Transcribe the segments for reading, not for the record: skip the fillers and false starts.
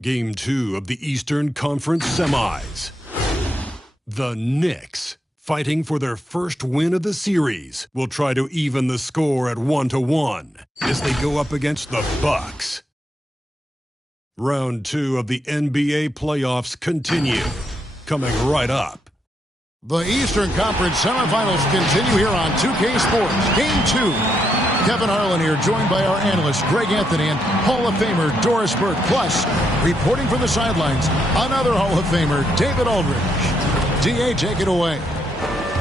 Game 2 of the Eastern Conference Semis. The Knicks, fighting for their first win of the series, will try to even the score at 1-1 as they go up against the Bucks. Round 2 of the NBA playoffs continue, coming right up. The Eastern Conference semifinals continue here on 2K Sports. Game 2. Kevin Harlan here, joined by our analyst, Greg Anthony, and Hall of Famer, Doris Burke. Plus, reporting from the sidelines, another Hall of Famer, David Aldridge. D.A., take it away.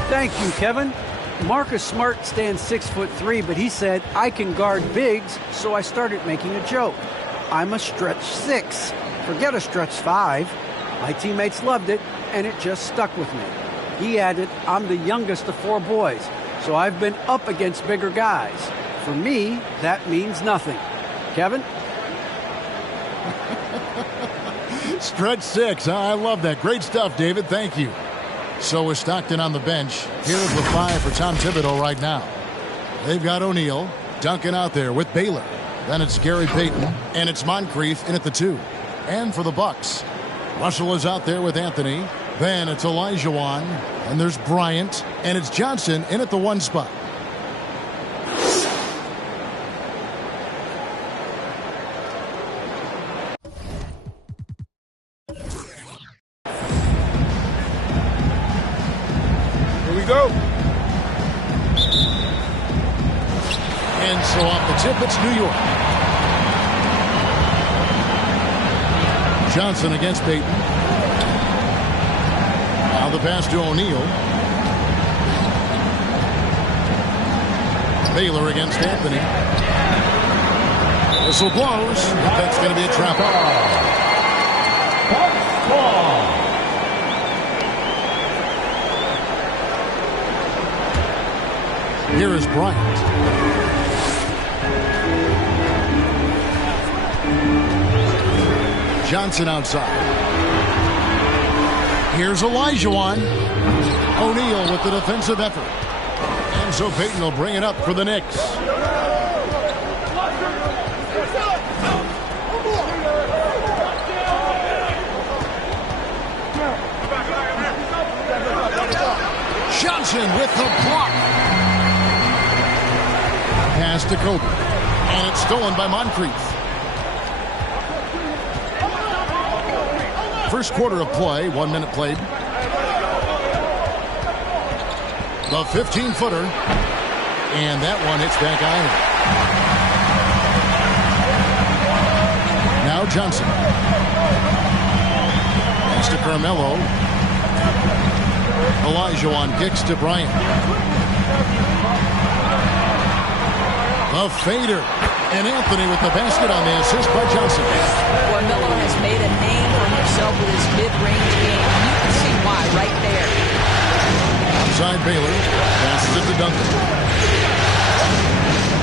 Thank you, Kevin. Marcus Smart stands 6'3", but he said, I can guard bigs, so I started making a joke. I'm a stretch 6. Forget a stretch 5. My teammates loved it, and it just stuck with me. He added, I'm the youngest of 4 boys, so I've been up against bigger guys. For me, that means nothing. Kevin? Stretch 6. I love that. Great stuff, David. Thank you. So is Stockton on the bench. Here's the 5 for Tom Thibodeau right now. They've got O'Neal, Duncan out there with Baylor. Then it's Gary Payton, and it's Moncrief in at the 2. And for the Bucks, Russell is out there with Anthony. Then it's Olajuwon, and there's Bryant, and it's Johnson in at the 1 spot. Go. And so off the tip, it's New York. Johnson against Payton. Now the pass to O'Neal. Baylor against Anthony. Whistle blows. That's going to be a trap. Here is Bryant. Johnson outside. Here's Olajuwon. O'Neal with the defensive effort. And so Payton will bring it up for the Knicks. Johnson with the block. Pass to Kobe. And it's stolen by Moncrief. First quarter of play, 1 minute played. The 15-footer. And that one hits back iron. Now Johnson. Pass to Carmelo. Olajuwon kicks to Bryant. A fader. And Anthony with the basket on the assist by Johnson. Carmelo has made a name for himself with his mid-range game. You can see why right there. Outside Baylor. Passes it to Duncan.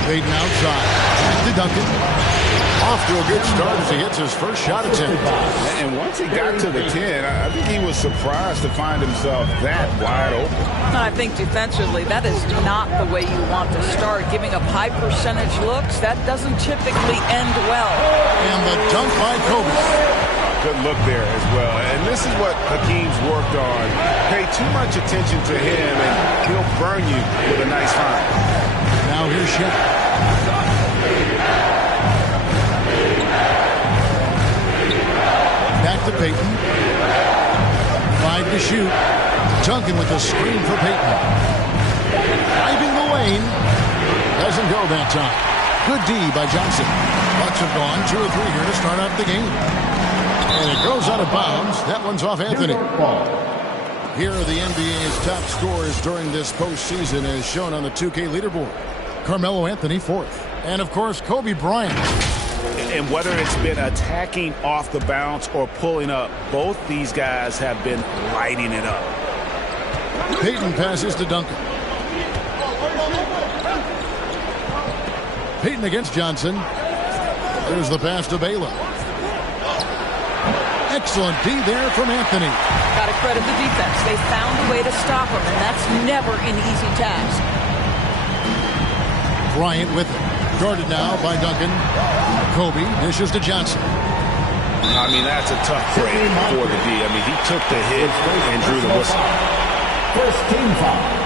Payton outside. Back to Duncan. Off to a good start as he hits his first shot attempt. And once he got to the 10, I think he was surprised to find himself that wide open. I think defensively, that is not the way you want to start. Giving up high percentage looks, that doesn't typically end well. And the dunk by Kobe. Good look there as well. And this is what Hakeem's worked on. Pay too much attention to him, and he'll burn you with a nice find. Now here's Shaq. Back to Payton. 5 to shoot. Duncan with the screen for Payton. Driving the lane. Doesn't go that time. Good D by Johnson. Bucks have gone 2 or 3 here to start out the game. And it goes out of bounds. That one's off Anthony. Here are the NBA's top scorers during this postseason as shown on the 2K leaderboard. Carmelo Anthony 4th. And of course, Kobe Bryant. And whether it's been attacking off the bounce or pulling up, both these guys have been lighting it up. Payton passes to Duncan. Payton against Johnson. There's the pass to Baylor. Excellent D there from Anthony. Got to credit the defense. They found a way to stop him, and that's never an easy task. Bryant with it. Guarded now by Duncan. Kobe dishes to Johnson. I mean, that's a tough break for the D. I mean, he took the hit and drew the whistle. First team foul.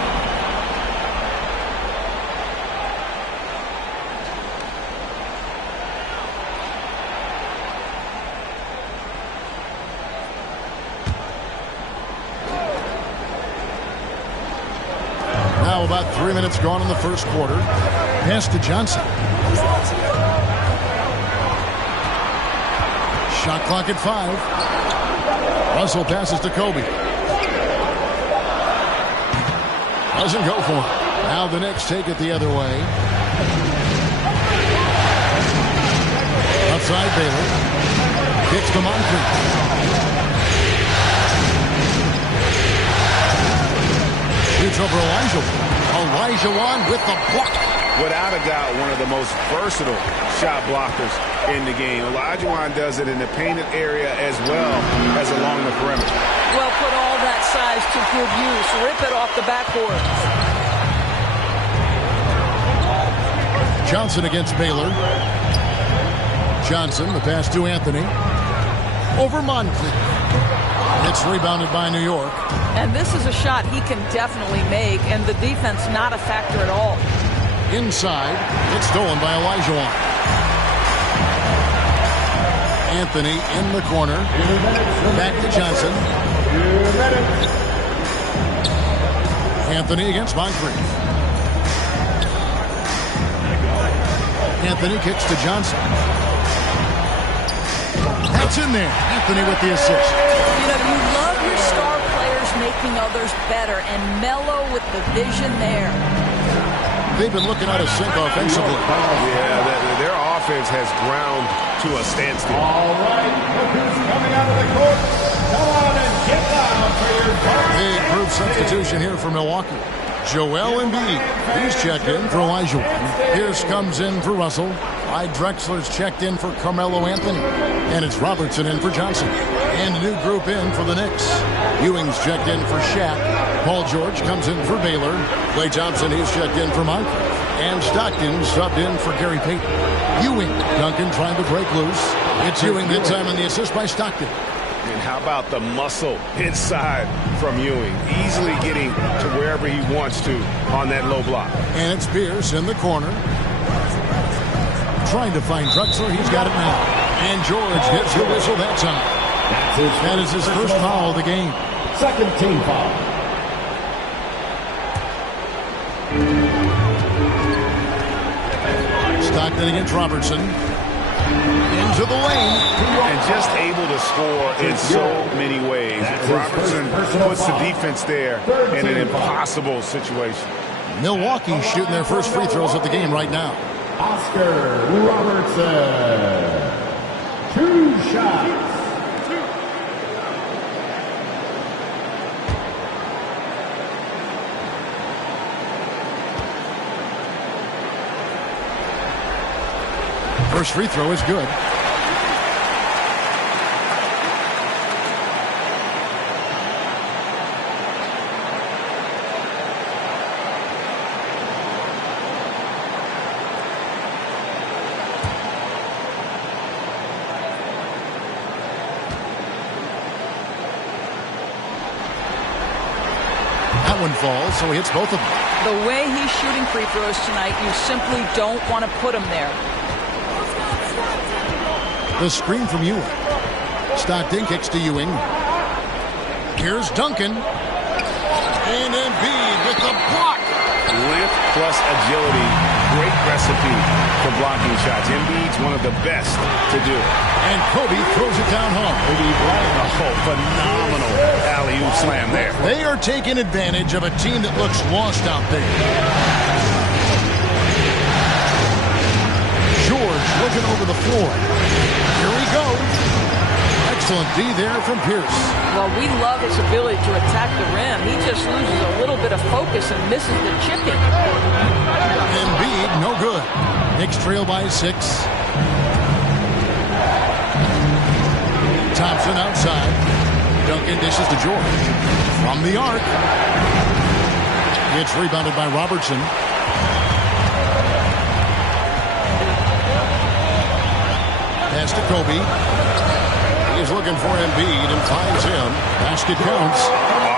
Now about 3 minutes gone in the first quarter. Pass to Johnson. Shot clock at 5. Russell passes to Kobe. Doesn't go for it. Now the Knicks take it the other way. Outside Baylor. Kicks to Moncrief. Shoots over Elijah. Elijah with the block. Without a doubt, one of the most versatile shot blockers in the game. Olajuwon does it in the painted area as well as along the perimeter. Well, put all that size to good use. Rip it off the backboard. Johnson against Baylor. Johnson, the pass to Anthony. Over Moncrief. It's rebounded by New York. And this is a shot he can definitely make, and the defense not a factor at all. Inside, it's stolen by Olajuwon. Anthony in the corner. Back to Johnson. Anthony against Moncrief. Anthony kicks to Johnson. That's in there. Anthony with the assist. You know, you love your star players making others better, and Melo with the vision there. They've been looking out of sync offensively. Yeah, their offense has ground to a standstill. All right, who's coming out of the court? Come on and get down for your first. Big group substitution here for Milwaukee. Joel Embiid, he's checked in for Elijah. Pierce comes in for Russell. Clyde Drexler's checked in for Carmelo Anthony. And it's Robertson in for Johnson. And a new group in for the Knicks. Ewing's checked in for Shaq. Paul George comes in for Baylor. Klay Thompson, he's checked in for Moncrief. And Stockton subbed in for Gary Payton. Ewing, Duncan trying to break loose. It's Ewing that time on the assist by Stockton. And how about the muscle inside from Ewing? Easily getting to wherever he wants to on that low block. And it's Pierce in the corner. Trying to find Drexler. He's got it now. And George gets the whistle that time. That is his first foul of the game. Second team foul. Stockton against Robertson. Into the lane. And just able to score in so many ways. Robertson puts the defense there in an impossible situation. Milwaukee shooting their first free throws of the game right now. Oscar Robertson. 2 shots. First free throw is good. That one falls, so he hits both of them. The way he's shooting free throws tonight, you simply don't want to put him there. The screen from Ewing. Stockton kicks to Ewing. Here's Duncan. And Embiid with the block. Lift plus agility. Great recipe for blocking shots. Embiid's one of the best to do it. And Kobe throws it down home. Oh, phenomenal alley-oop slam there. They are taking advantage of a team that looks lost out there. George looking over the floor. Here he goes. Excellent D there from Pierce. Well, we love his ability to attack the rim. He just loses a little bit of focus and misses the chipping. Embiid, no good. Knicks trail by 6. Thompson outside. Duncan dishes to George. From the arc. It's rebounded by Robertson. Pass to Kobe. He's looking for Embiid and finds him. Basket counts.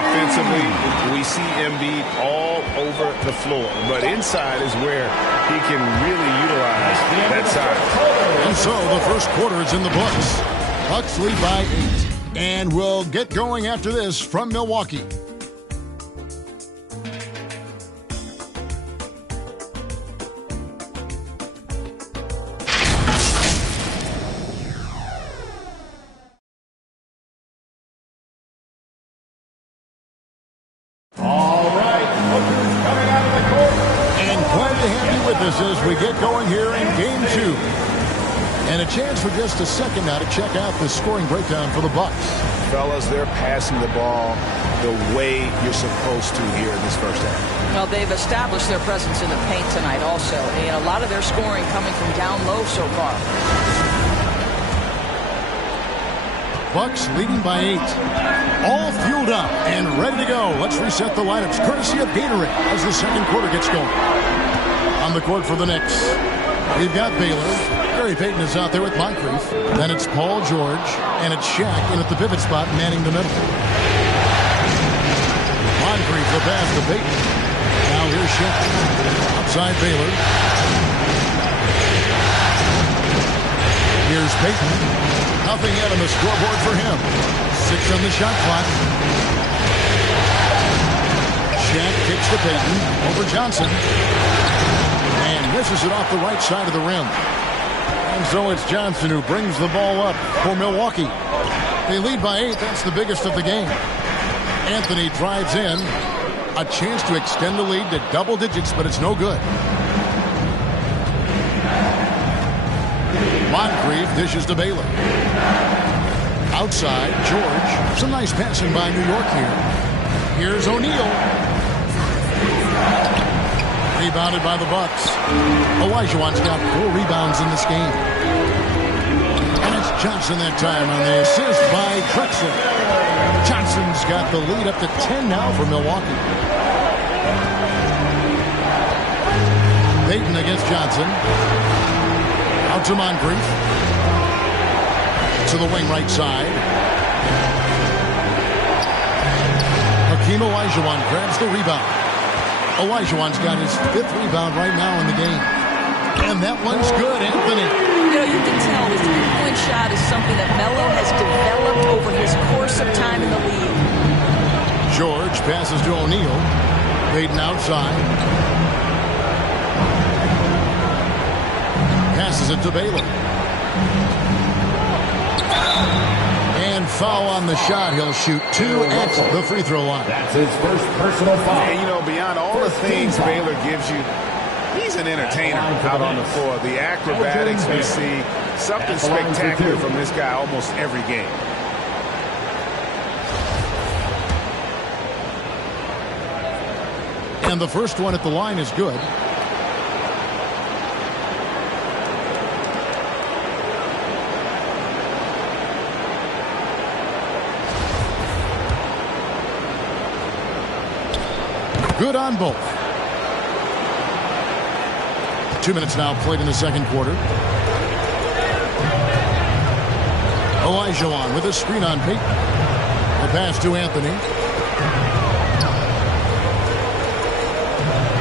Offensively, we see Embiid all over the floor, but inside is where he can really utilize that side. And so the first quarter is in the books. Bucks lead by 8. And we'll get going after this from Milwaukee. As we get going here in Game 2. And a chance for just a second now to check out the scoring breakdown for the Bucks. Fellas, they're passing the ball the way you're supposed to here in this first half. Well, they've established their presence in the paint tonight also, and a lot of their scoring coming from down low so far. Bucks leading by 8. All fueled up and ready to go. Let's reset the lineups courtesy of Gatorade as the second quarter gets going. On the court for the Knicks, we've got Baylor. Gary Payton is out there with Moncrief. Then it's Paul George, and it's Shaq in at the pivot spot, manning the middle. Moncrief the pass to Payton. Now here's Shaq. Outside Baylor. Here's Payton. Nothing yet on the scoreboard for him. 6 on the shot clock. Shaq kicks to Payton. Over Johnson. And misses it off the right side of the rim. And so it's Johnson who brings the ball up for Milwaukee. They lead by 8. That's the biggest of the game. Anthony drives in. A chance to extend the lead to double digits, but it's no good. Moncrief dishes to Baylor. Outside, George. Some nice passing by New York here. Here's O'Neal. Rebounded by the Bucks. Olajuwon's got 4 rebounds in this game. And it's Johnson that time on the assist by Drexler. Johnson's got the lead up to 10 now for Milwaukee. Payton against Johnson. Out to Moncrief. To the wing right side. Hakeem Olajuwon grabs the rebound. Olajuwon's got his 5th rebound right now in the game. And that one's good, Anthony. You know, you can tell the three-point shot is something that Melo has developed over his course of time in the league. George passes to O'Neal. Payton outside. Passes it to Baylor. And foul on the shot. He'll shoot 2 at the free throw line. That's his first personal foul. And, you know, beyond all the things Baylor gives you, he's an entertainer out on the floor. The acrobatics we see, something spectacular from this guy almost every game. And the first one at the line is good. Good on both. 2 minutes now played in the second quarter. Olajuwon with a screen on Payton. The pass to Anthony.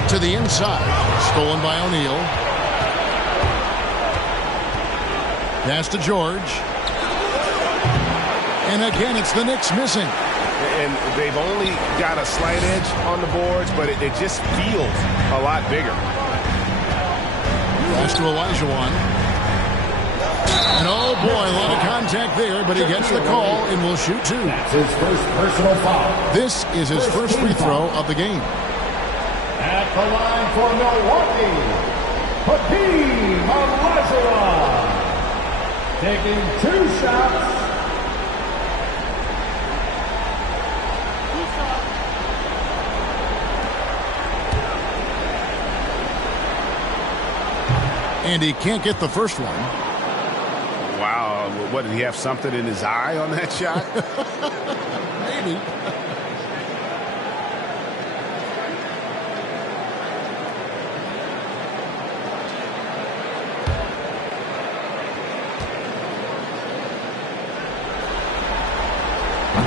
To the inside. Stolen by O'Neal. Pass to George. And again, it's the Knicks missing. And they've only got a slight edge on the boards, but it just feels a lot bigger. Pass to Olajuwon. And oh boy, a lot of contact there, but he gets the call and will shoot 2. That's his first personal foul. This is his first free throw of the game. At the line for Milwaukee, Hakeem Olajuwon. taking 2 shots. And he can't get the first one. Wow, what, did he have something in his eye on that shot? Maybe.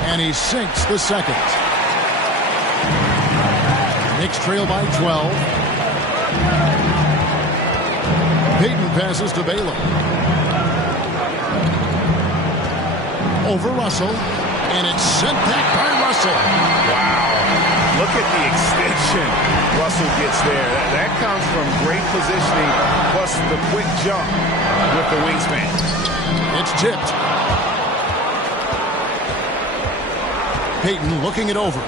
And he sinks the second. Knicks trail by 12. Payton passes to Baylor. Over Russell. And it's sent back by Russell. Wow. Look at the extension Russell gets there. That comes from great positioning plus the quick jump with the wingspan. It's tipped. Payton looking it over.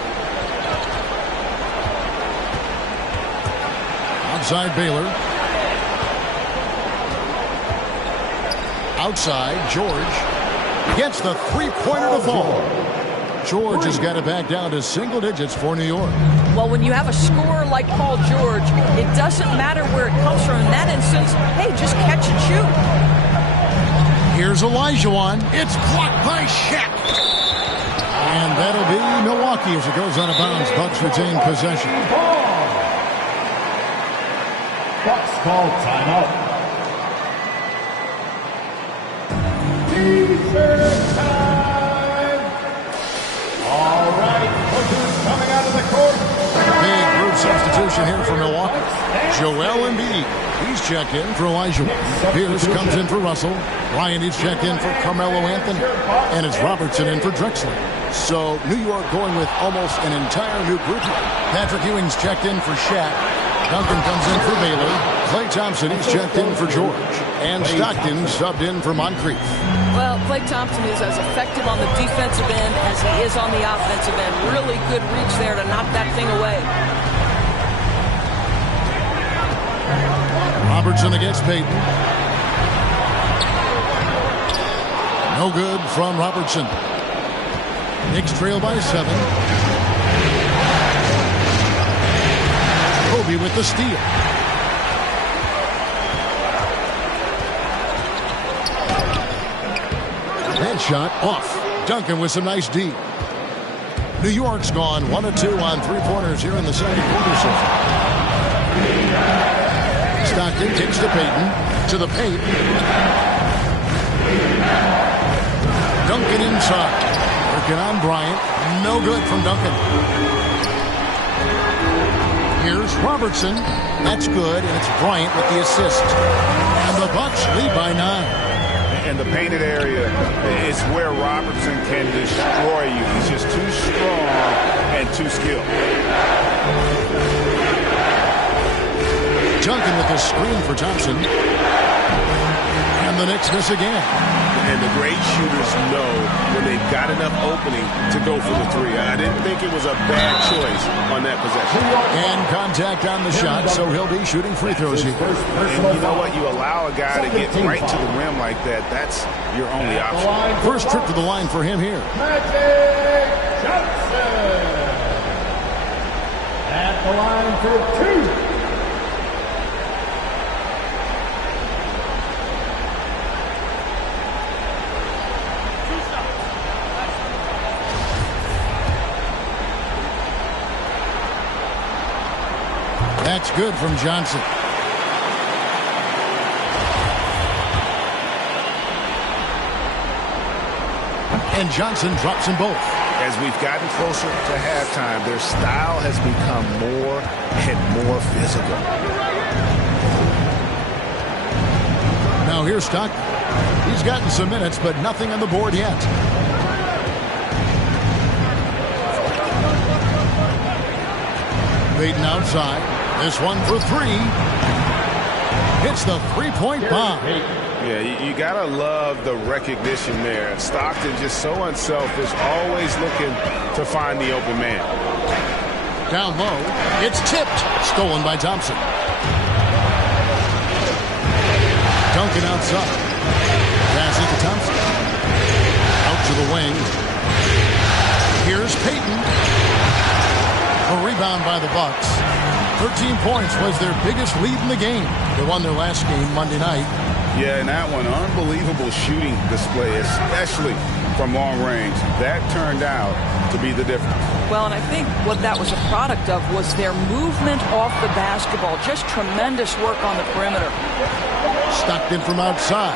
Outside Baylor. Outside George. Gets the three-pointer to fall. George has got it back down to single digits for New York. Well, when you have a scorer like Paul George, it doesn't matter where it comes from. In that instance, hey, just catch and shoot. Here's Olajuwon. It's blocked by Shaq. And that'll be Milwaukee as it goes out of bounds. Bucks retain possession. Bucks call timeout. Defense time. All right, coaches coming out of the court. Big group substitution here for Milwaukee. Joel Embiid. He's checked in for Olajuwon. Pierce comes in for Russell. Bryant is checked in for Carmelo Anthony. And it's Robertson in for Drexler. So New York going with almost an entire new group. Patrick Ewing's checked in for Shaq. Duncan comes in for Baylor. Klay Thompson is checked in for George. And Stockton subbed in for Moncrief. Well, Klay Thompson is as effective on the defensive end as he is on the offensive end. Really good reach there to knock that thing away. Robertson against Payton. No good from Robertson. Knicks trail by 7. Kobe with the steal. Head shot off. Duncan with some nice D. New York's gone 1 of 2 on three-pointers here in the second quarter so far. Stockton kicks to Payton. To the paint. Duncan inside. Working on Bryant. No good from Duncan. Here's Robertson. That's good, and it's Bryant with the assist. And the Bucks lead by 9. And the painted area is where Robertson can destroy you. He's just too strong and too skilled. Duncan with the screen for Thompson. And the Knicks miss again. And the great shooters know when they've got enough opening to go for the three. I didn't think it was a bad choice on that possession. And contact on the shot, so he'll be shooting free throws here. And you know what? You allow a guy to get right to the rim like that, that's your only option. First trip to the line for him here. Magic Johnson. At the line for 2. That's good from Johnson. And Johnson drops them both. As we've gotten closer to halftime, their style has become more and more physical. Now here's Stockton. He's gotten some minutes, but nothing on the board yet. Payton outside. This one for 3. Hits the three-point bomb. Yeah, you got to love the recognition there. Stockton just so unselfish, always looking to find the open man. Down low. It's tipped. Stolen by Thompson. Duncan outside. Pass it to Thompson. Out to the wing. Here's Payton. A rebound by the Bucks. 13 points was their biggest lead in the game. They won their last game Monday night. Yeah, and that one, unbelievable shooting display, especially from long range. That turned out to be the difference. Well, and I think what that was a product of was their movement off the basketball. Just tremendous work on the perimeter. Stockton from outside.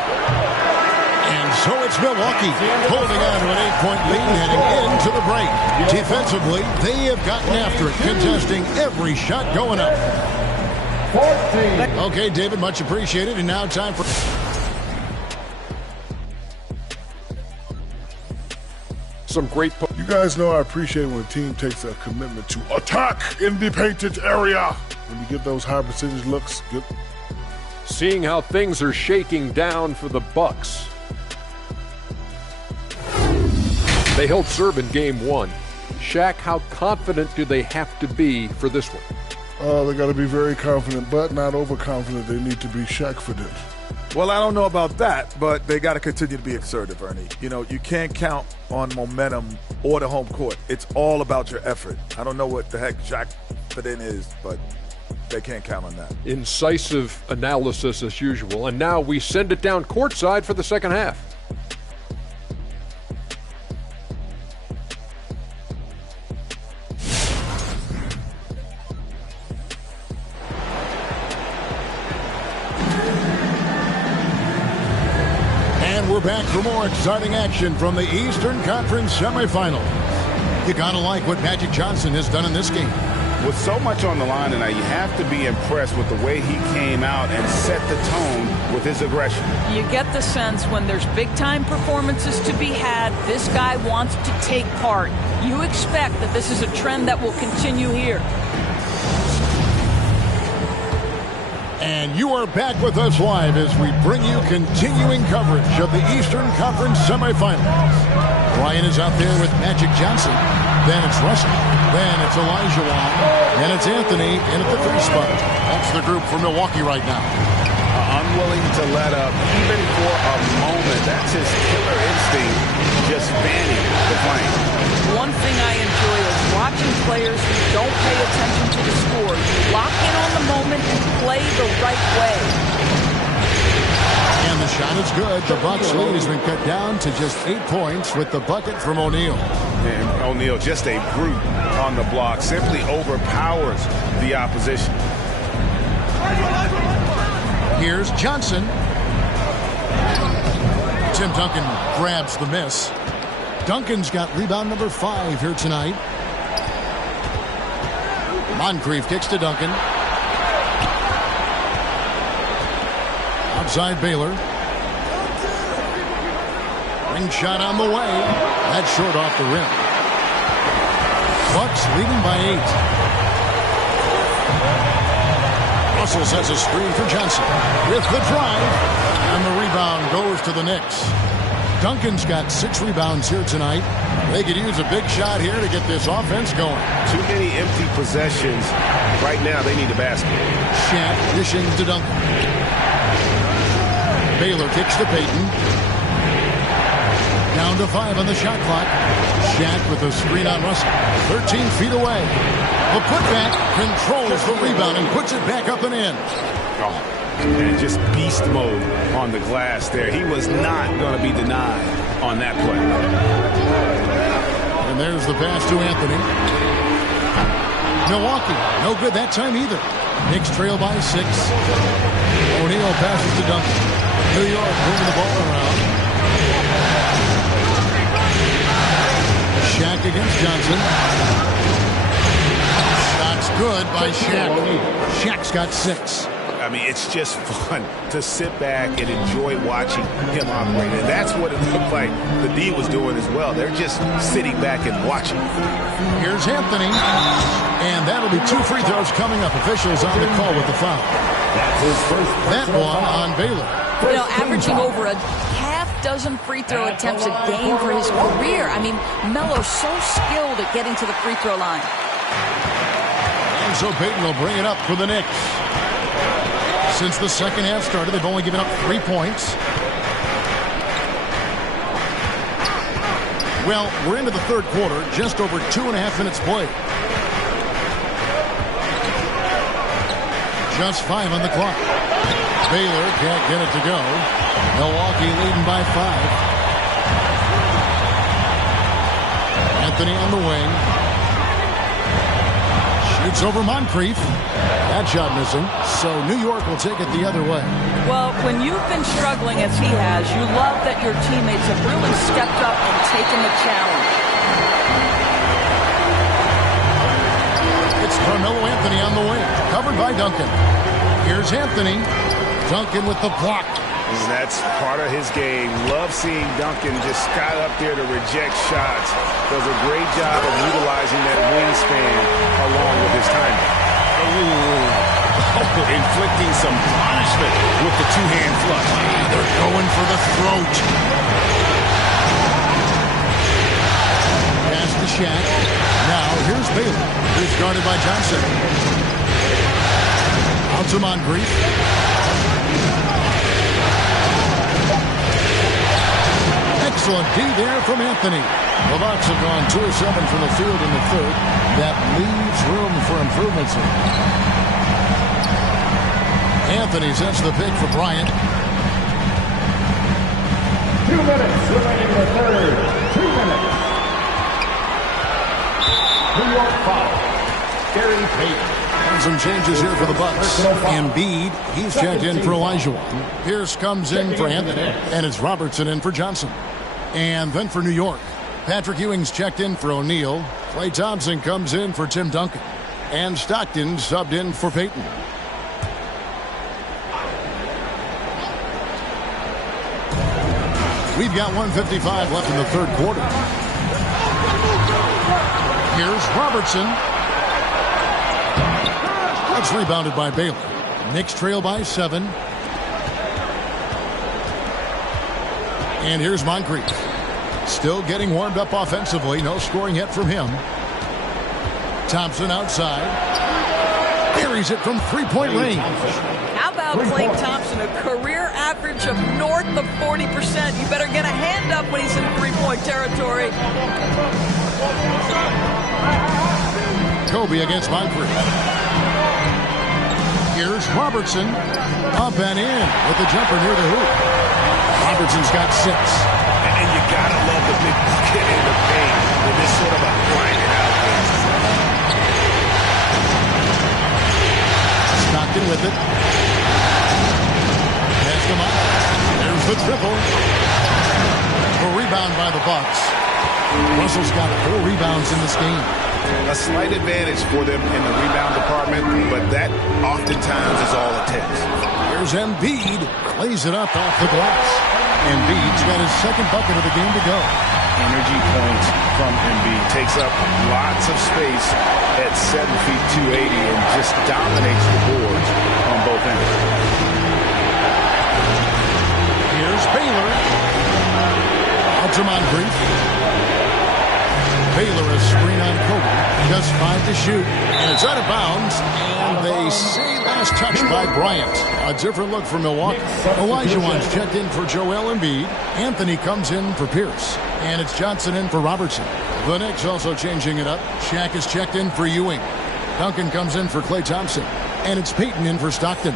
And so it's Milwaukee holding on to an 8-point lead heading into the break. Defensively, they have gotten after it, contesting every shot going up. 14. Okay, David, much appreciated. And now time for... Some great... You guys know I appreciate when a team takes a commitment to attack in the painted area. When you get those high percentage looks, good. Seeing how things are shaking down for the Bucks. They held serve in game one. Shaq, how confident do they have to be for this one? They got to be very confident, but not overconfident. They need to be Shaq-fident. Well, I don't know about that, but they got to continue to be assertive, Ernie. You know, you can't count on momentum or the home court. It's all about your effort. I don't know what the heck Shaq-fident is, but they can't count on that. Incisive analysis as usual, and now we send it down courtside for the second half. We're back for more exciting action from the Eastern Conference semifinals. You gotta like what Magic Johnson has done in this game. With so much on the line tonight, you have to be impressed with the way he came out and set the tone with his aggression. You get the sense when there's big-time performances to be had, this guy wants to take part. You expect that this is a trend that will continue here. And you are back with us live as we bring you continuing coverage of the Eastern Conference semifinals. Ryan is out there with Magic Johnson. Then it's Russell. Then it's Elijah Wan. And it's Anthony in at the 3 spot. That's the group for Milwaukee right now. Unwilling to let up even for a moment. That's his killer instinct just fanning the flame. One thing I enjoy is watching players who don't pay attention to the score. You lock in on the moment and play the right way. And the shot is good. The Bucks lead has been cut down to just 8 points with the bucket from O'Neal. And O'Neal, just a brute on the block, simply overpowers the opposition. Here's Johnson. Tim Duncan grabs the miss. Duncan's got rebound number 5 here tonight. Moncrief kicks to Duncan. Outside Baylor. Ring shot on the way. That's short off the rim. Bucks leading by 8. Russell sets a screen for Johnson with the drive. And the rebound goes to the Knicks. Duncan's got 6 rebounds here tonight. They could use a big shot here to get this offense going. Too many empty possessions. Right now, they need a basket. Shaq dishing to Duncan. Baylor kicks to Payton. Down to 5 on the shot clock. Shaq with a screen on Russell. 13 feet away. The putback controls the rebound and puts it back up and in. Oh. And just beast mode on the glass there. He was not going to be denied on that play. And there's the pass to Anthony. Milwaukee, no good that time either. Knicks trail by 6. O'Neal passes to Duncan. New York moving the ball around. Shaq against Johnson. Shot's good by Shaq. Shaq's got 6. I mean, it's just fun to sit back and enjoy watching him operate. And that's what it looked like the D was doing as well. They're just sitting back and watching. Here's Anthony. And that'll be 2 free throws coming up. Officials on the call with the foul. That one on Baylor. You know, averaging over a half-dozen free throw attempts a game for his career. I mean, Melo's so skilled at getting to the free throw line. And so Payton will bring it up for the Knicks. Since the second half started, they've only given up 3 points. Well, we're into the third quarter, just over 2.5 minutes played. Just 5 on the clock. Baylor can't get it to go. Milwaukee leading by 5. Anthony on the wing. Shoots over Moncrief. That shot missing. So New York will take it the other way. Well, when you've been struggling as he has, you love that your teammates have really stepped up and taken the challenge. It's Carmelo Anthony on the wing. Covered by Duncan. Here's Anthony. Duncan with the block. That's part of his game. Love seeing Duncan just sky up there to reject shots. Does a great job of utilizing that wingspan along with his timing. Inflicting some punishment with the two-hand flush. They're going for the throat. Pass to Shaq. Now here's Baylor, who's guarded by Johnson. Out to Moncrief. Excellent D there from Anthony. The Bucks have gone 2 of 7 from the field in the third. That leaves room for improvements. Anthony sets the pick for Bryant. 2 minutes remaining in the third. 2 minutes. New York foul. Gary Payton. And some changes here for the Bucks. Embiid, he's checked in for Olajuwon. Pierce comes in for Anthony, and it's Robertson in for Johnson. And then for New York, Patrick Ewing's checked in for O'Neal. Klay Thompson comes in for Tim Duncan. And Stockton subbed in for Payton. We've got 1:55 left in the third quarter. Here's Robertson. That's rebounded by Baylor. Knicks trail by 7. And here's Moncrief. Still getting warmed up offensively. No scoring yet from him. Thompson outside. Buries it from three-point range. How about Klay Thompson, a career average of north of 40%. You better get a hand up when he's in three-point territory. Kobe against Moncrief. Here's Robertson. Up and in with the jumper near the hoop. Robertson's got 6. And you gotta love the big bucket in the paint with this sort of a grinded out game. Stockton with it. Pass them up. There's the triple. A rebound by the Bucks. Russell's got 4 rebounds in this game. A slight advantage for them in the rebound department, but that oftentimes is all it takes. Here's Embiid. Plays it up off the glass. Embiid's got his second bucket of the game to go. Energy points from Embiid. Takes up lots of space at 7 feet 280 and just dominates the boards on both ends. Here's Baylor. Out to Moncrief. Baylor a screen on Kobe. Just 5 to shoot. And it's out of bounds. And they say last touch by Bryant. A different look for Milwaukee. Olajuwon's checked in for Joel Embiid. Anthony comes in for Pierce. And it's Johnson in for Robertson. The Knicks also changing it up. Shaq is checked in for Ewing. Duncan comes in for Klay Thompson. And it's Payton in for Stockton.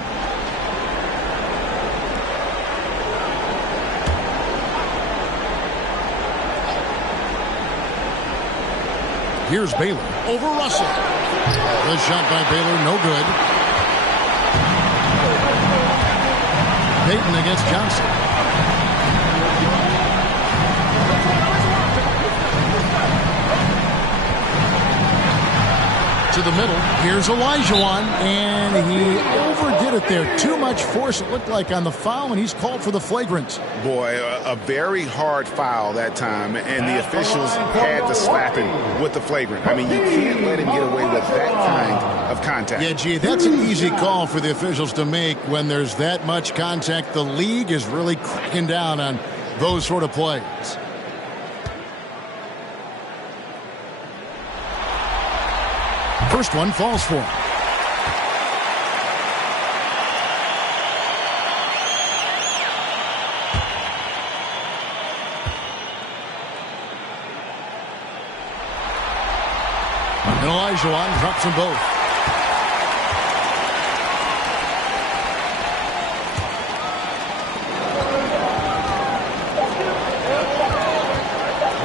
Here's Baylor over Russell. The shot by Baylor, no good. Payton against Johnson. To the middle. Here's Olajuwon, and he overdid it there. Too much force, it looked like, on the foul, and he's called for the flagrant. Boy, a very hard foul that time, and the officials had to slap him with the flagrant. I mean, you can't let him get away with that kind of contact. Yeah, gee, that's an easy call for the officials to make when there's that much contact. The league is really cracking down on those sort of plays. First one falls for him. Olajuwon drops them both.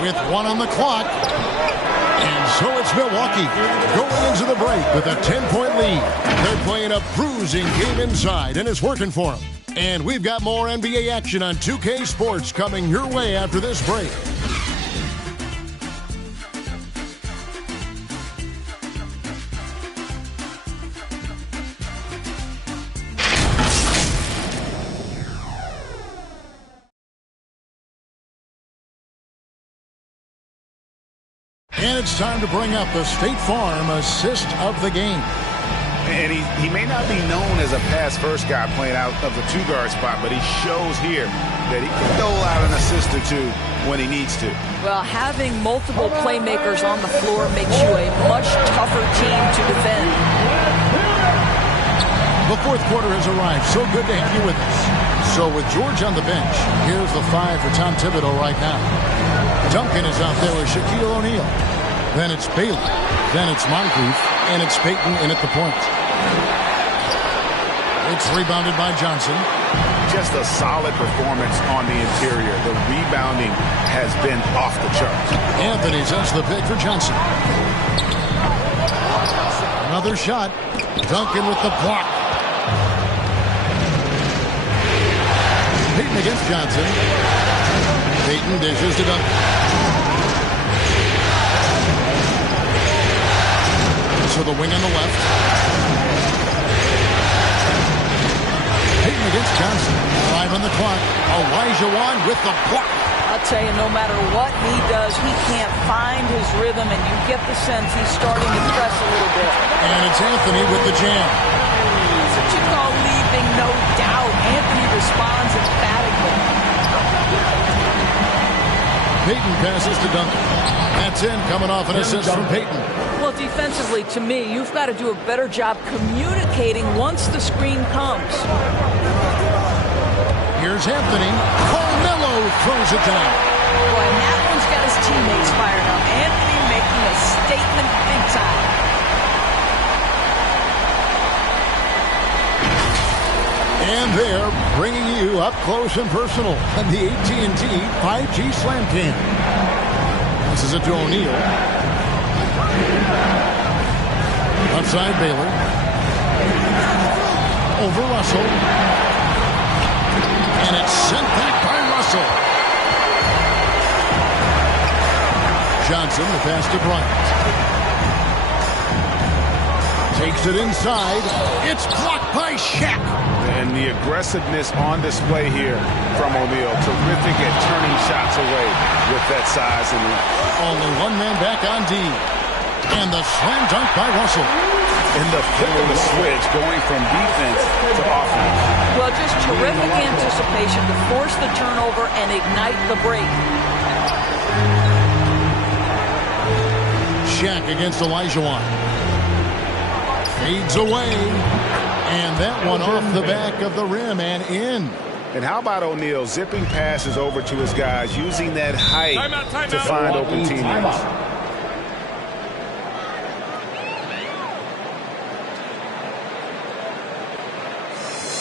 With 1 on the clock. And so it's Milwaukee going into the break with a 10-point lead. They're playing a bruising game inside, and it's working for them. And we've got more NBA action on 2K Sports coming your way after this break. And it's time to bring up the State Farm assist of the game. And he may not be known as a pass-first guy playing out of the two-guard spot, but he shows here that he can dole out an assist or two when he needs to. Well, having multiple playmakers on the floor makes you a much tougher team to defend. The fourth quarter has arrived. So good to have you with us. So with George on the bench, here's the 5 for Tom Thibodeau right now. Duncan is out there with Shaquille O'Neal. Then it's Bailey. Then it's Moncrief. And it's Payton in at the point. It's rebounded by Johnson. Just a solid performance on the interior. The rebounding has been off the charts. Anthony sets the pick for Johnson. Another shot. Duncan with the block. Payton against Johnson. Payton dishes to Duncan. To the wing on the left. Payton against Johnson. 5 on the clock. Olajuwon with the block. I'll tell you, no matter what he does, he can't find his rhythm, and you get the sense he's starting to press a little bit. And it's Anthony with the jam. That's what you call leaving no doubt. Anthony responds emphatically. Payton passes to Duncan. That's in, coming off an assist from Payton. Well, defensively, to me, you've got to do a better job communicating once the screen comes. Here's Anthony. Carmelo throws it down. Boy, and that one's got his teammates fired up. Anthony making a statement big time. And they're bringing you up close and personal on the AT&T 5G Slam Cam. Passes it to O'Neal. Outside Baylor. Over Russell. And it's sent back by Russell. Johnson, the pass to Bryant. Takes it inside. It's blocked by Shaq. And the aggressiveness on display here from O'Neal. Terrific at turning shots away with that size and length. Only one man back on D. And the slam dunk by Russell. In the flip of the switch, going from defense to offense. Well, just terrific anticipation to force the turnover and ignite the break. Shaq against Olajuwon. Fades away. And that one off the back of the rim and in. And how about O'Neal zipping passes over to his guys, using that height to find open teammates.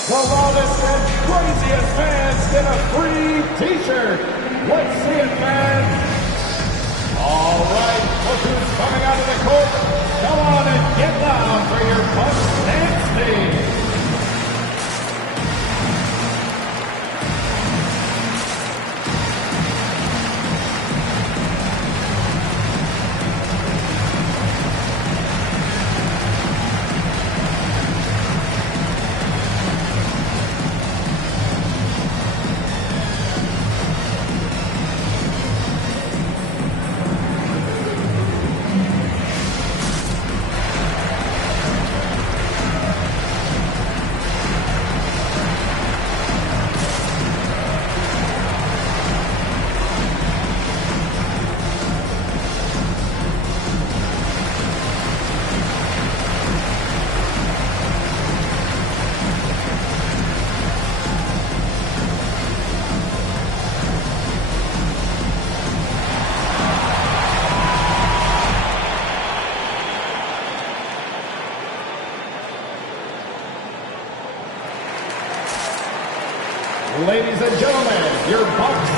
The loudest and craziest fans get a free T-shirt. Let's see it, fans. All right, look who's coming out of the court. Come on and get down for your first dance. Ladies and gentlemen, your Bucks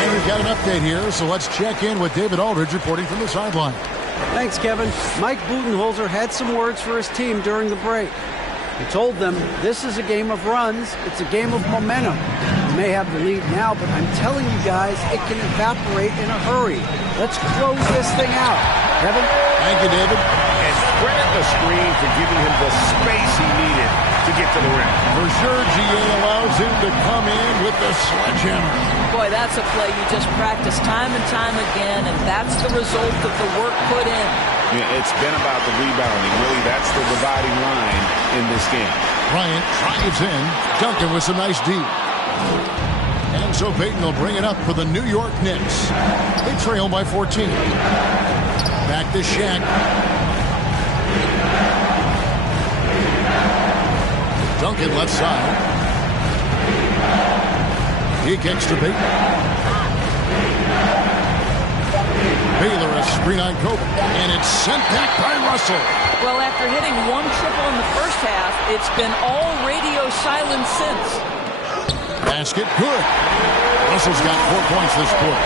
And we've got an update here, so let's check in with David Aldridge reporting from the sideline. Thanks, Kevin. Mike Budenholzer had some words for his team during the break. He told them, this is a game of runs. It's a game of momentum. You may have the lead now, but I'm telling you guys, it can evaporate in a hurry. Let's close this thing out. Kevin? Thank you, David. And credit the screen for giving him the space he needed to get to the rim. For sure, GA allows him to come in with the sledgehammer. Boy, that's a play you just practice time and time again, and that's the result of the work put in. Yeah, it's been about the rebounding. Really, that's the dividing line in this game. Bryant drives in. Duncan with some nice D. And so Payton will bring it up for the New York Knicks. They trail by 14. Back to Shaq. Duncan left side. He kicks to Payton. Baylor a screen on Kobe. And it's sent back by Russell. Well, after hitting one triple in the first half, it's been all radio silence since. Basket good. Russell's got 4 points this quarter.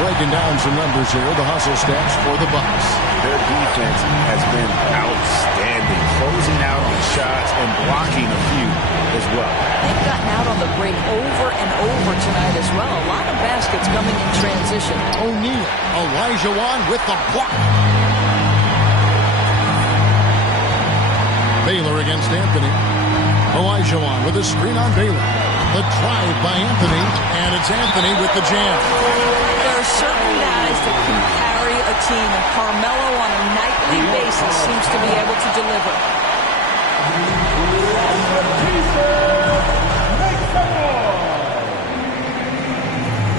Breaking down some numbers here, the hustle stats for the Bucks. Their defense has been outstanding, closing out on shots and blocking a few as well. They've gotten out on the break over and over tonight as well. A lot of baskets coming in transition. O'Neal, Olajuwon with the block. Baylor against Anthony. Olajuwon with a screen on Baylor. The drive by Anthony, and it's Anthony with the jam. There are certain guys that can carry a team, and Carmelo on a nightly basis seems to be able to deliver.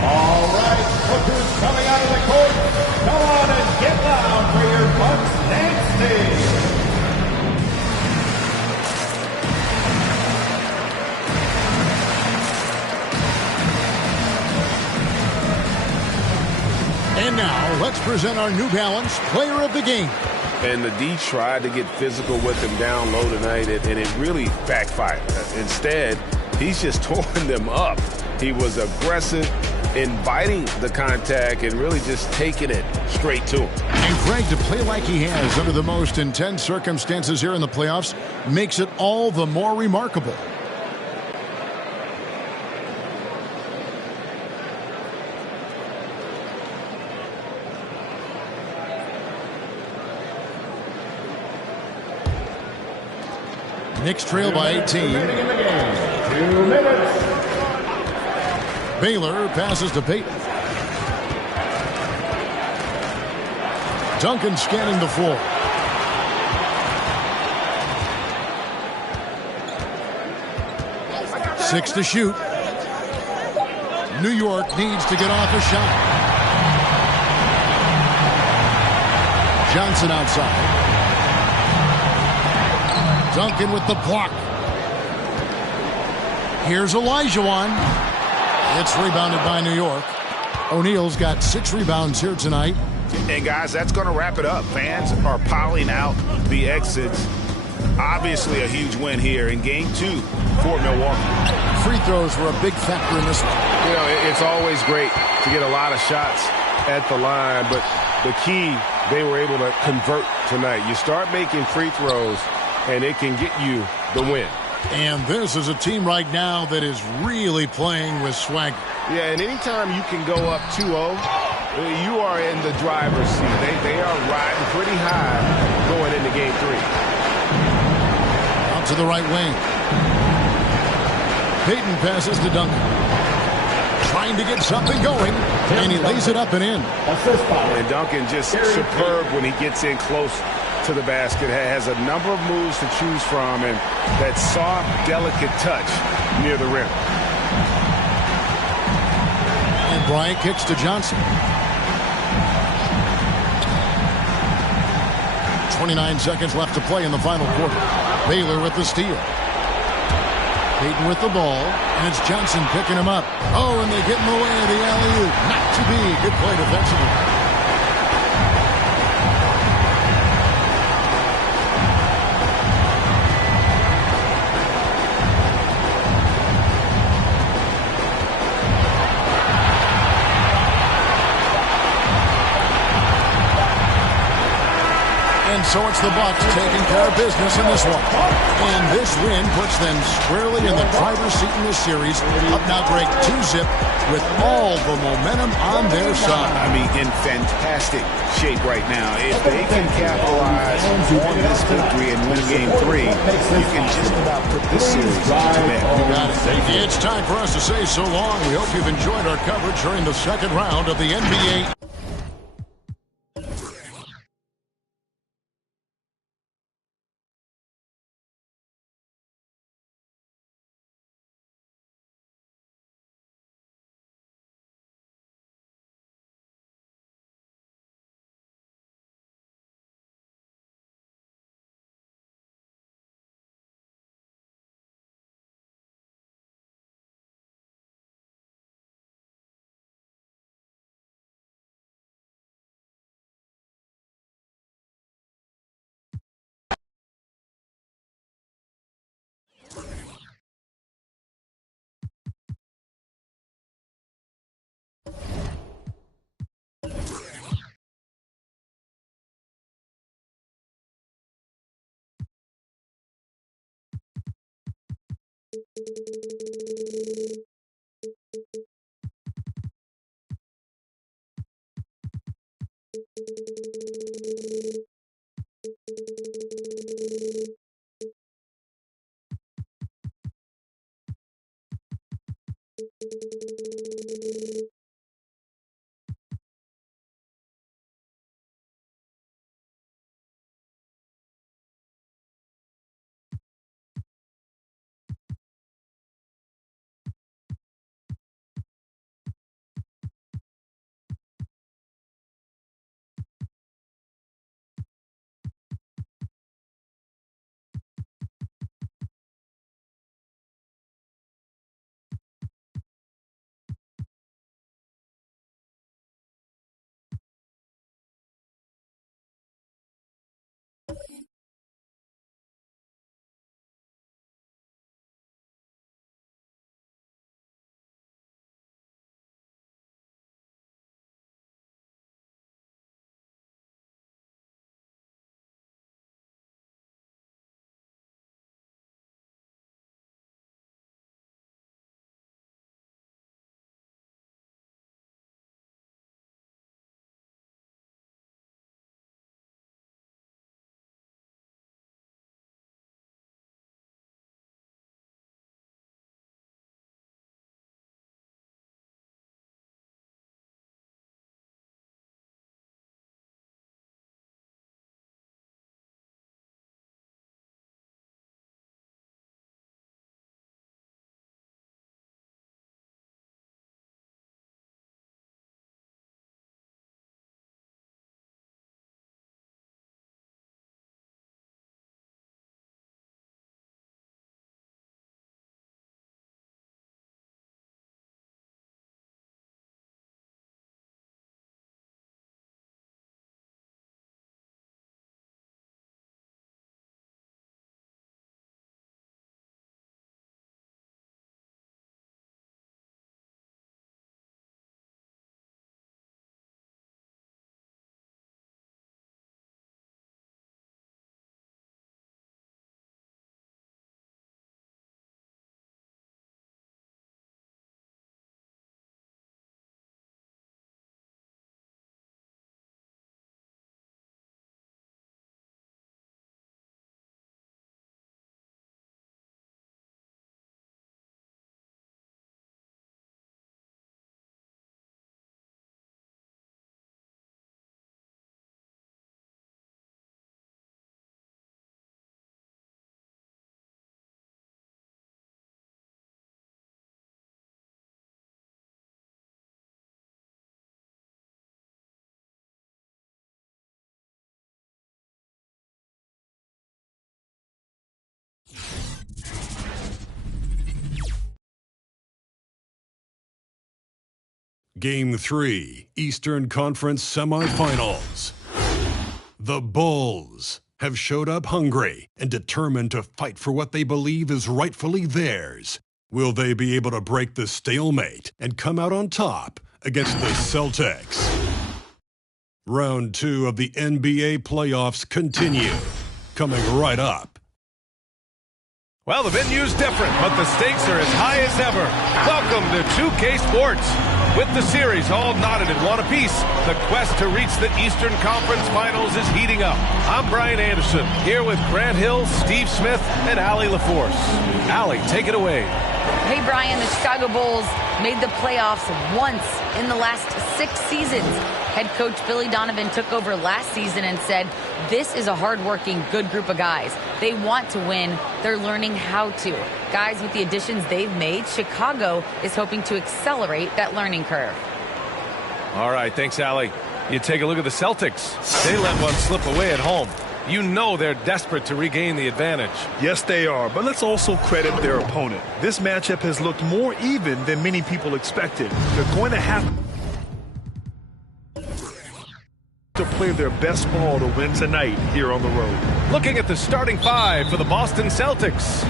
All right, look who's coming out of the court. Come on and get loud for your Bucks dance team. And now, let's present our New Balance Player of the Game. And the D tried to get physical with him down low tonight, and it really backfired. Instead, he's just tore them up. He was aggressive, inviting the contact, and really just taking it straight to him. And Greg, to play like he has under the most intense circumstances here in the playoffs makes it all the more remarkable. Knicks trail by 18. 2 minutes. Baylor passes to Payton. Duncan scanning the floor. Six to shoot. New York needs to get off a shot. Johnson outside. Duncan with the block. Here's Olajuwon. It's rebounded by New York. O'Neal's got 6 rebounds here tonight. And guys, that's going to wrap it up. Fans are piling out the exits. Obviously a huge win here in Game 2 for Milwaukee. Free throws were a big factor in this one. You know, it's always great to get a lot of shots at the line, but the key, they were able to convert tonight. You start making free throws, and it can get you the win. And this is a team right now that is really playing with swagger. Yeah, and anytime you can go up 2-0, you are in the driver's seat. They are riding pretty high going into Game 3. Out to the right wing. Payton passes to Duncan. Trying to get something going, and he lays it up and in. And Duncan just superb when he gets in close to the basket. Has a number of moves to choose from, and that soft, delicate touch near the rim. And Bryant kicks to Johnson. 29 seconds left to play in the final quarter. Baylor with the steal. Payton with the ball, and it's Johnson picking him up. Oh, and they get in the way of the alley-oop. Not to be. Good play defensively. So it's the Bucks taking care of business in this one. And this win puts them squarely in the driver's seat in this series. Up now, Greg, 2-zip with all the momentum on their side. I mean, in fantastic shape right now. If they can capitalize on this victory and win game 3, you can just about put this series to bed. You got it. It's time for us to say so long. We hope you've enjoyed our coverage during the second round of the NBA. Game 3, Eastern Conference Semifinals. The Bulls have showed up hungry and determined to fight for what they believe is rightfully theirs. Will they be able to break the stalemate and come out on top against the Celtics? Round 2 of the NBA playoffs continue. Coming right up. Well, the venue's different, but the stakes are as high as ever. Welcome to 2K Sports. With the series all knotted in one apiece, the quest to reach the Eastern Conference Finals is heating up. I'm Brian Anderson, here with Grant Hill, Steve Smith, and Allie LaForce. Allie, take it away. Hey, Brian, the Chicago Bulls made the playoffs once in the last 6 seasons. Head coach Billy Donovan took over last season and said, this is a hardworking, good group of guys. They want to win. They're learning how to. Guys, with the additions they've made, Chicago is hoping to accelerate that learning curve. All right, thanks, Allie. You take a look at the Celtics. They let one slip away at home. You know they're desperate to regain the advantage. Yes, they are, but let's also credit their opponent. This matchup has looked more even than many people expected. They're going to have to play their best ball to win tonight here on the road. Looking at the starting 5 for the Boston Celtics.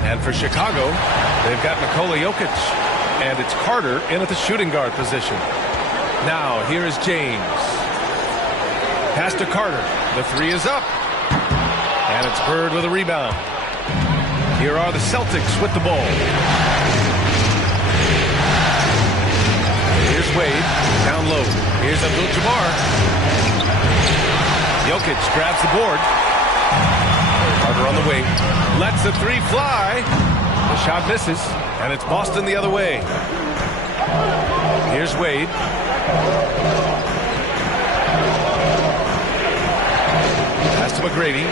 And for Chicago, they've got Nikola Jokic. And it's Carter in at the shooting guard position. Now, here is James. Pass to Carter. The 3 is up. And it's Bird with a rebound. Here are the Celtics with the ball. Here's Wade. Down low. Here's Abdul-Jabbar. Jokic grabs the board. Carter on the wing. Lets the 3 fly. The shot misses. And it's Boston the other way. Here's Wade. Pass to McGrady.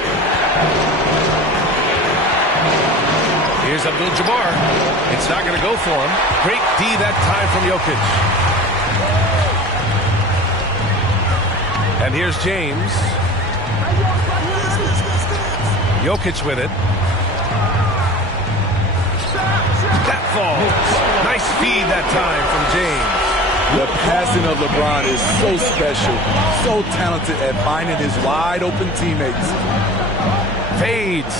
Here's Abdul-Jabbar. It's not going to go for him. Great D that time from Jokic. And here's James. Jokic with it. That falls. Nice feed that time from James. The passing of LeBron is so special, so talented at finding his wide-open teammates. Fades.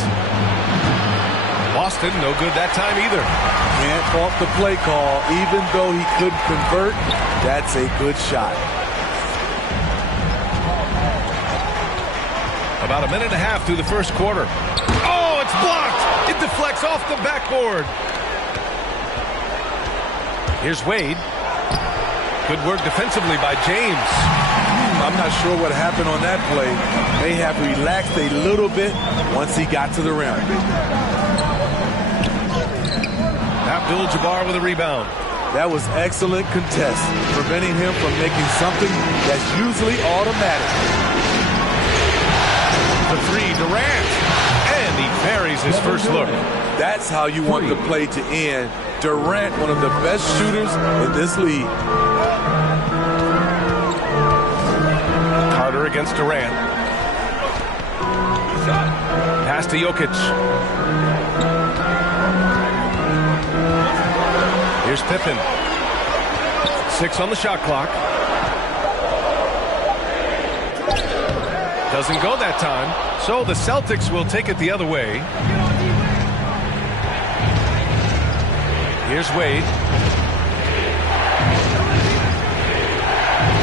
Boston, no good that time either. Can't fault the play call. Even though he couldn't convert, that's a good shot. About a minute and a half through the first quarter. Oh, it's blocked. It deflects off the backboard. Here's Wade. Good work defensively by James. I'm not sure what happened on that play. May have relaxed a little bit once he got to the rim. Abdul-Jabbar with a rebound. That was excellent contest, preventing him from making something that's usually automatic. The 3, Durant. And he buries his first look. That's how you want the play to end. Durant, one of the best shooters in this league. Carter against Durant. Pass to Jokic. Here's Pippen. 6 on the shot clock. Doesn't go that time, so the Celtics will take it the other way. Here's Wade.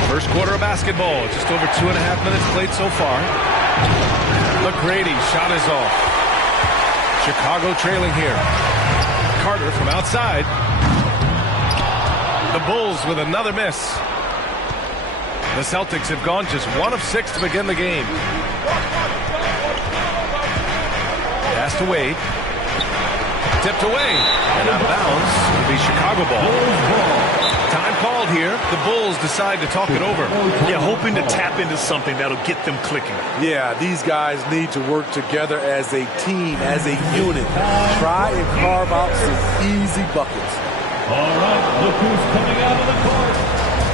First quarter of basketball, just over 2.5 minutes played so far. McGrady, shot is off. Chicago trailing here. Carter from outside. The Bulls with another miss. The Celtics have gone just 1 of 6 to begin the game. Pass to Wade. Tipped away. And out of bounds. It'll be Chicago ball. Time called here. The Bulls decide to talk it over. Yeah, hoping to tap into something that'll get them clicking. Yeah, these guys need to work together as a team, as a unit. Try and carve out some easy buckets. All right, look who's coming out of the court.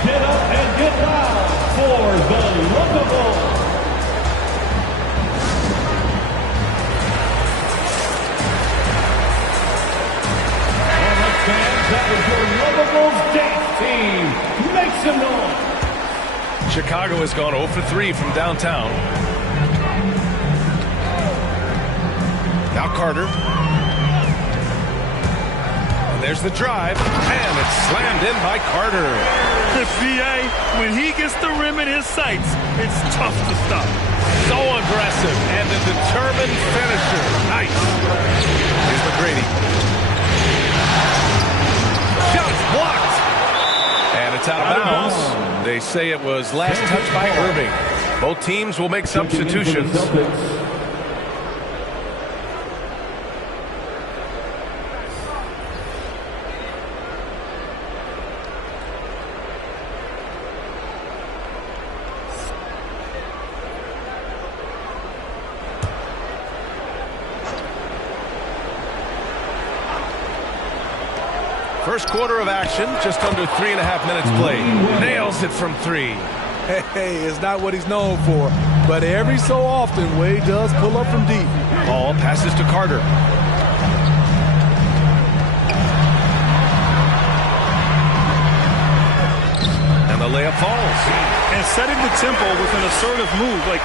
Get up and get loud for the Local Bulls. All right, fans, that was your Local Bulls dance team. Make some noise. Chicago has gone 0 for 3 from downtown. Now Carter. And there's the drive, and it's slammed in by Carter. B.A., when he gets the rim in his sights, it's tough to stop. So aggressive and a determined finisher. Nice. Here's McGrady. Shot's blocked. And it's out of bounds. They say it was last touched by Irving. Both teams will make substitutions. First quarter of action, just under 3.5 minutes played. Nails it from 3. Hey, it's not what he's known for, but every so often, Wade does pull up from deep. Ball passes to Carter. And the layup falls. And setting the tempo with an assertive move. Like,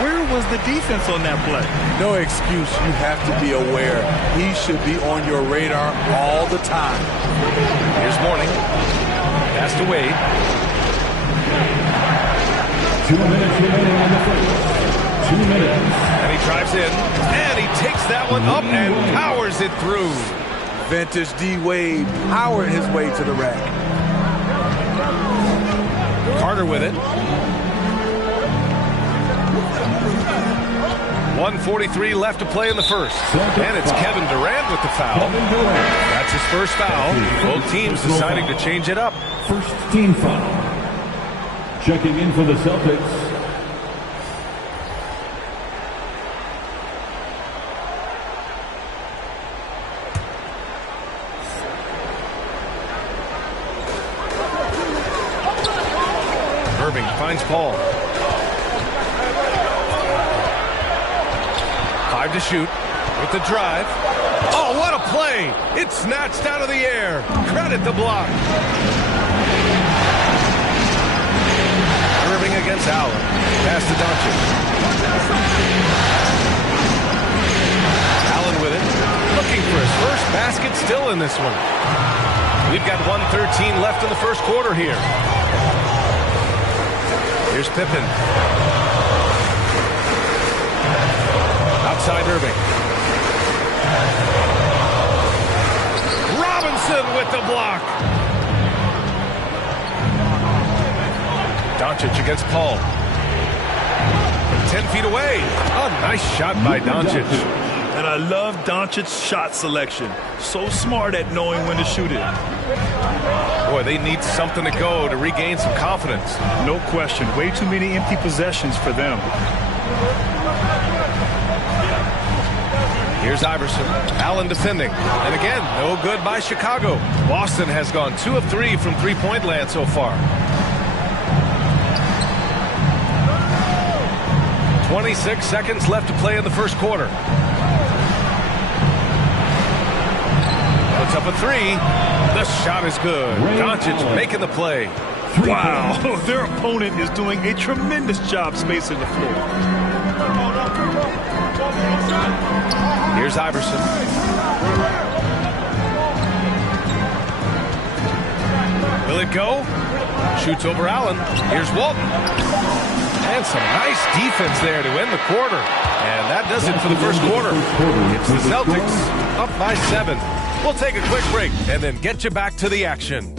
where was the defense on that play? No excuse. You have to be aware. He should be on your radar all the time. Here's Mourning. Pass to Wade. 2 minutes remaining in the first. 2 minutes. And he drives in. And he takes that one up and powers it through. Vintage D. Wade powering his way to the rack. Carter with it. 1:43 left to play in the first. And it's Kevin Durant with the foul. That's his first foul. Both teams deciding to change it up. First team foul. Checking in for the Celtics. Irving finds Paul. 5 to shoot with the drive. Oh, what a play! It's snatched out of the air. Credit the block. Irving against Allen. Pass to Doncic. Allen with it. Looking for his first basket still in this one. We've got 1:13 left in the first quarter here. Here's Pippen. Outside Irving. Robinson with the block. Doncic against Paul. 10 feet away. A nice shot by Doncic. And I love Doncic's shot selection. So smart at knowing when to shoot it. Boy, they need something to go to regain some confidence. No question. Way too many empty possessions for them. Here's Iverson. Allen defending. And again, no good by Chicago. Boston has gone 2 of 3 from three-point land so far. 26 seconds left to play in the first quarter. Puts up a 3. The shot is good. Doncic making the play. Wow, their opponent is doing a tremendous job spacing the floor. Here's Iverson. Will it go? Shoots over Allen. Here's Walton. And some nice defense there to end the quarter. And that does it for the first quarter. It's the Celtics up by 7. We'll take a quick break and then get you back to the action.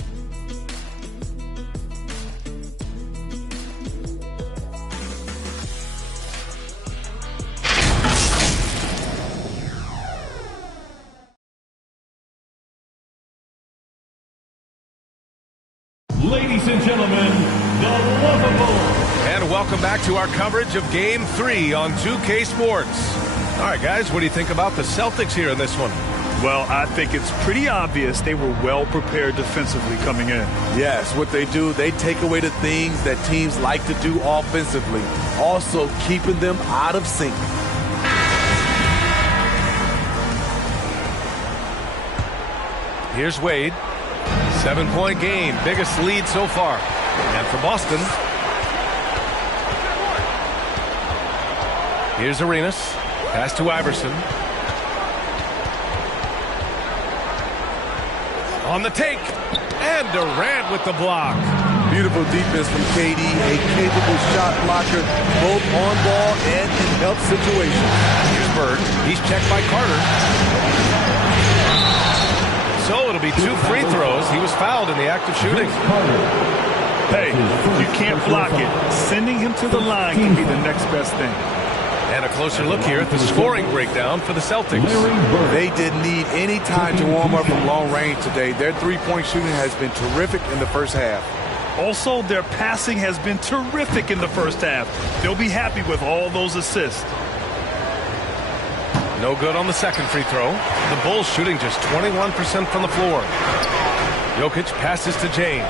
Ladies and gentlemen, the lovable. And welcome back to our coverage of Game 3 on 2K Sports. All right, guys, what do you think about the Celtics here in this one? Well, I think it's pretty obvious they were well prepared defensively coming in. Yes, what they do, they take away the things that teams like to do offensively, also keeping them out of sync. Here's Wade. 7-point game, biggest lead so far. And for Boston, here's Arenas. Pass to Iverson. On the take. And Durant with the block. Beautiful defense from KD, a capable shot blocker, both on ball and in help situations. Here's Bird. He's checked by Carter. So it'll be 2 free throws. He was fouled in the act of shooting. Hey, you can't block it. Sending him to the line can be the next best thing. And a closer look here at the scoring breakdown for the Celtics. They didn't need any time to warm up from long range today. Their three-point shooting has been terrific in the first half. Also, their passing has been terrific in the first half. They'll be happy with all those assists. No good on the second free throw. The Bulls shooting just 21% from the floor. Jokic passes to James.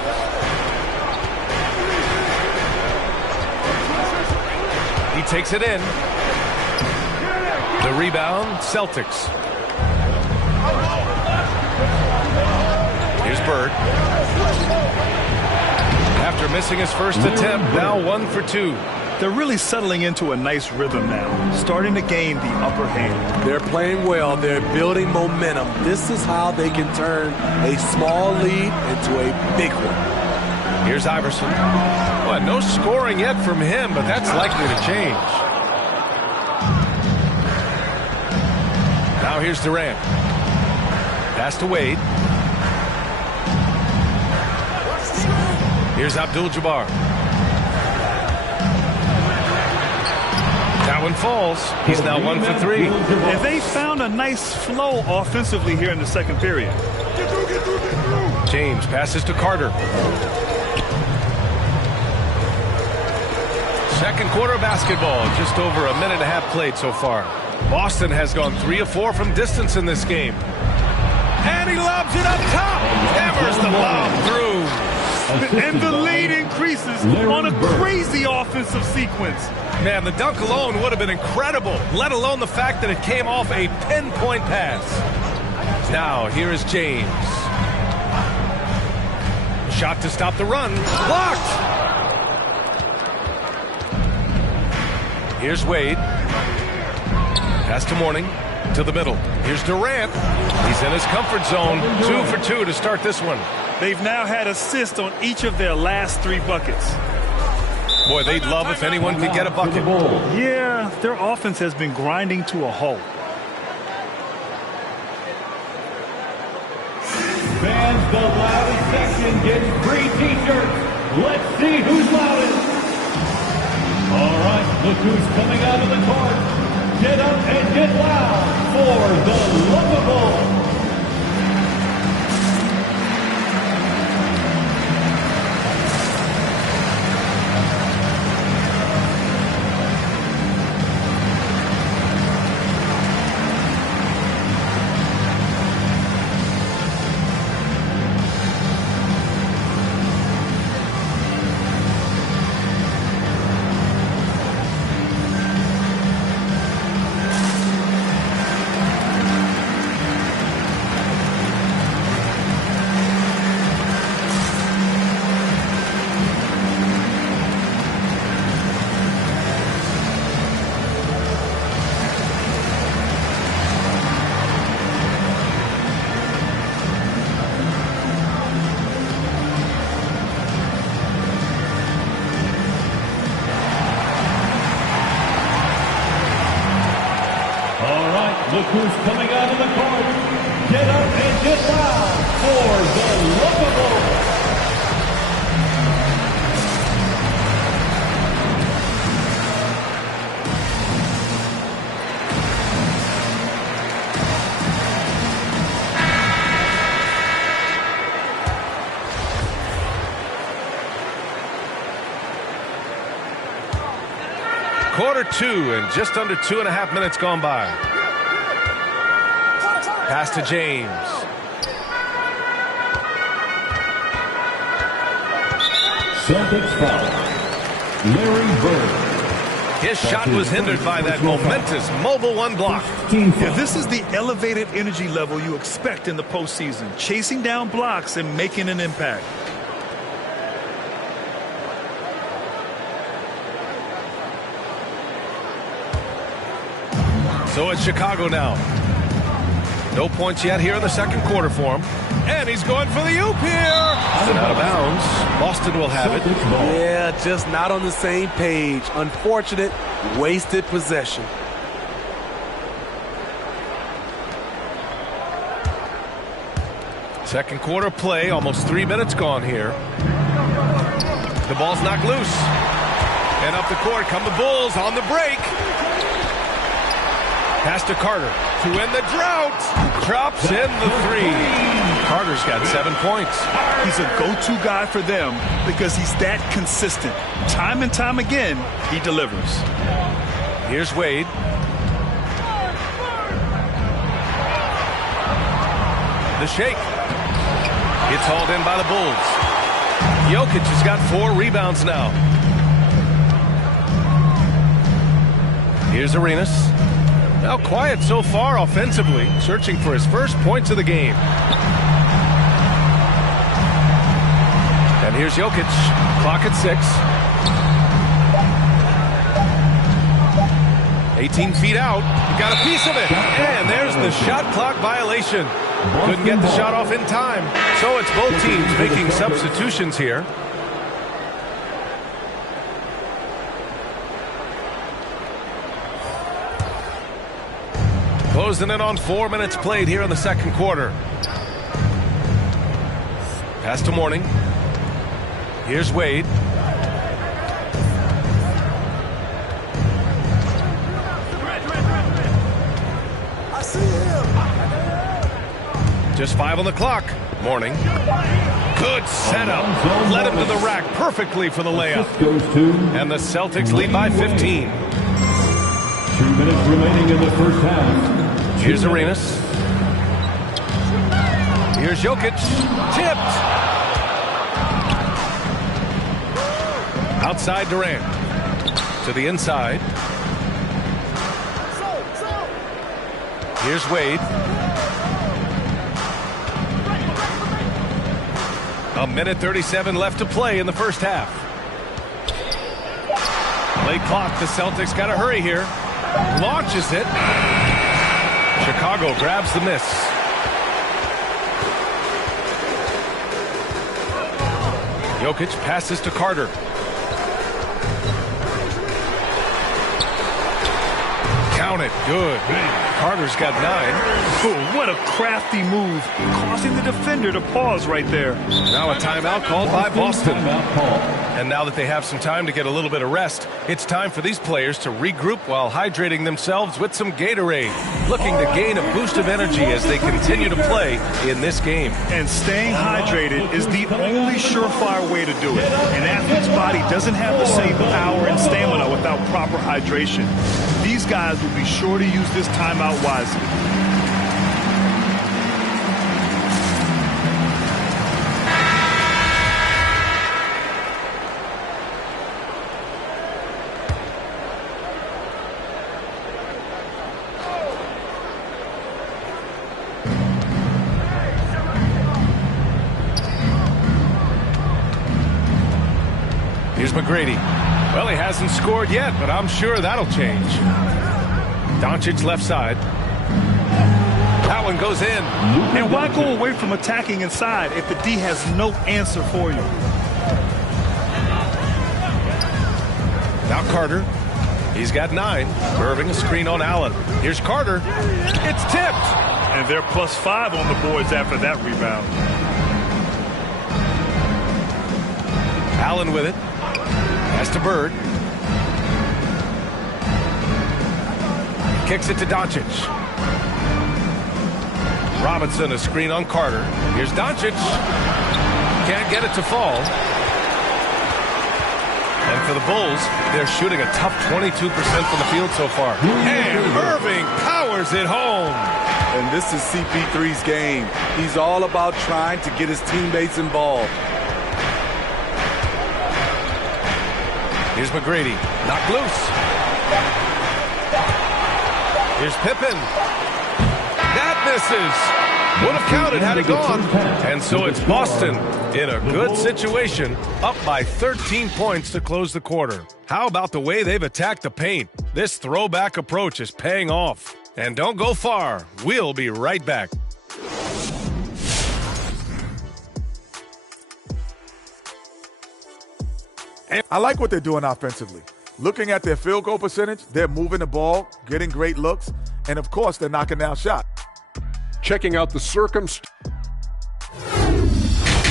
He takes it in. The rebound, Celtics. Here's Bird. After missing his first attempt, now 1 for 2. They're really settling into a nice rhythm now, starting to gain the upper hand. They're playing well. They're building momentum. This is how they can turn a small lead into a big one. Here's Iverson. Well, no scoring yet from him, but that's likely to change. Now here's Durant. Pass to Wade. Here's Abdul-Jabbar. That one falls. He's now 1 for 3. And they found a nice flow offensively here in the second period. James passes to Carter. Second quarter basketball. Just over a minute and a half played so far. Boston has gone 3 of 4 from distance in this game. And he lobs it up top. Hammers the lob through. And the lead increases on a crazy offensive sequence. Man, the dunk alone would have been incredible, let alone the fact that it came off a pinpoint pass. Now, here is James. Shot to stop the run. Blocked! Here's Wade. Pass to Mourning. To the middle. Here's Durant. He's in his comfort zone. 2 for 2 to start this one. They've now had assists on each of their last 3 buckets. Boy, they'd love if anyone could get a bucket. Yeah, their offense has been grinding to a halt. Fans, the loudest section gets free t-shirts. Let's see who's loudest. All right, look who's coming out of the court. Get up and get loud for the Lovable. Look who's coming out of the court. Get up and get loud for the Lovable. Quarter 2 and just under 2.5 minutes gone by. Pass to James. Celtics foul. Larry Bird. His shot was hindered by that momentous Mobile One block. Yeah, this is the elevated energy level you expect in the postseason. Chasing down blocks and making an impact. So it's Chicago now. No points yet here in the second quarter for him. And he's going for the oop here. And out of bounds. Boston will have it. Yeah, just not on the same page. Unfortunate, wasted possession. Second quarter play, almost 3 minutes gone here. The ball's knocked loose. And up the court come the Bulls on the break. Pass to Carter to end the drought. Drops in the three. Carter's got 7 points. He's a go-to guy for them because he's that consistent. Time and time again, he delivers. Here's Wade. The shake. It's hauled in by the Bulls. Jokic has got 4 rebounds now. Here's Arenas. Now quiet so far offensively, searching for his first points of the game. And here's Jokic. Clock at 6. 18 feet out. He got a piece of it. And there's the shot clock violation. Couldn't get the shot off in time. So it's both teams making substitutions here. Closing in on 4 minutes played here in the second quarter. Pass to Mourning. Here's Wade. Just 5 on the clock. Mourning. Good setup. Led him to the rack perfectly for the layup. And the Celtics lead by 15. 2 minutes remaining in the first half. Here's Arenas. Here's Jokic. Tipped. Outside Durant. To the inside. Here's Wade. A minute 37 left to play in the first half. Late clock. The Celtics got to hurry here. Launches it. Chicago grabs the miss. Jokic passes to Carter. Count it. Good. Carter's got 9. Oh, what a crafty move, causing the defender to pause right there. Now a timeout called by Boston. And now that they have some time to get a little bit of rest, it's time for these players to regroup while hydrating themselves with some Gatorade, looking to gain a boost of energy as they continue to play in this game. And staying hydrated is the only surefire way to do it. An athlete's body doesn't have the same power and stamina without proper hydration. These guys will be sure to use this timeout wisely. Here's McGrady. Well, he hasn't scored yet, but I'm sure that'll change. Doncic left side. That one goes in. And why go away from attacking inside if the D has no answer for you? Now Carter. He's got 9. Irving a screen on Allen. Here's Carter. It's tipped. And they're +5 on the boards after that rebound. Allen with it. Pass to Bird. Kicks it to Doncic. Robinson a screen on Carter. Here's Doncic. Can't get it to fall. And for the Bulls, they're shooting a tough 22% from the field so far. And Irving powers it home. And this is CP3's game. He's all about trying to get his teammates involved. Here's McGrady. Knocked loose. Here's Pippen. That misses. Would have counted had it gone. And so it's Boston in a good situation, up by 13 points to close the quarter. How about the way they've attacked the paint? This throwback approach is paying off. And don't go far. We'll be right back. I like what they're doing offensively. Looking at their field goal percentage, they're moving the ball, getting great looks, and of course, they're knocking down shots. Checking out the circumstances.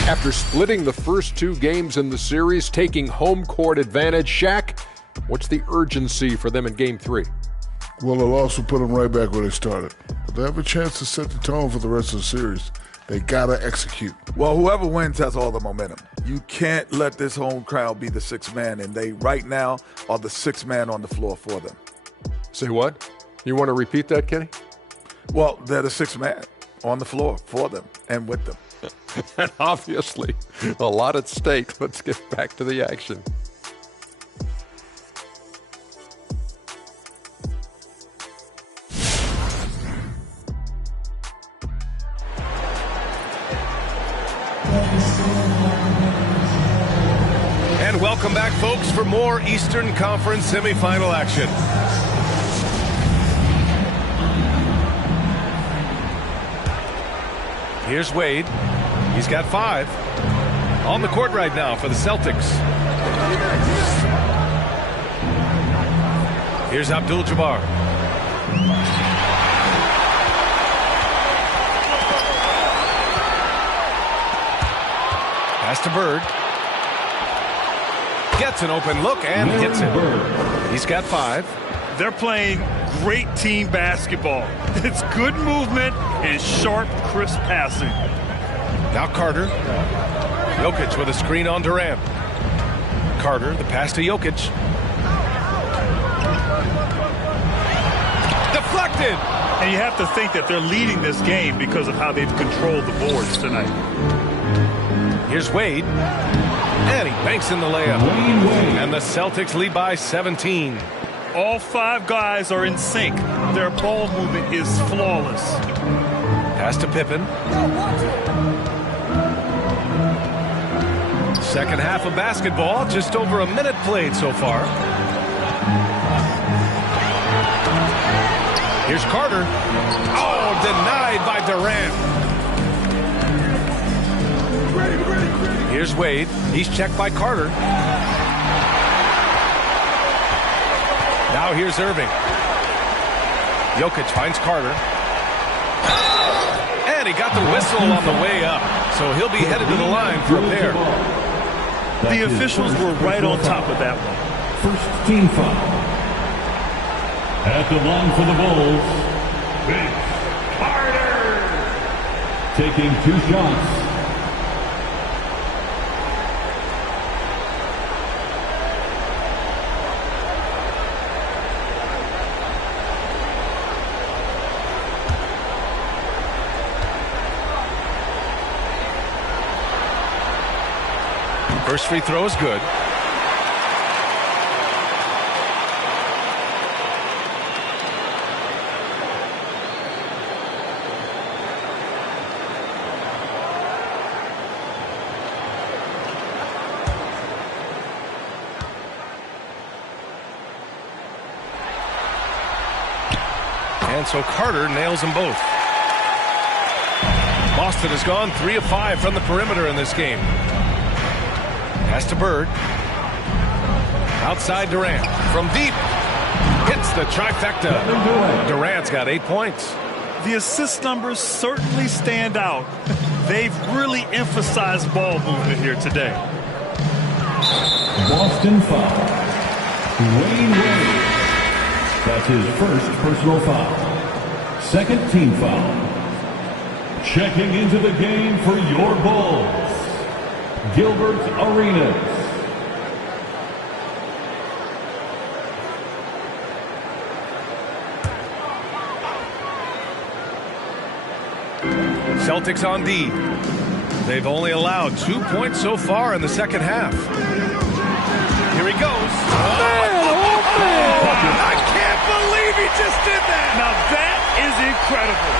After splitting the first 2 games in the series, taking home court advantage, Shaq, what's the urgency for them in Game 3? Well, it'll also put them right back where they started. But they have a chance to set the tone for the rest of the series. They gotta execute. Well, whoever wins has all the momentum. You can't let this home crowd be the 6th man, and they right now are the 6th man on the floor for them. Say what? You want to repeat that, Kenny? Well, they're the 6th man on the floor for them and with them. And obviously, a lot at stake. Let's get back to the action. And welcome back, folks, for more Eastern Conference semifinal action. Here's Wade. He's got 5. On the court right now for the Celtics. Here's Abdul-Jabbar. Pass to Bird. Gets an open look and hits it. He's got 5. They're playing great team basketball. It's good movement and sharp, crisp passing. Now Carter. Jokic with a screen on Durant. Carter, the pass to Jokic. Deflected! And you have to think that they're leading this game because of how they've controlled the boards tonight. Here's Wade. And he banks in the layup. And the Celtics lead by 17. All 5 guys are in sync. Their ball movement is flawless. Pass to Pippen. Second half of basketball, just over a minute played so far. Here's Carter. Oh, denied by Durant. Here's Wade. He's checked by Carter. Now here's Irving. Jokic finds Carter. And he got the whistle on the way up. So he'll be headed to the line for a pair. The officials were right on top of that one. First team foul. At the line for the Bulls, Vince Carter. Taking 2 shots. First free throw is good. And so Carter nails them both. Boston has gone 3 of 5 from the perimeter in this game. Pass to Bird. Outside Durant. From deep. Hits the trifecta. Durant's got 8 points. The assist numbers certainly stand out. They've really emphasized ball movement here today. Boston foul. Wayne Wade. That's his first personal foul. Second team foul. Checking into the game for your Bulls, Gilbert Arenas. Celtics on D. They've only allowed 2 points so far in the second half. Here he goes. I can't believe he just did that. Now that is incredible.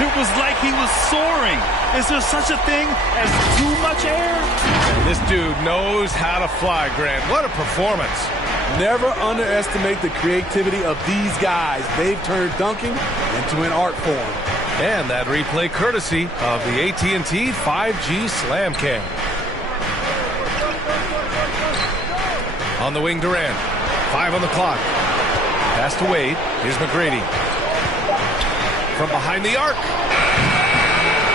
It was like he was soaring. Is there such a thing as too much air? And this dude knows how to fly, Grant. What a performance. Never underestimate the creativity of these guys. They've turned dunking into an art form. And that replay courtesy of the AT&T 5G Slam Cam. On the wing, Durant. 5 on the clock. Pass to Wade. Here's McGrady. From behind the arc.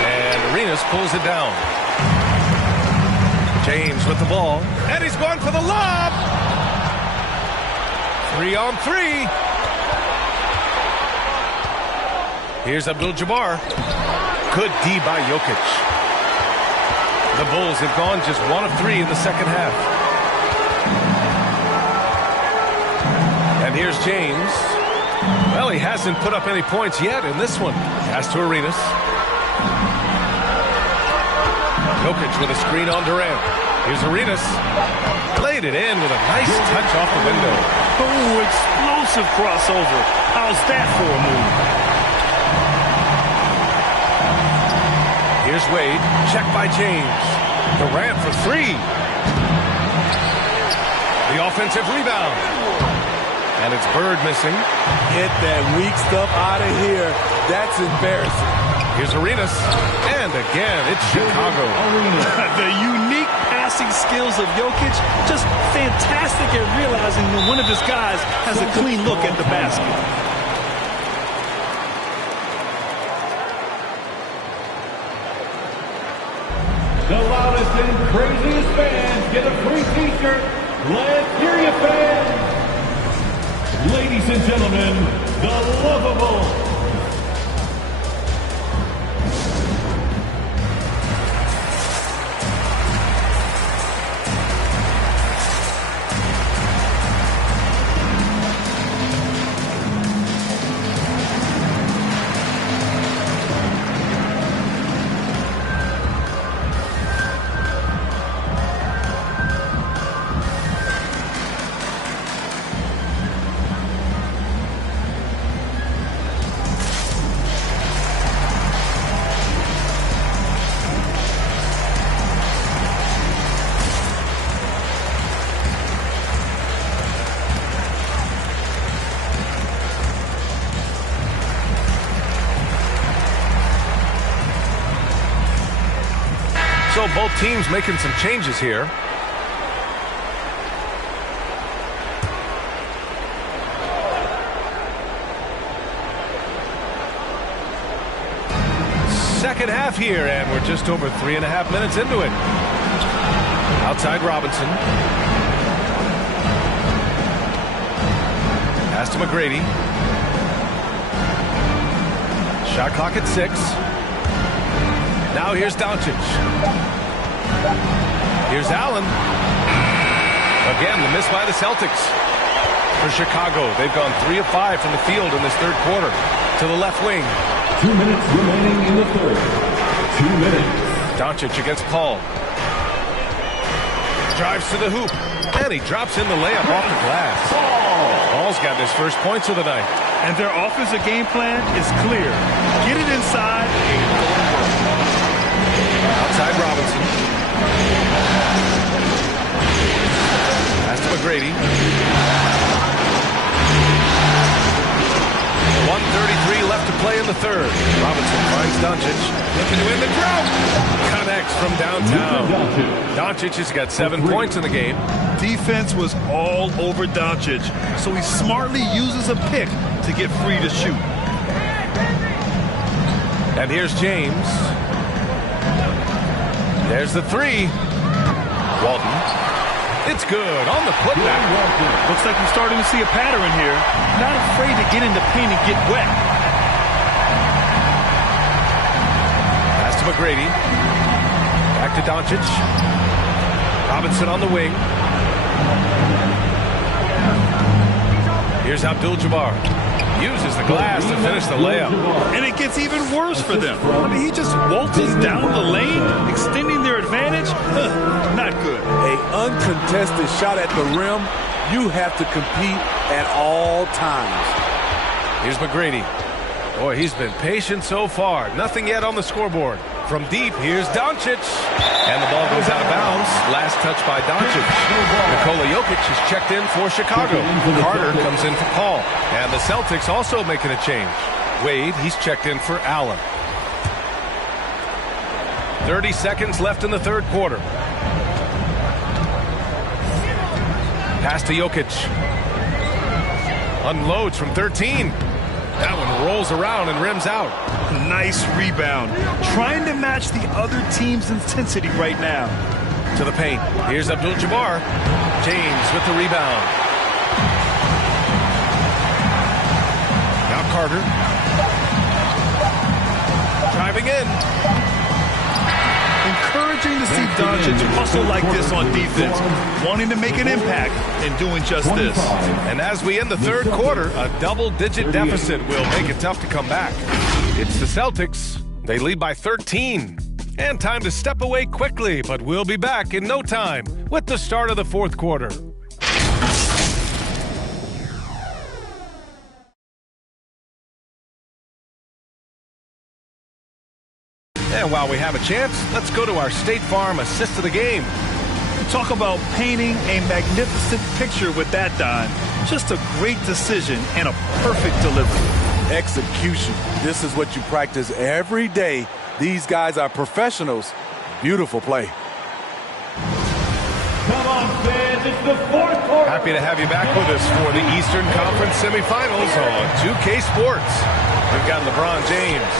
And Arenas pulls it down. James with the ball. And he's going for the lob. 3 on 3. Here's Abdul-Jabbar. Good D by Jokic. The Bulls have gone just 1 of 3 in the second half. And here's James. Well, he hasn't put up any points yet in this one. Pass to Arenas. Jokic with a screen on Durant. Here's Arenas. Played it in with a nice touch off the window. Oh, explosive crossover. How's that for a move? Here's Wade. Check by James. Durant for 3. The offensive rebound. And it's Bird missing. Get that weak stuff out of here. That's embarrassing. Here's Arenas. And again, it's Chicago. The unique passing skills of Jokic, just fantastic at realizing when one of his guys has a clean look at the basket. The loudest and craziest fans get a free t-shirt. Let's hear you, fans. Ladies and gentlemen, the Lovables. So both teams making some changes here. Second half here, and we're just over 3.5 minutes into it. Outside Robinson. Pass to McGrady. Shot clock at 6. Now here's Doncic. Here's Allen. Again, the miss by the Celtics. For Chicago, they've gone 3 of 5 from the field in this third quarter. To the left wing. 2 minutes remaining in the third. 2 minutes. Doncic against Paul. Drives to the hoop. And he drops in the layup off the glass. Paul's got his first points of the night. And their offensive game plan is clear. Get it inside. Outside Robinson. Pass to McGrady. 1:33 left to play in the third. Robinson finds Doncic. Looking to win the drought. Connects from downtown. Doncic has got 7 points in the game. Defense was all over Doncic, so he smartly uses a pick to get free to shoot. And here's James. There's the 3. Walton. It's good on the putback. Looks like we're starting to see a pattern here. Not afraid to get in the paint and get wet. Pass to McGrady. Back to Doncic. Robinson on the wing. Here's Abdul-Jabbar. Uses the glass to finish the layup. And it gets even worse for them. I mean, he just waltzes down the lane, extending their advantage. Not good. An uncontested shot at the rim, you have to compete at all times. Here's McGrady. Boy, he's been patient so far. Nothing yet on the scoreboard. From deep, here's Doncic. And the ball goes out of bounds. Last touch by Doncic. Nikola Jokic is checked in for Chicago. Carter comes in for Paul. And the Celtics also making a change. Wade, he's checked in for Allen. 30 seconds left in the third quarter. Pass to Jokic. Unloads from 13. That one rolls around and rims out. Nice rebound. Trying to match the other team's intensity right now. To the paint. Here's Abdul-Jabbar. James with the rebound. Now Carter. Driving in. Encouraging to see Doncic hustle like this on defense, wanting to make an impact and doing just this. And as we end the third quarter, a double-digit deficit will make it tough to come back. It's the Celtics. They lead by 13. And time to step away quickly, but we'll be back in no time with the start of the fourth quarter. And while we have a chance, let's go to our State Farm assist of the game. Talk about painting a magnificent picture with that dime. Just a great decision and a perfect delivery. Execution. This is what you practice every day. These guys are professionals. Beautiful play. Come on, fans, it's the fourth quarter. Happy to have you back with us for the Eastern Conference semifinals on 2K Sports. We've got LeBron James.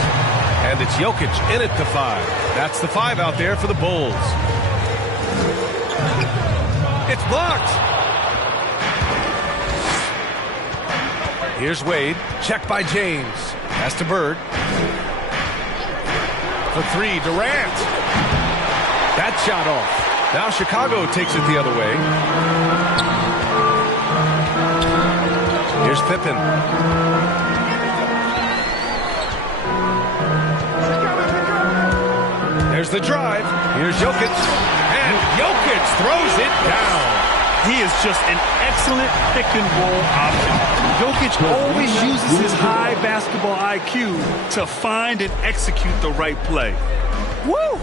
And it's Jokic in at the 5. That's the 5 out there for the Bulls. It's blocked. Here's Wade. Checked by James. Pass to Bird. For 3, Durant. That shot off. Now Chicago takes it the other way. Here's Pippen. There's the drive. Here's Jokic. And Jokic throws it down. He is just an excellent pick-and-roll option. Jokic always uses his high basketball IQ to find and execute the right play. Woo!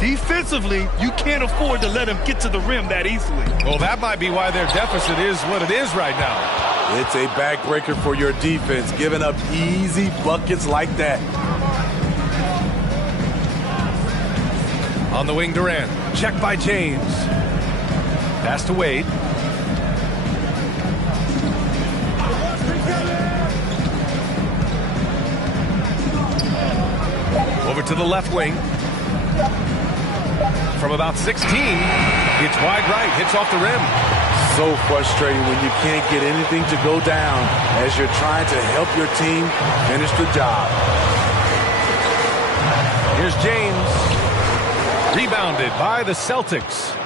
Defensively, you can't afford to let him get to the rim that easily. Well, that might be why their deficit is what it is right now. It's a backbreaker for your defense, giving up easy buckets like that. On the wing, Durant. Checked by James. Pass to Wade. Over to the left wing. From about 16, it's wide right, hits off the rim. So frustrating when you can't get anything to go down as you're trying to help your team finish the job. Here's James. Rebounded by the Celtics.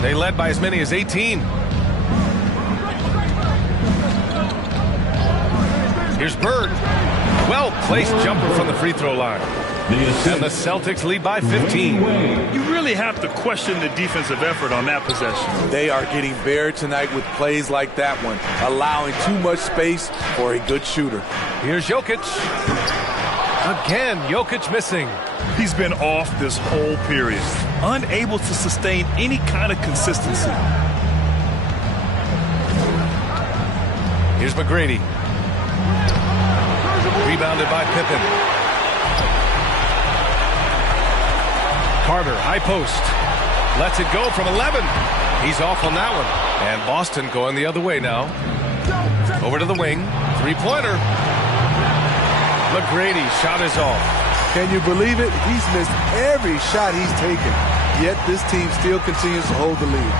They led by as many as 18. Here's Bird. Well-placed jumper from the free throw line. And the Celtics lead by 15. You really have to question the defensive effort on that possession. They are getting buried tonight with plays like that one, allowing too much space for a good shooter. Here's Jokic. Again, Jokic missing. He's been off this whole period, unable to sustain any kind of consistency. Here's McGrady. Rebounded by Pippen. Carter, high post. Lets it go from 11. He's off on that one. And Boston going the other way now. Over to the wing. Three-pointer. McGrady, shot is off. Can you believe it? He's missed every shot he's taken. Yet this team still continues to hold the lead.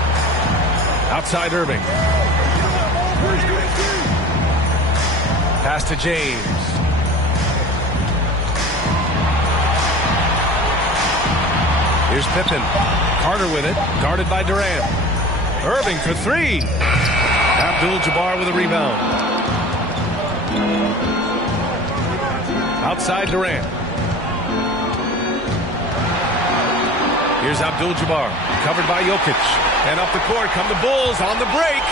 Outside Irving. Pass to James. Here's Pippen. Carter with it. Guarded by Durant. Irving for 3. Abdul-Jabbar with a rebound. Outside Durant. Here's Abdul-Jabbar. Covered by Jokic. And up the court come the Bulls on the break.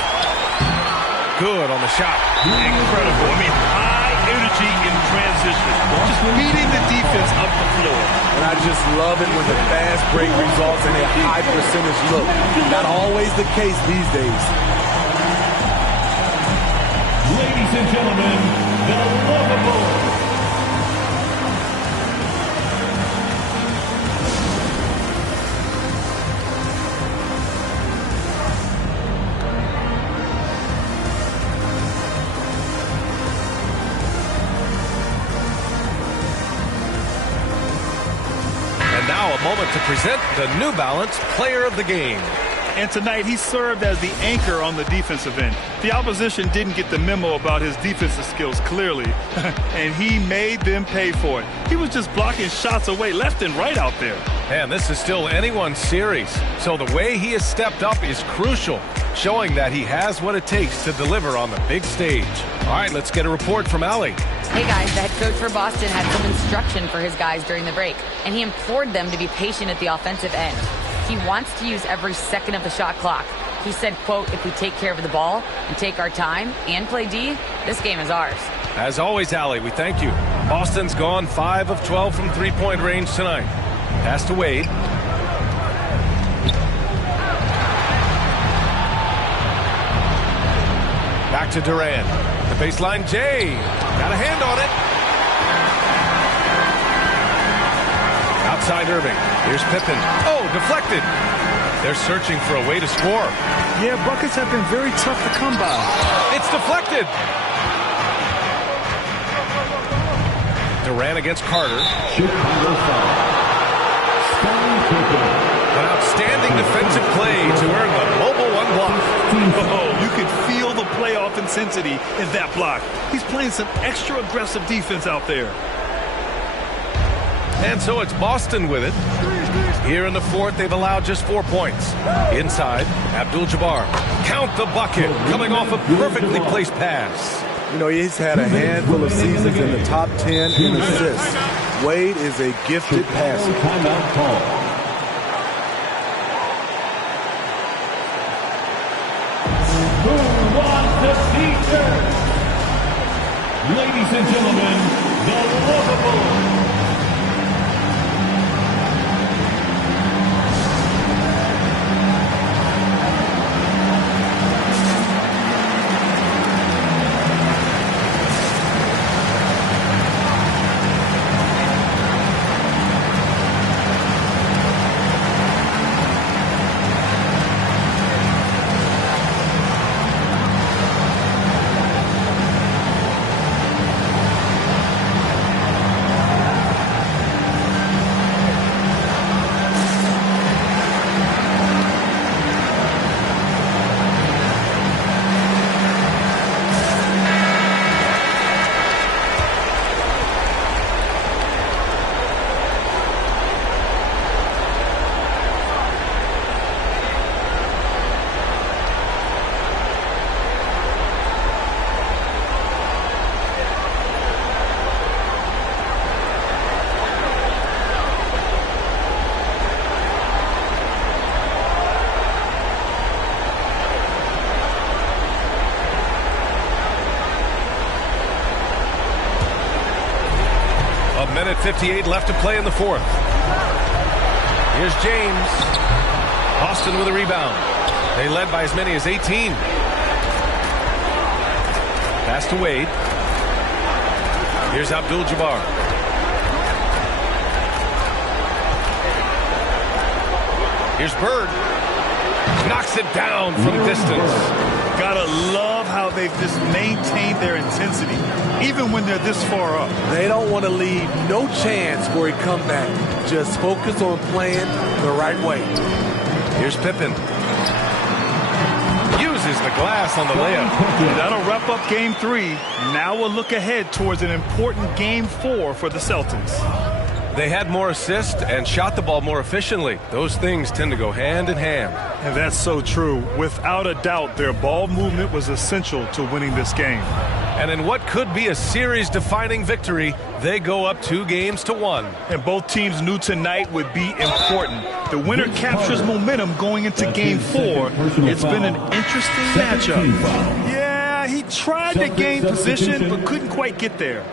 Good on the shot. Incredible. I mean, high energy in transition. Just beating the defense up the floor. And I just love it when the fast break results in a high percentage look. Not always the case these days. Ladies and gentlemen, the Lovables. Now a moment to present the New Balance Player of the Game. And tonight he served as the anchor on the defensive end. The opposition didn't get the memo about his defensive skills clearly, and he made them pay for it. He was just blocking shots away left and right out there. And this is still anyone's series, so the way he has stepped up is crucial, showing that he has what it takes to deliver on the big stage. All right, let's get a report from Allie. Hey guys, the head coach for Boston had some instruction for his guys during the break, and he implored them to be patient at the offensive end. He wants to use every second of the shot clock. He said, quote, if we take care of the ball and take our time and play D, this game is ours. As always, Allie, we thank you. Boston's gone 5 of 12 from three-point range tonight. Pass to Wade. Back to Durant. The baseline, Jay. Got a hand on it. Outside Irving. Here's Pippen. Oh, deflected. They're searching for a way to score. Yeah, buckets have been very tough to come by. It's deflected. Durant against Carter. Chicago foul. An outstanding defensive play to earn the mobile one block. Oh, you could feel the playoff intensity in that block. He's playing some extra aggressive defense out there. And so it's Boston with it. Here in the fourth, they've allowed just 4 points. Inside, Abdul-Jabbar. Count the bucket, coming off a perfectly placed pass. You know, he's had a handful of seasons in the top 10 in assists. Wade is a gifted passer. Timeout call. Who wants the t-shirt? Ladies and gentlemen, the Lovables. Minute 58 left to play in the fourth. Here's James. Boston with a rebound. They led by as many as 18. Pass to Wade. Here's Abdul-Jabbar. Here's Bird. Knocks it down from distance. Gotta love how they've just maintained their intensity, even when they're this far up. They don't want to leave no chance for a comeback. Just focus on playing the right way. Here's Pippen. Uses the glass on the layup. That'll wrap up game 3. Now we'll look ahead towards an important game 4 for the Celtics. They had more assists and shot the ball more efficiently. Those things tend to go hand in hand. And that's so true. Without a doubt, their ball movement was essential to winning this game. And in what could be a series-defining victory, they go up 2-1. And both teams knew tonight would be important. The winner captures momentum going into game 4. It's been an interesting matchup. Yeah, he tried to gain position, but couldn't quite get there.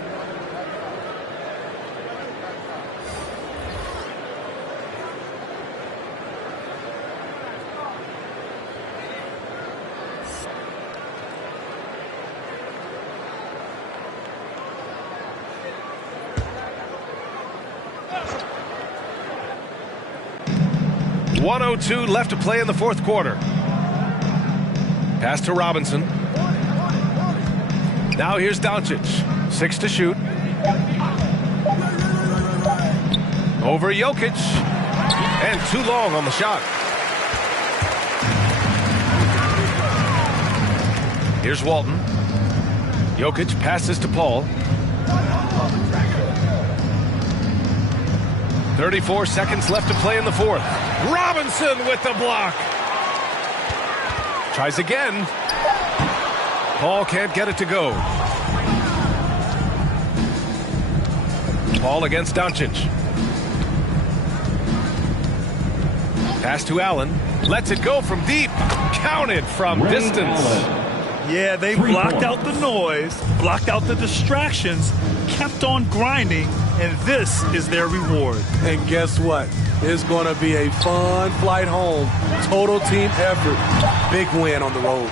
.102 left to play in the fourth quarter. Pass to Robinson. Now here's Doncic. 6 to shoot. Over Jokic. And too long on the shot. Here's Walton. Jokic passes to Paul. 34 seconds left to play in the fourth. Robinson with the block. Tries again. Paul can't get it to go. Paul against Doncic. Pass to Allen. Lets it go from deep. Counted from distance. Yeah, they blocked out the noise, blocked out the distractions, kept on grinding, and this is their reward. And guess what? It's going to be a fun flight home. Total team effort. Big win on the road.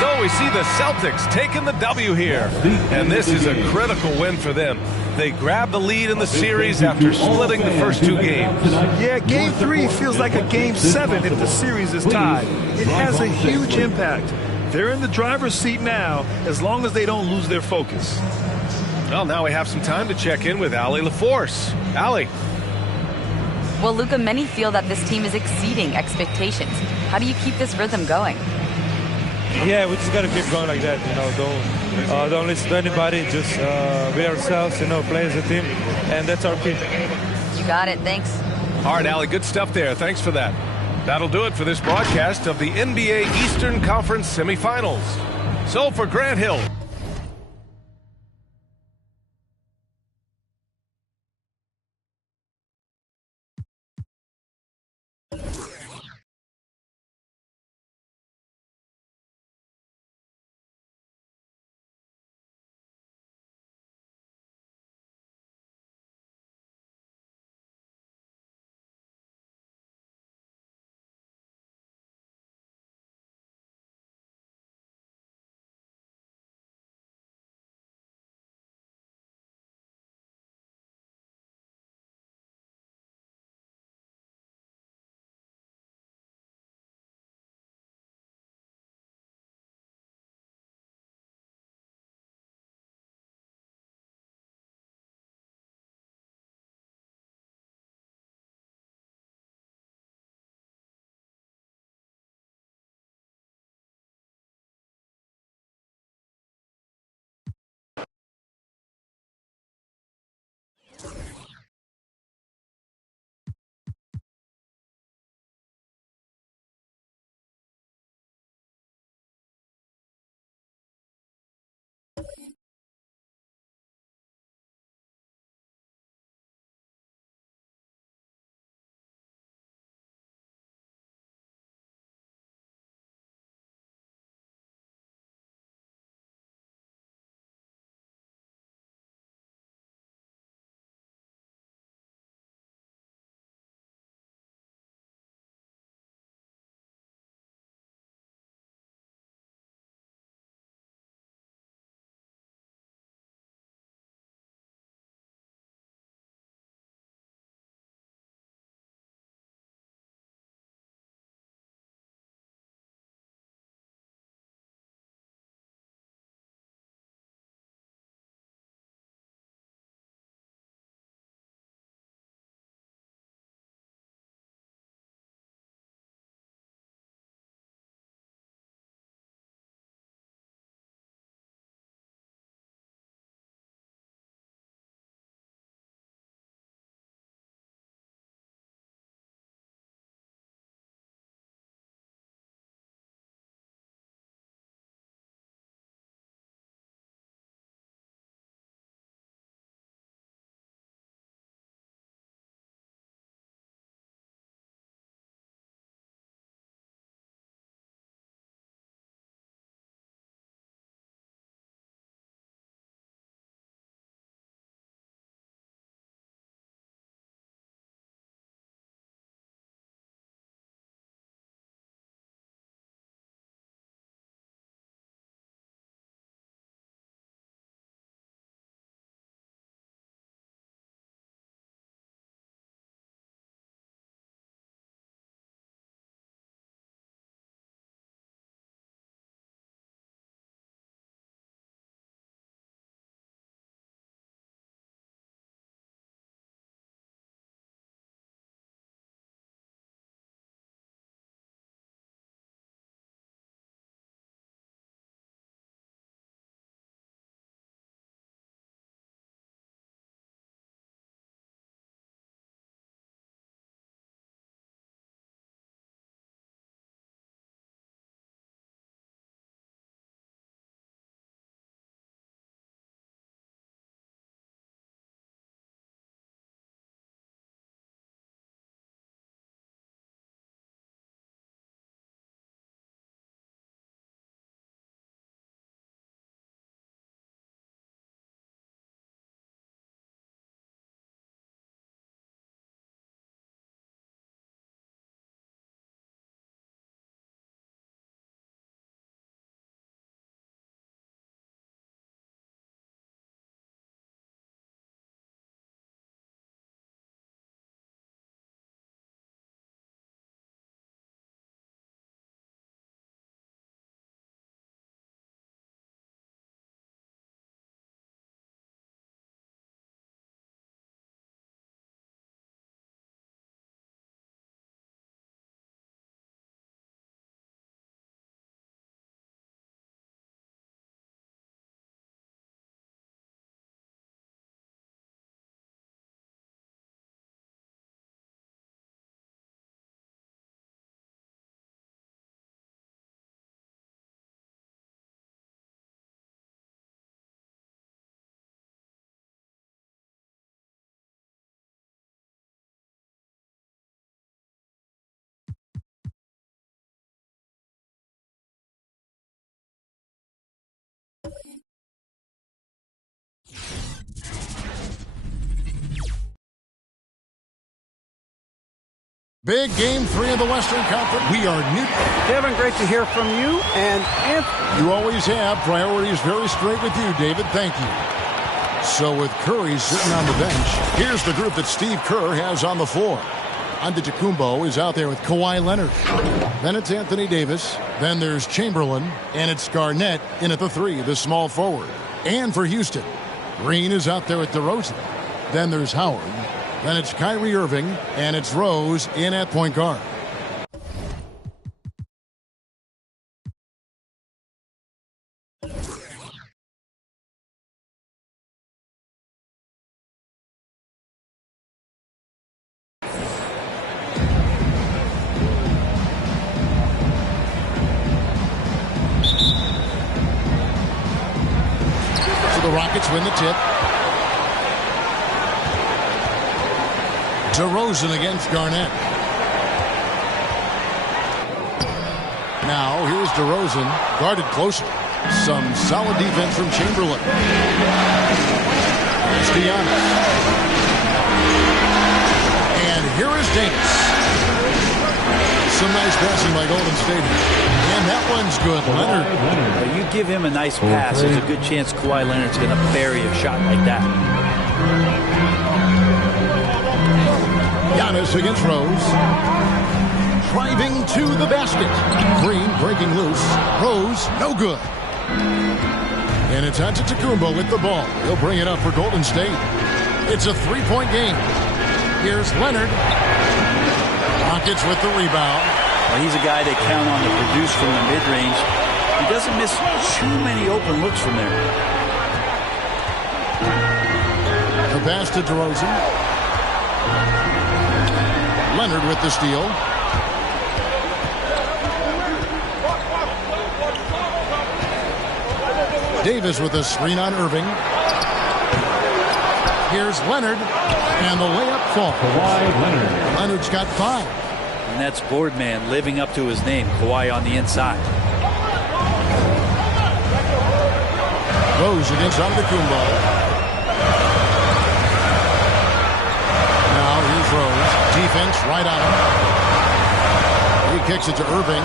So we see the Celtics taking the W here. And this is a critical win for them. They grab the lead in the series after splitting the first 2 games. Yeah, Game 3 feels like a Game 7 if the series is tied. It has a huge impact. They're in the driver's seat now as long as they don't lose their focus. Well, now we have some time to check in with Allie LaForce. Allie. Well, Luka, many feel that this team is exceeding expectations. How do you keep this rhythm going? Yeah, we just got to keep going like that. Don't listen to anybody. Just be ourselves. Play as a team, and that's our key. You got it. Thanks. All right, Allie, good stuff there. Thanks for that. That'll do it for this broadcast of the NBA Eastern Conference semifinals. So for Grant Hill. Big game 3 of the Western Conference. We are new. Kevin, great to hear from you. And Anthony. You always have. Priorities very straight with you, David. Thank you. So with Curry sitting on the bench, here's the group that Steve Kerr has on the floor. Antetokounmpo is out there with Kawhi Leonard. Then it's Anthony Davis. Then there's Chamberlain. And it's Garnett in at the 3, the small forward. And for Houston, Green is out there with DeRozan. Then there's Howard. Then it's Kyrie Irving. And it's Rose in at point guard. Win the tip. DeRozan against Garnett. Now here's DeRozan, guarded closer. Some solid defense from Chamberlain. Here's Giannis. And here is Davis. Some nice passing by Golden State. And that one's good. Leonard. You give him a nice pass, there's a good chance Kawhi Leonard's going to bury a shot like that. Giannis against Rose. Driving to the basket. Green breaking loose. Rose, no good. And it's Antetokounmpo with the ball. He'll bring it up for Golden State. It's a 3-point game. Here's Leonard. Rockets with the rebound. Well, he's a guy they count on to produce from the mid-range. He doesn't miss too many open looks from there. The pass to DeRozan. Leonard with the steal. Davis with a screen on Irving. Here's Leonard. And the layup falls. Leonard's got 5. And that's Boardman living up to his name. Kawhi on the inside. Rose against Antetokounmpo. Now here's Rose. Defense right on him. He kicks it to Irving.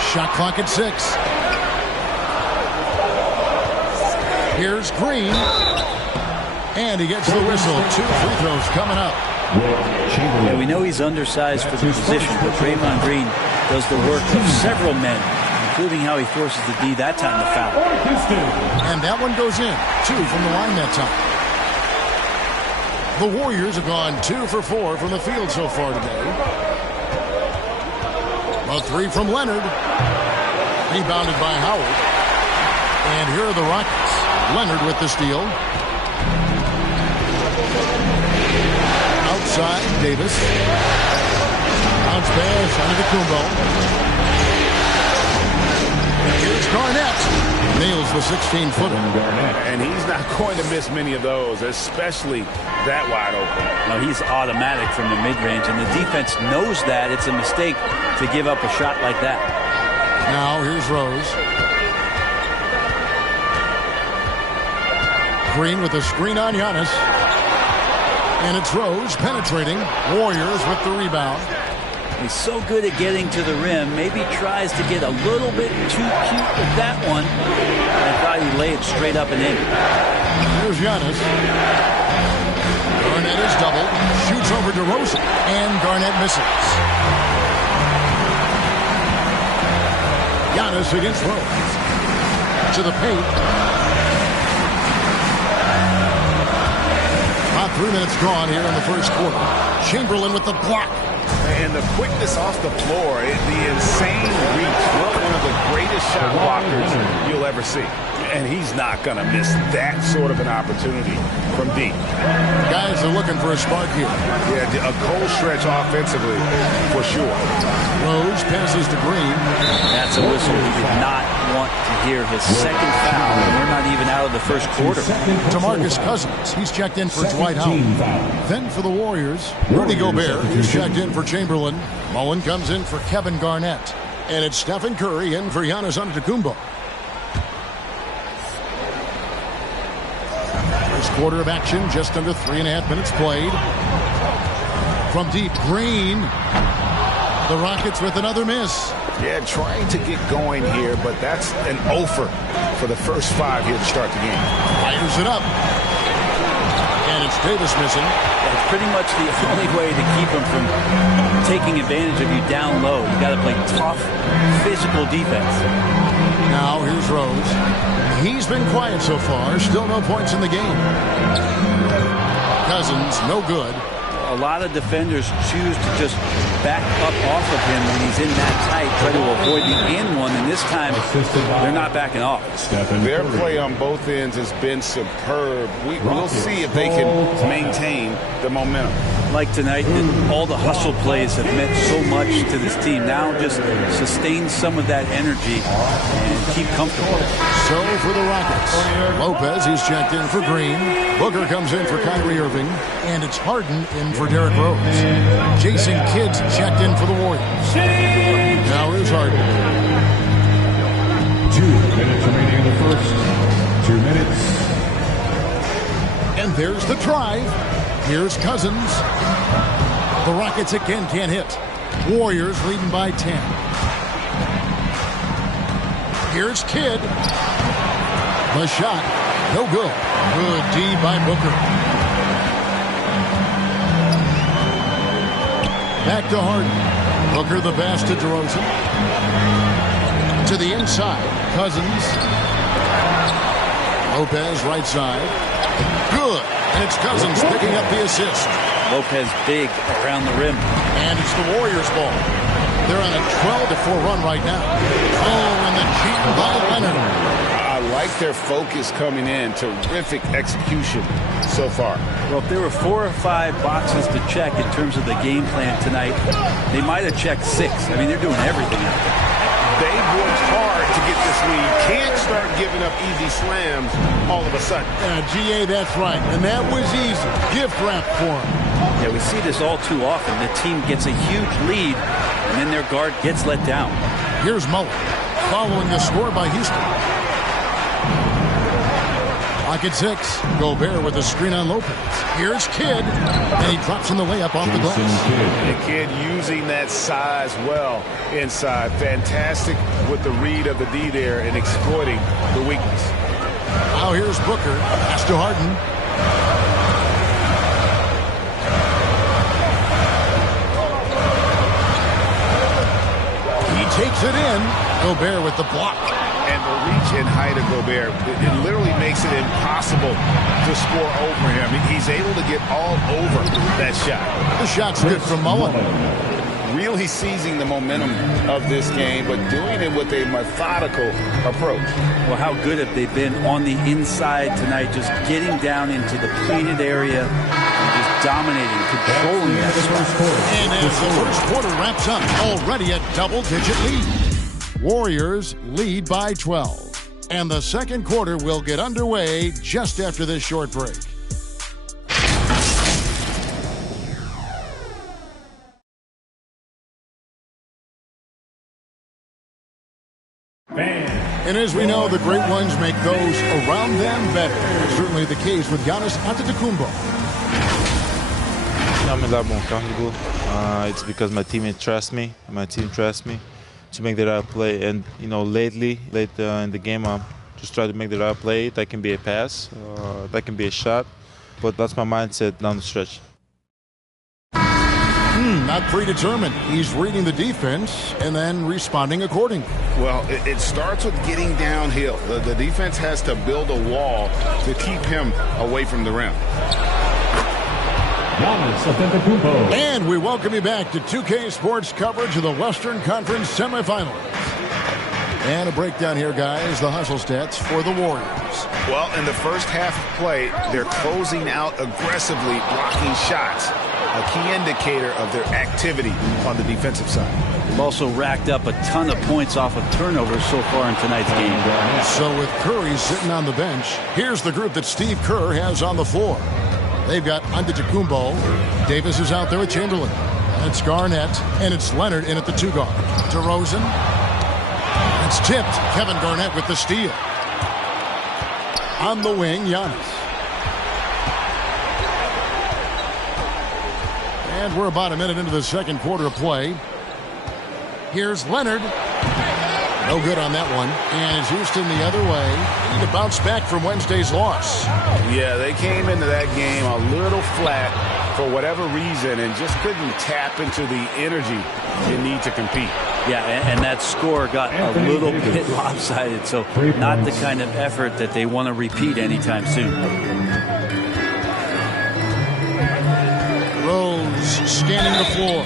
Shot clock at 6. Here's Green. And he gets the whistle. 2 free throws coming up. Yeah, we know he's undersized for the position, but Draymond Green does the work of several men, including how he forces the D that time to foul. And that one goes in. 2 from the line that time. The Warriors have gone 2 for 4 from the field so far today. A 3 from Leonard. Rebounded by Howard. And here are the Rockets. Leonard with the steal. Outside, Davis. Bounce pass Antetokounmpo. Here's Garnett. Nails the 16-footer. And he's not going to miss many of those, especially that wide open. No, he's automatic from the mid-range, and the defense knows that. It's a mistake to give up a shot like that. Now here's Rose. Green with a screen on Giannis. And it's Rose penetrating. Warriors with the rebound. He's so good at getting to the rim. Maybe tries to get a little bit too cute with that one. I thought he'd lay it straight up and in. Here's Giannis. Garnett is doubled. Shoots over DeRozan. And Garnett misses. Giannis against Rose. To the paint. About 3 minutes gone here in the first quarter. Chamberlain with the block. And the quickness off the floor, the insane reach. One of the greatest shot blockers you'll ever see. And he's not going to miss that sort of an opportunity from deep. Guys are looking for a spark here. Yeah, a cold stretch offensively, for sure. Rose passes to Green. That's a whistle. He did not want to hear his second foul. And we're not even out of the first quarter. DeMarcus Cousins. He's checked in for Dwight Howard. Then for the Warriors, Rudy Gobert. He's checked in for Chamberlain. Mullen comes in for Kevin Garnett. And it's Stephen Curry in for Giannis Antetokounmpo. First quarter of action, just under 3.5 minutes played. From deep, Green. The Rockets with another miss. Yeah, trying to get going here, but that's an offer for the first 5 here to start the game. Fires it up. And it's Davis missing. It's pretty much the only way to keep him from taking advantage of you down low. You got to play tough, physical defense. Now here's Rose. He's been quiet so far. Still no points in the game. Cousins, no good. A lot of defenders choose to just back up off of him when he's in that tight, try to avoid the and one, and this time they're not backing off. Their play on both ends has been superb. We'll see if they can maintain the momentum. Like tonight, all the hustle plays have meant so much to this team. Now just sustain some of that energy and keep comfortable. So for the Rockets, Lopez, he's checked in for Green. Booker comes in for Kyrie Irving. And it's Harden in for Derrick Rose. Jason Kidd's checked in for the Warriors. Now here's Harden. 2 minutes remaining in the first. 2 minutes. And there's the drive. Here's Cousins. The Rockets again can't hit. Warriors leading by 10. Here's Kidd. The shot. No good. Good D by Booker. Back to Harden. Booker the pass to DeRozan. To the inside. Cousins. Lopez right side. Good. And it's Cousins picking up the assist. Lopez big around the rim. And it's the Warriors ball. They're on a 12-4 run right now. Oh, and the jam by Leonard. I like their focus coming in. Terrific execution so far. Well, if there were 4 or 5 boxes to check in terms of the game plan tonight, they might have checked 6. I mean, they're doing everything out there. They've worked hard to get this lead. Can't start giving up easy slams all of a sudden. GA, that's right. And that was easy. Gift wrap for him. Yeah, we see this all too often. The team gets a huge lead, and then their guard gets let down. Here's Mullen, following the score by Houston. Pocket 6. Gobert with a screen on Lopez. Here's Kidd, and he drops in the layup off the glass. And Kidd using that size well inside. Fantastic with the read of the D there and exploiting the weakness. Now here's Booker. Pass to Harden. He takes it in. Gobert with the block. And the reach and height of Gobert, it literally makes it impossible to score over him. He's able to get all over that shot. The shot's good from Mullen. Really seizing the momentum of this game, but doing it with a methodical approach. Well, how good have they been on the inside tonight, just getting down into the painted area and just dominating, controlling that spot. And as the first quarter wraps up, already a double-digit lead. Warriors lead by 12. And the second quarter will get underway just after this short break. And as we know, the great ones make those around them better. Certainly the case with Giannis Antetokounmpo. I'm in mon comfortable. It's because my teammates trust me. My team trusts me to make the right play. And, you know, late in the game, I'm just trying to make the right play. That can be a pass. That can be a shot. But that's my mindset down the stretch. Not predetermined. He's reading the defense and then responding accordingly. Well, it starts with getting downhill. The defense has to build a wall to keep him away from the rim. And we welcome you back to 2K Sports coverage of the Western Conference semifinals. And a breakdown here, guys, the hustle stats for the Warriors. Well, in the first half of play, they're closing out aggressively, blocking shots. A key indicator of their activity on the defensive side. They've also racked up a ton of points off of turnovers so far in tonight's game. So with Curry sitting on the bench, here's the group that Steve Kerr has on the floor. They've got Antetokounmpo. Davis is out there with Chamberlain. And it's Garnett, and it's Leonard in at the 2 guard. DeRozan. It's tipped. Kevin Garnett with the steal. On the wing, Giannis. And we're about a minute into the second quarter of play. Here's Leonard. No good on that one. And it's Houston the other way. They need to bounce back from Wednesday's loss. Yeah, they came into that game a little flat for whatever reason and just couldn't tap into the energy you need to compete. Yeah, and that score got a little bit lopsided, so not the kind of effort that they want to repeat anytime soon. Rose scanning the floor.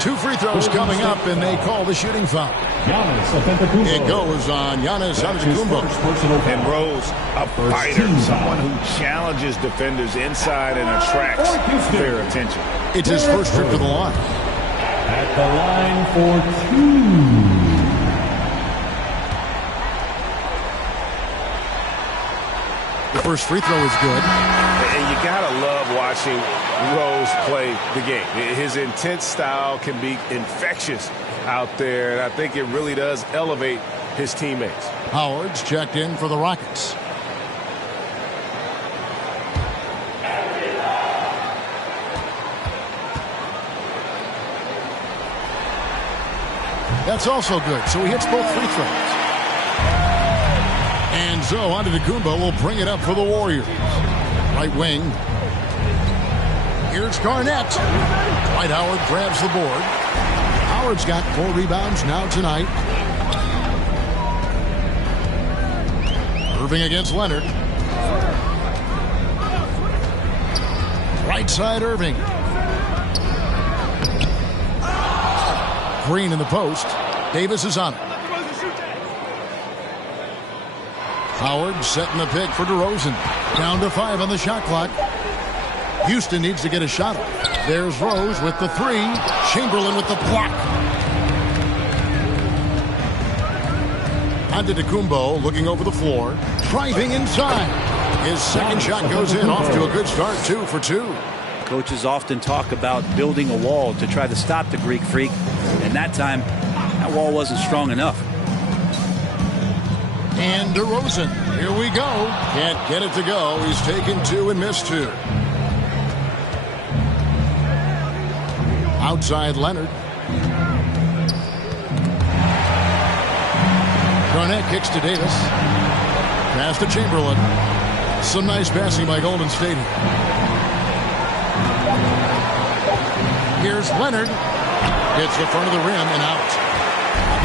2 free throws coming up, and they call the shooting foul. It goes on Giannis Antetokounmpo. And Rose, a fighter, someone who challenges defenders inside and attracts their attention. It's his first trip to the line. At the line for 2. The first free throw is good. And you gotta love watching Rose play the game. His intense style can be infectious out there, and I think it really does elevate his teammates. Howard's checked in for the Rockets. That's also good, so he hits both free throws. And so Antetokounmpo will bring it up for the Warriors. Right wing. Here's Garnett. Dwight Howard grabs the board. Howard's got 4 rebounds now tonight. Irving against Leonard. Right side Irving. Green in the post. Davis is on it. Howard setting the pick for DeRozan. Down to 5 on the shot clock. Houston needs to get a shot off. There's Rose with the 3. Chamberlain with the block. Antetokounmpo looking over the floor. Driving inside. His second shot goes in. Off to a good start. 2 for 2. Coaches often talk about building a wall to try to stop the Greek Freak. And that time, that wall wasn't strong enough. And DeRozan. Here we go. Can't get it to go. He's taken 2 and missed 2. Outside Leonard. Garnett kicks to Davis. Pass to Chamberlain. Some nice passing by Golden State. Here's Leonard. Hits the front of the rim and out.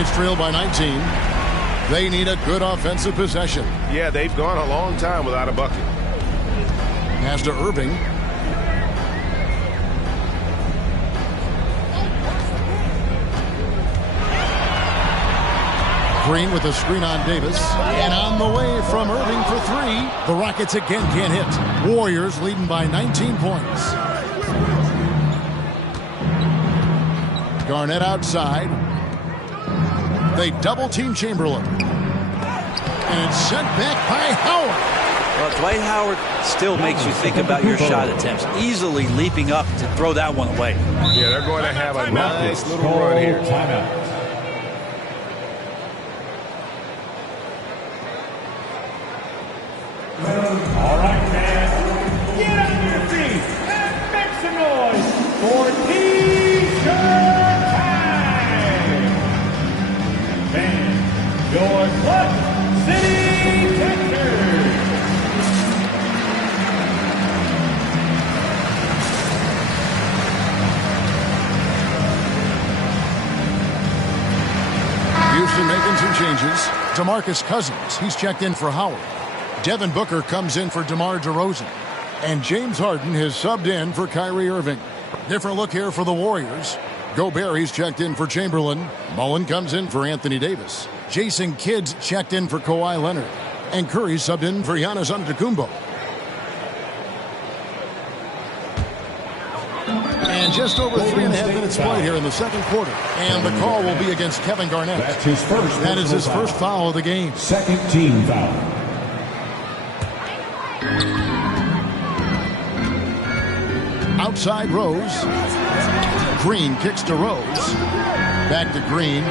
Rockets trail by 19. They need a good offensive possession. Yeah, they've gone a long time without a bucket. Pass to Irving. Green with a screen on Davis. And on the way from Irving for 3. The Rockets again can't hit. Warriors leading by 19 points. Garnett outside. They double-team Chamberlain. And it's sent back by Howard. Well, Dwight Howard still makes you think about your shot attempts. Easily leaping up to throw that one away. Yeah, they're going to have a nice little run here. Timeout. All right, man. Get on your feet and make some noise for T-shirt time. And your Clutch City Texans. Houston making some changes. DeMarcus Cousins, he's checked in for Howard. Devin Booker comes in for DeMar DeRozan. And James Harden has subbed in for Kyrie Irving. Different look here for the Warriors. Gobert, he's checked in for Chamberlain. Mullen comes in for Anthony Davis. Jason Kidd's checked in for Kawhi Leonard. And Curry subbed in for Giannis Antetokounmpo. And just over 3.5 minutes played here in the second quarter. And the call will be against Kevin Garnett. That's his first. That is his first foul of the game. Second team foul. Outside Rose. Green kicks to Rose. Back to Green.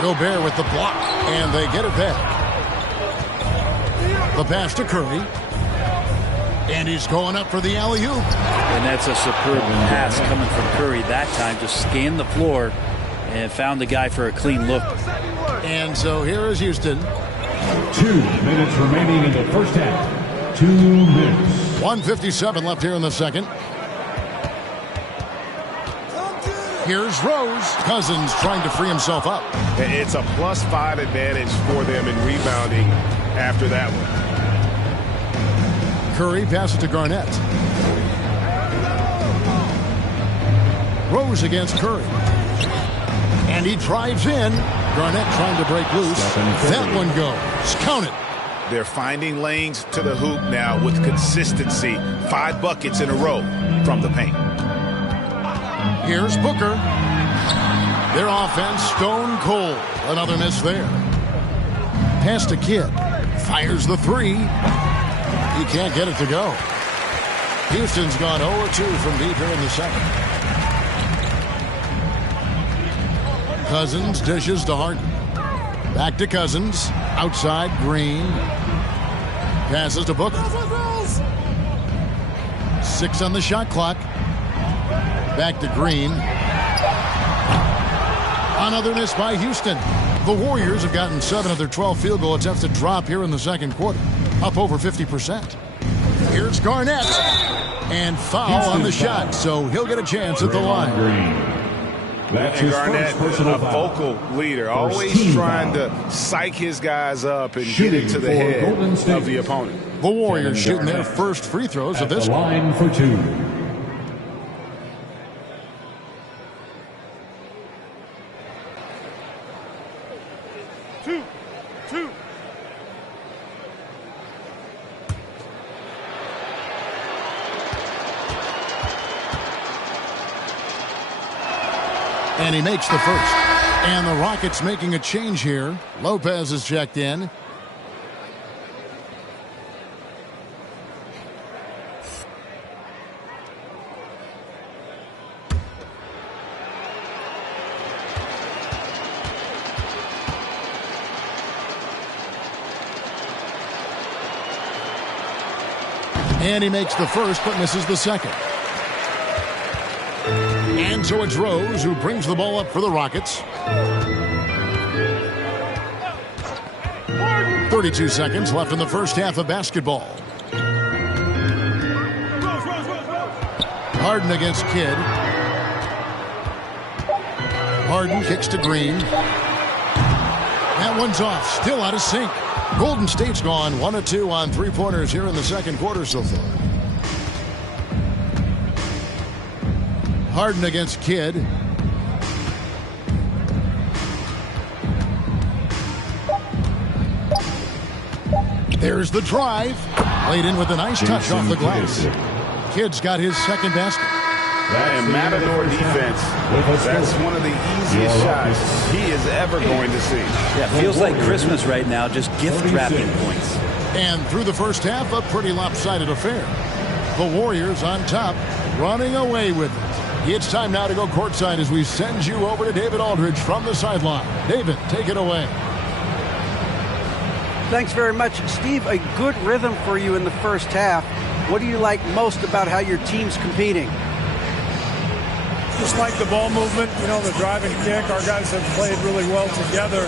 Gobert with the block. And they get it back. The pass to Curry. And he's going up for the alley-oop. And that's a superb pass coming from Curry that time. Just scanned the floor and found the guy for a clean look. And so here is Houston. 2 minutes remaining in the first half. 2 minutes. 1:57 left here in the second. Here's Rose. Cousins trying to free himself up. It's a +5 advantage for them in rebounding after that one. Curry passes to Garnett. Rose against Curry. And he drives in. Garnett trying to break loose. That one goes. Count it. They're finding lanes to the hoop now with consistency. 5 buckets in a row from the paint. Here's Booker. Their offense stone cold. Another miss there. Pass to Kidd. Fires the 3. He can't get it to go. Houston's gone 0-2 from deep here in the second. Cousins dishes to Harden. Back to Cousins. Outside, Green. Passes to Booker. 6 on the shot clock. Back to Green. Another miss by Houston. The Warriors have gotten 7 of their 12 field goal attempts to drop here in the second quarter. Up over 50%. Here's Garnett. And foul on the shot, so he'll get a chance at the line. That's and Garnett, a vocal leader, always trying to psych his guys up and get it to the head of the opponent. The Warriors shooting their first free throws of this line for 2. And he makes the first. And the Rockets making a change here. Lopez is checked in. And he makes the first but misses the second. And so it's Rose who brings the ball up for the Rockets. 32 seconds left in the first half of basketball. Harden against Kidd. Harden kicks to Green. That one's off. Still out of sync. Golden State's gone 1 of 2 on three-pointers here in the second quarter so far. Harden against Kidd. There's the drive. Laid in with a nice touch off the glass. Kidd's got his second basket. And Matador defense, that's one of the easiest shots he is ever going to see. Yeah, feels like Christmas right now, just gift wrapping points. And through the first half, a pretty lopsided affair. The Warriors on top, running away with it. It's time now to go courtside as we send you over to David Aldridge from the sideline. David, take it away. Thanks very much, Steve. A good rhythm for you in the first half. What do you like most about how your team's competing? Just like the ball movement, you know, the drive and kick. Our guys have played really well together.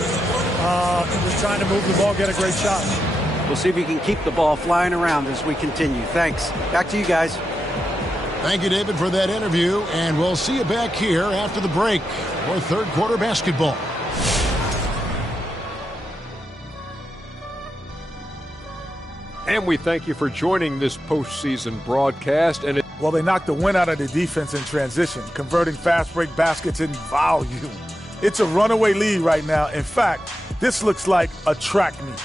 Just trying to move the ball, get a great shot. We'll see if you can keep the ball flying around as we continue. Thanks. Back to you guys. Thank you, David, for that interview, and we'll see you back here after the break for third quarter basketball. And we thank you for joining this postseason broadcast. And well, they knocked the wind out of the defense in transition, converting fast break baskets in volume. It's a runaway lead right now. In fact, this looks like a track meet.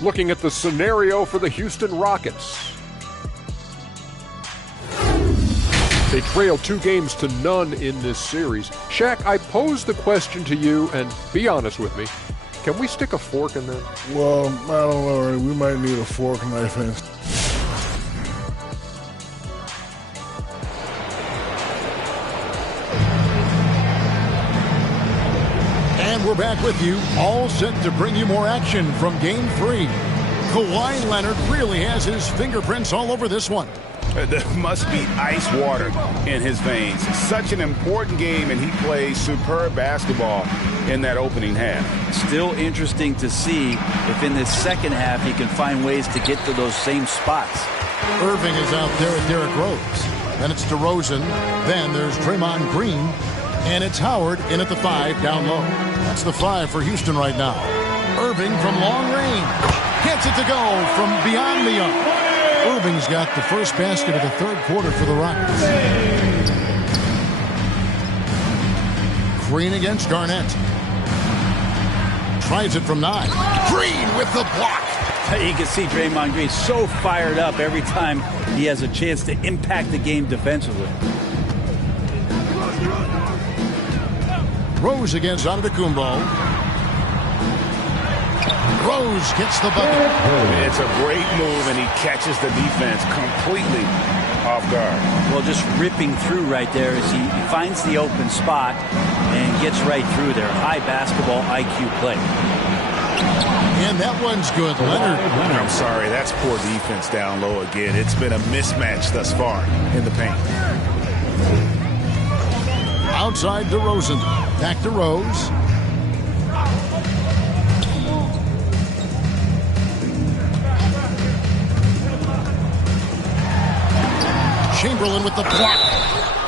Looking at the scenario for the Houston Rockets. They trail 2-0 in this series. Shaq, I pose the question to you, and be honest with me. Can we stick a fork in that? Well, I don't know. We might need a fork, knife, and... And we're back with you, all set to bring you more action from Game 3. Kawhi Leonard really has his fingerprints all over this one. There must be ice water in his veins. Such an important game, and he plays superb basketball in that opening half. Still interesting to see if in this second half he can find ways to get to those same spots. Irving is out there at Derrick Rose. Then it's DeRozan. Then there's Draymond Green. And it's Howard in at the 5 down low. That's the 5 for Houston right now. Irving from long range. Gets it to go from beyond the arc. Irving's got the first basket of the third quarter for the Rockets. Green against Garnett. Tries it from 9. Green with the block. You can see Draymond Green so fired up every time he has a chance to impact the game defensively. Rose against Antetokounmpo. Rose gets the bucket. It's a great move, and he catches the defense completely off guard. Well, just ripping through right there as he finds the open spot and gets right through there. High basketball IQ play. And that one's good. Leonard. I'm sorry, that's poor defense down low again. It's been a mismatch thus far in the paint. Outside DeRozan. Back to Rose. Chamberlain with the block.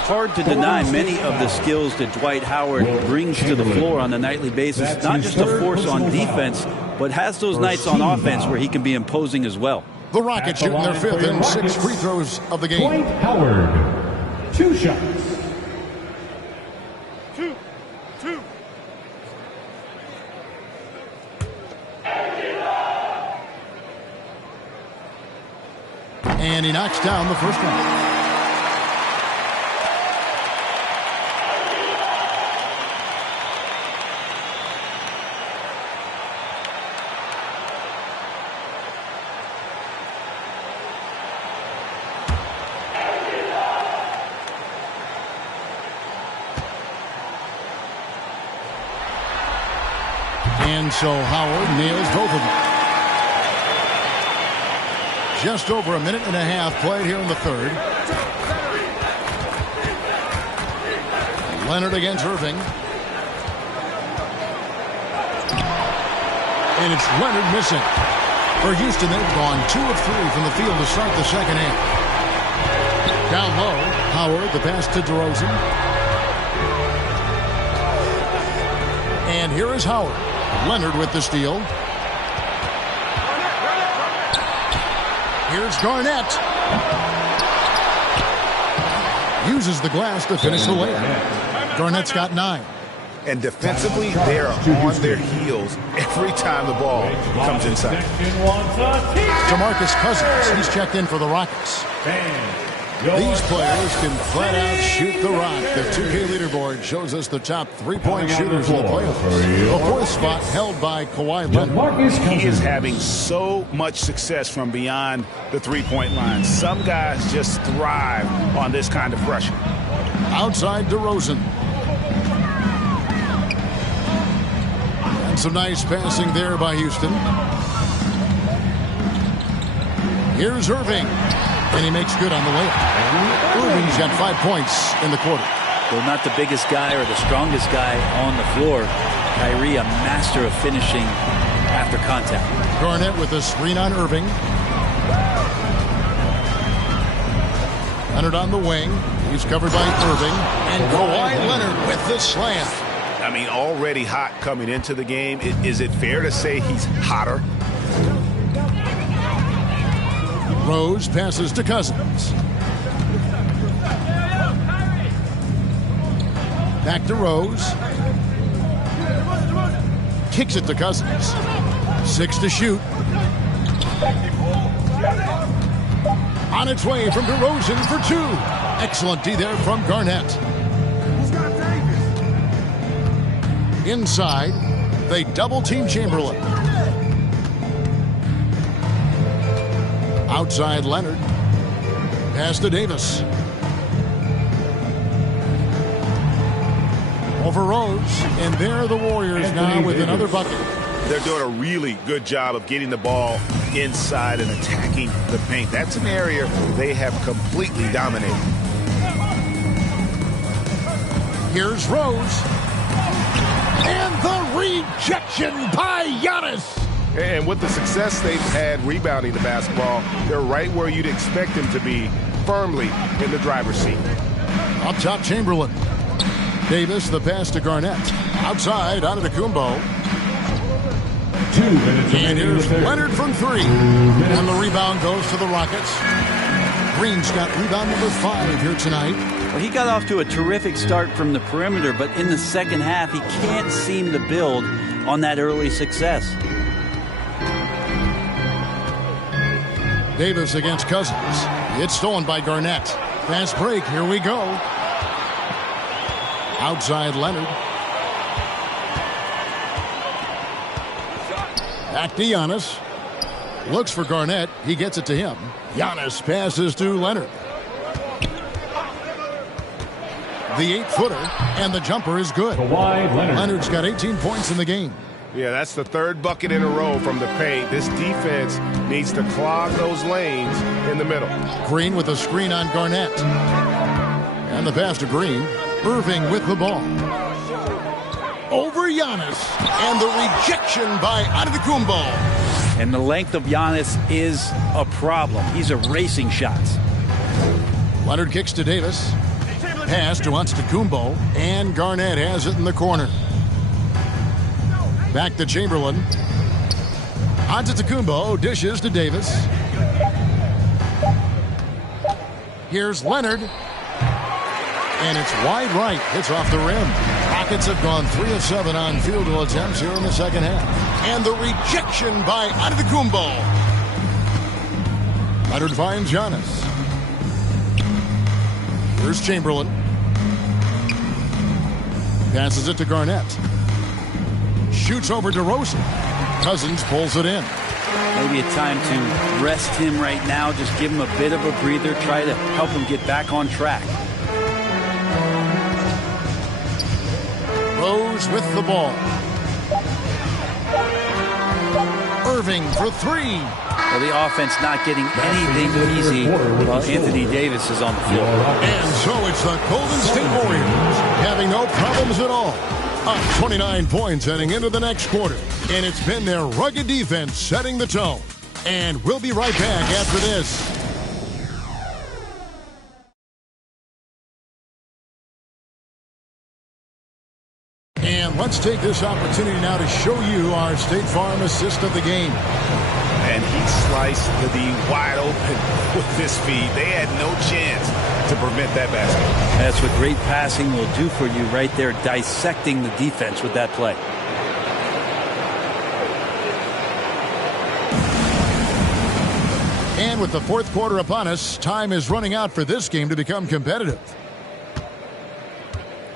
Hard to deny many of the skills that Dwight Howard brings to the floor on a nightly basis. Not just a force on defense, but has those nights on offense where he can be imposing as well. The Rockets shooting their 5th and 6th free throws of the game. Dwight Howard. 2 shots. Two. And he knocks down the first one. And so Howard nails both of them. Just over a minute and a half played here in the third. Leonard against Irving. And it's Leonard missing. For Houston, they've gone 2 of 3 from the field to start the second half. Down low, Howard, the pass to DeRozan. And here is Howard. Leonard with the steal. Here's Garnett. Uses the glass to finish the layup. Garnett's got 9. And defensively, they're on their heels every time the ball comes inside. DeMarcus Cousins, he's checked in for the Rockets. These players can flat out shoot the rock. The 2K leaderboard shows us the top 3-point shooters in the playoffs. The 4th spot held by Kawhi Leonard. He is having so much success from beyond the 3-point line. Some guys just thrive on this kind of pressure. Outside DeRozan. And some nice passing there by Houston. Here's Irving. And he makes good on the layup. Irving's got 5 points in the quarter. Though not the biggest guy or the strongest guy on the floor, Kyrie a master of finishing after contact. Garnett with a screen on Irving. Leonard on the wing. He's covered by Irving. And Kawhi Leonard with the slam. I mean, already hot coming into the game. Is it fair to say he's hotter? Rose passes to Cousins. Back to Rose. Kicks it to Cousins. 6 to shoot. On its way from DeRozan for 2. Excellent D there from Garnett. Inside, they double-team Chamberlain. Outside Leonard. Pass to Davis. Over Rose. And there are the Warriors now with another bucket. they're doing a really good job of getting the ball inside and attacking the paint. That's an area they have completely dominated. Here's Rose. And the rejection by Giannis. And with the success they've had rebounding the basketball, they're right where you'd expect them to be, firmly in the driver's seat. Up top, Chamberlain. Davis, the pass to Garnett. Outside, Antetokounmpo. 2 minutes. And here's Leonard from 3. And the rebound goes to the Rockets. Green's got rebound number 5 here tonight. Well, he got off to a terrific start from the perimeter, but in the second half, he can't seem to build on that early success. Davis against Cousins. It's stolen by Garnett. Fast break. Here we go. Outside Leonard. Back to Giannis. Looks for Garnett. He gets it to him. Giannis passes to Leonard. The 8-footer, and the jumper is good. Leonard's got 18 points in the game. Yeah, that's the third bucket in a row from the paint. This defense needs to clog those lanes in the middle. Green with a screen on Garnett. And the pass to Green. Irving with the ball. Over Giannis. And the rejection by Antetokounmpo. And the length of Giannis is a problem. He's erasing shots. Leonard kicks to Davis. Pass to Antetokounmpo. And Garnett has it in the corner. Back to Chamberlain. Antetokounmpo dishes to Davis. Here's Leonard. And it's wide right. Hits off the rim. Rockets have gone 3 of 7 on field goal attempts here in the second half. And the rejection by Antetokounmpo. Leonard finds Giannis. Here's Chamberlain. Passes it to Garnett. Shoots over DeRozan. Cousins pulls it in. Maybe a time to rest him right now. Just give him a bit of a breather. Try to help him get back on track. Rose with the ball. Irving for 3. Well, the offense not getting anything easy while Anthony Davis is on the field. And so it's the Golden State Warriors having no problems at all. Up 29 points heading into the next quarter. And it's been their rugged defense setting the tone. And we'll be right back after this. And let's take this opportunity now to show you our State Farm assist of the game. And he sliced the D wide open with his feed. They had no chance to prevent that basket. That's what great passing will do for you right there, dissecting the defense with that play. And with the fourth quarter upon us, time is running out for this game to become competitive.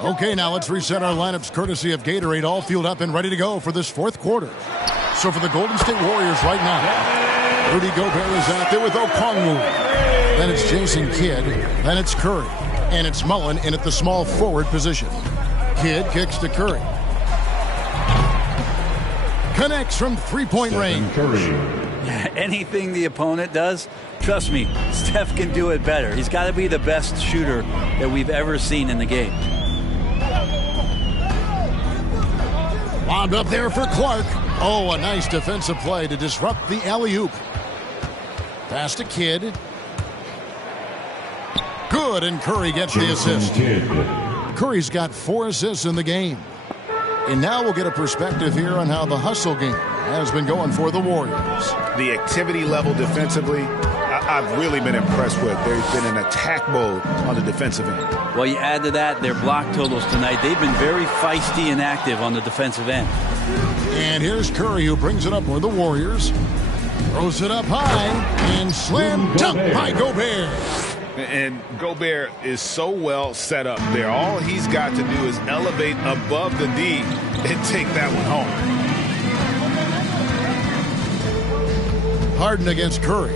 Okay, now let's reset our lineups courtesy of Gatorade, all fueled up and ready to go for this fourth quarter. So for the Golden State Warriors right now, Rudy Gobert is out there with Okongwu. Then it's Jason Kidd. Then it's Curry. And it's Mullen in at the small forward position. Kidd kicks to Curry. Connects from three-point range. Anything the opponent does, trust me, Steph can do it better. He's got to be the best shooter that we've ever seen in the game. Wound up there for Clark. Oh, a nice defensive play to disrupt the alley-oop. Pass to Kidd. Good, and Curry gets the assist. Curry's got 4 assists in the game. And now we'll get a perspective here on how the hustle game has been going for the Warriors. The activity level defensively, I've really been impressed with. There's been an attack mode on the defensive end. Well, you add to that their block totals tonight. They've been very feisty and active on the defensive end. And here's Curry, who brings it up for the Warriors. Throws it up high, and slam dunk by Gobert. And Gobert is so well set up there. All he's got to do is elevate above the D and take that one home. Harden against Curry.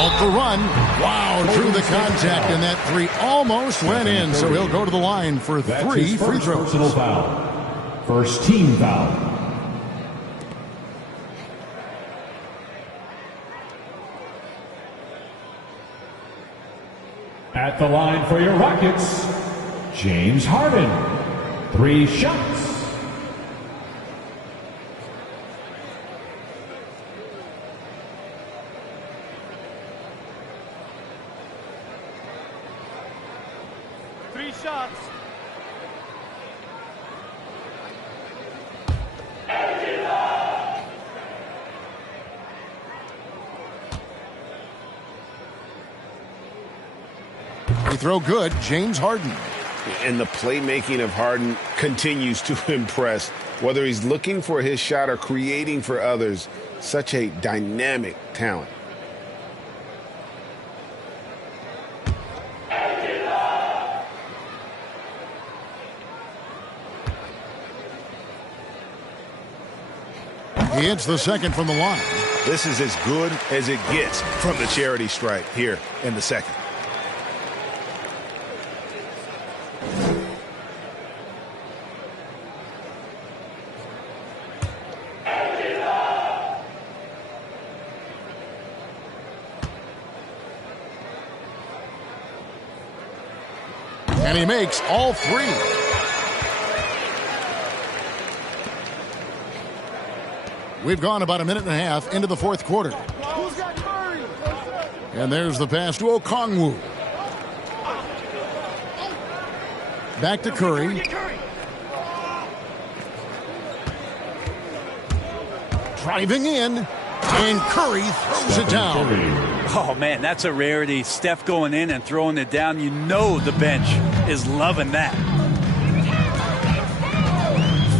Off the run. Wow, through the contact, and that three almost went in, so he'll go to the line for 3 free throws. Personal foul. First team foul. At the line for your Rockets, James Harden. 3 shots. Throw good, James Harden. And the playmaking of Harden continues to impress. Whether he's looking for his shot or creating for others, such a dynamic talent. He hits the second from the line. This is as good as it gets from the charity stripe here in the second. And he makes all 3. We've gone about a minute and a half into the fourth quarter. And there's the pass to Okongwu. Back to Curry. Driving in. And Curry throws it down. Oh, man, that's a rarity. Steph going in and throwing it down. You know the bench is loving that.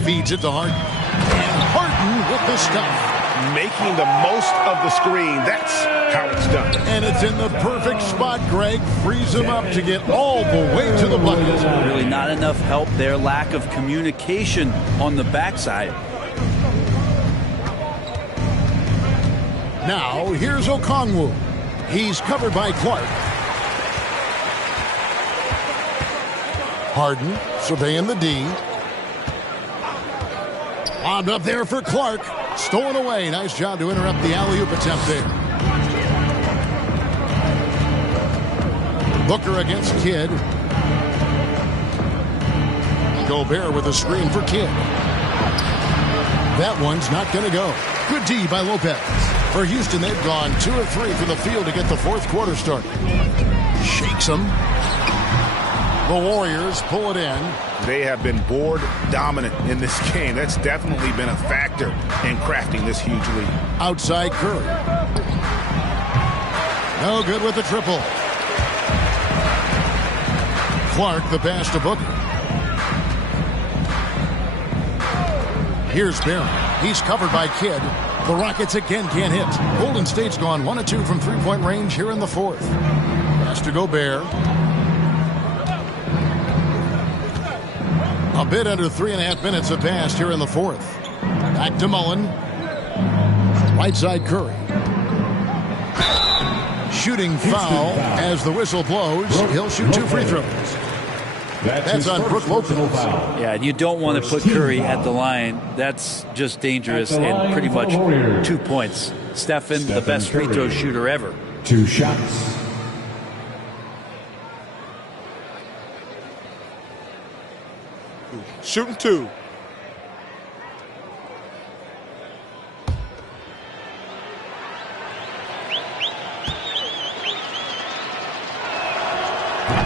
Feeds it to Harden. And Harden with the stuff. Making the most of the screen. That's how it's done. And it's in the perfect spot, Greg. Frees him up to get all the way to the bucket. Really not enough help there. Lack of communication on the backside. Now, here's Okongwu. He's covered by Clark. Harden surveying the D. Lobbed up there for Clark. Stolen away. Nice job to interrupt the alley-oop attempt there. Booker against Kidd. Gobert with a screen for Kidd. That one's not going to go. Good D by Lopez. For Houston, they've gone 2 of 3 from the field to get the fourth quarter started. Shakes them. The Warriors pull it in. They have been board dominant in this game. That's definitely been a factor in crafting this huge lead. Outside Curry. No good with the triple. Clark, the pass to Booker. Here's Barron. He's covered by Kidd. The Rockets again can't hit. Golden State's gone 1 of 2 from three-point range here in the fourth. Pass to Gobert. A bit under 3.5 minutes have passed here in the fourth. Back to Mullen. Right side Curry. Shooting foul as the whistle blows. He'll shoot 2 free throws. That's on Brook Lopez. Yeah, and you don't want to put Curry at the line. That's just dangerous and pretty much 2 points. Stephen, the best free throw shooter ever. 2 shots. Shooting 2.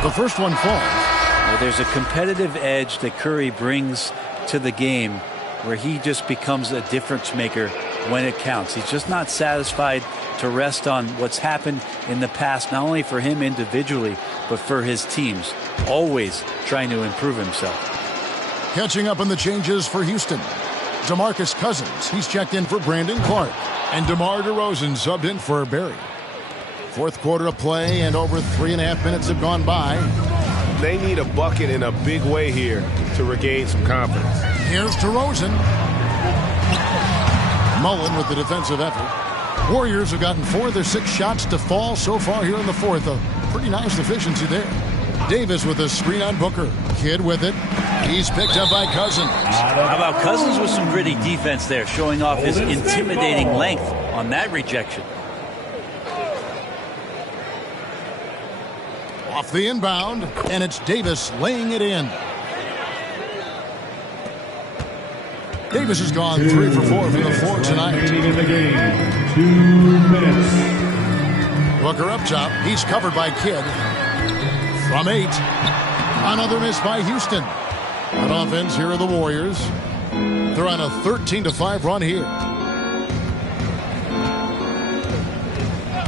The first one falls. Well, there's a competitive edge that Curry brings to the game where he just becomes a difference maker when it counts. He's just not satisfied to rest on what's happened in the past, not only for him individually, but for his teams. Always trying to improve himself. Catching up on the changes for Houston. DeMarcus Cousins, he's checked in for Brandon Clark. And DeMar DeRozan subbed in for Barry. Fourth quarter of play and over 3.5 minutes have gone by. They need a bucket in a big way here to regain some confidence. Here's DeRozan. Mullen with the defensive effort. Warriors have gotten 4 of their 6 shots to fall so far here in the fourth. A pretty nice efficiency there. Davis with a screen on Booker. Kidd with it. He's picked up by Cousins. How about Cousins with some gritty defense there, showing off his intimidating length on that rejection. Off the inbound, and it's Davis laying it in. Davis has gone 3 for 4 from the floor tonight. In the game, 2 minutes. Booker up top. He's covered by Kidd. From 8. Another miss by Houston. On offense, here are the Warriors. They're on a 13-5 run here.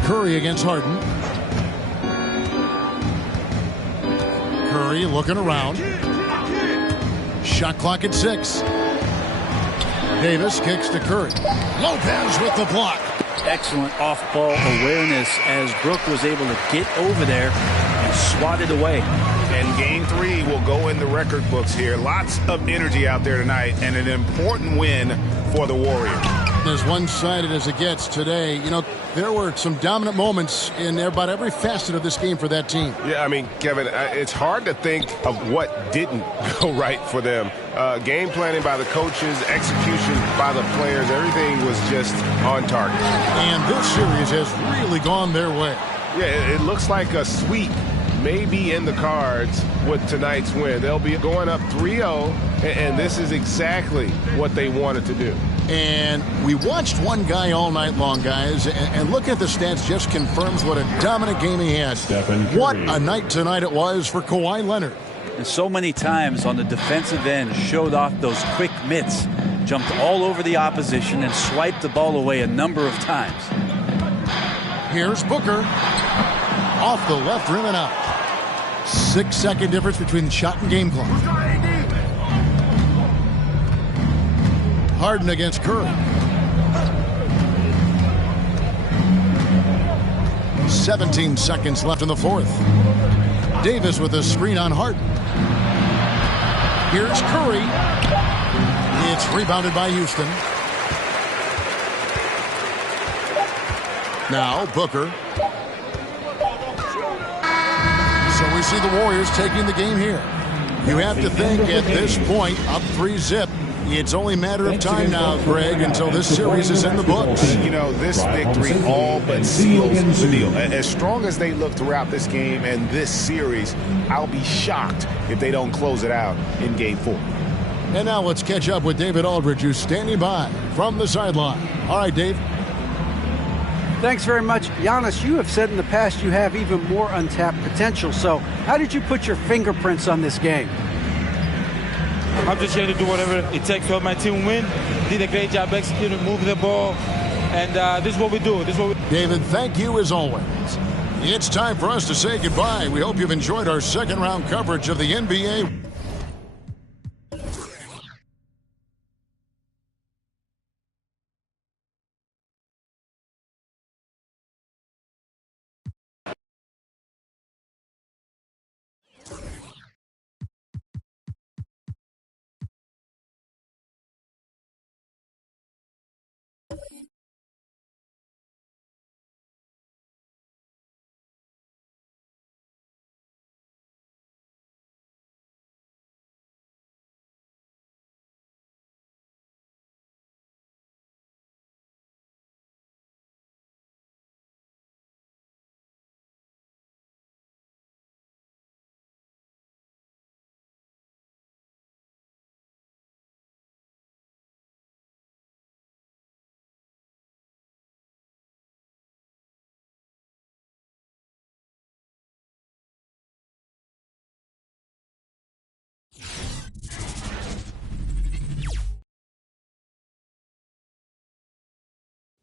Curry against Harden. Curry looking around. Shot clock at 6. Davis kicks to Curry. Lopez with the block. Excellent off-ball awareness as Brook was able to get over there and swat it away. And game 3 will go in the record books here. Lots of energy out there tonight, and an important win for the Warriors. As one-sided as it gets today, you know, there were some dominant moments in about every facet of this game for that team. Yeah, I mean, Kevin, it's hard to think of what didn't go right for them. Game planning by the coaches, execution by the players, everything was just on target. And this series has really gone their way. Yeah, it looks like a sweep may be in the cards with tonight's win. They'll be going up 3-0, and this is exactly what they wanted to do. And we watched one guy all night long, guys, and looking at the stats just confirms what a dominant game he had. What a night tonight it was for Kawhi Leonard. And so many times on the defensive end showed off those quick mitts, jumped all over the opposition and swiped the ball away a number of times. Here's Booker. Off the left rim and out. 6-second difference between the shot and game clock. Harden against Curry. 17 seconds left in the fourth. Davis with a screen on Harden. Here's Curry. It's rebounded by Houston. Now Booker. So we see the Warriors taking the game here. You have to think at this point, up 3-0. It's only a matter of time now, Greg, until this series is in the books. You know, this victory all but seals the deal. As strong as they look throughout this game and this series, I'll be shocked if they don't close it out in Game 4. And now let's catch up with David Aldridge, who's standing by from the sideline. All right, Dave. Thanks very much. Giannis, you have said in the past you have even more untapped potential. So how did you put your fingerprints on this game? I'm just here to do whatever it takes to help my team win. Did a great job executing, moving the ball, and this is what we do. David, thank you as always. It's time for us to say goodbye. We hope you've enjoyed our second round coverage of the NBA.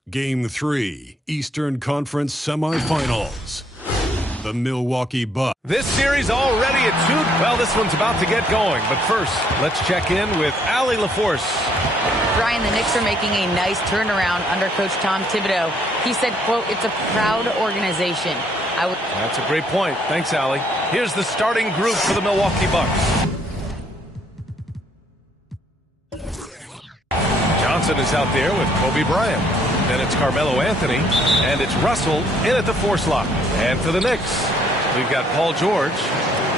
Game 3, Eastern Conference Semifinals. The Milwaukee Bucks. This series already at 2. Well, this one's about to get going. But first, let's check in with Allie LaForce. Brian, the Knicks are making a nice turnaround under Coach Tom Thibodeau. He said, quote, "It's a proud organization." That's a great point. Thanks, Allie. Here's the starting group for the Milwaukee Bucks. Johnson is out there with Kobe Bryant. Then it's Carmelo Anthony, and it's Russell in at the 4 slot. And for the Knicks, we've got Paul George,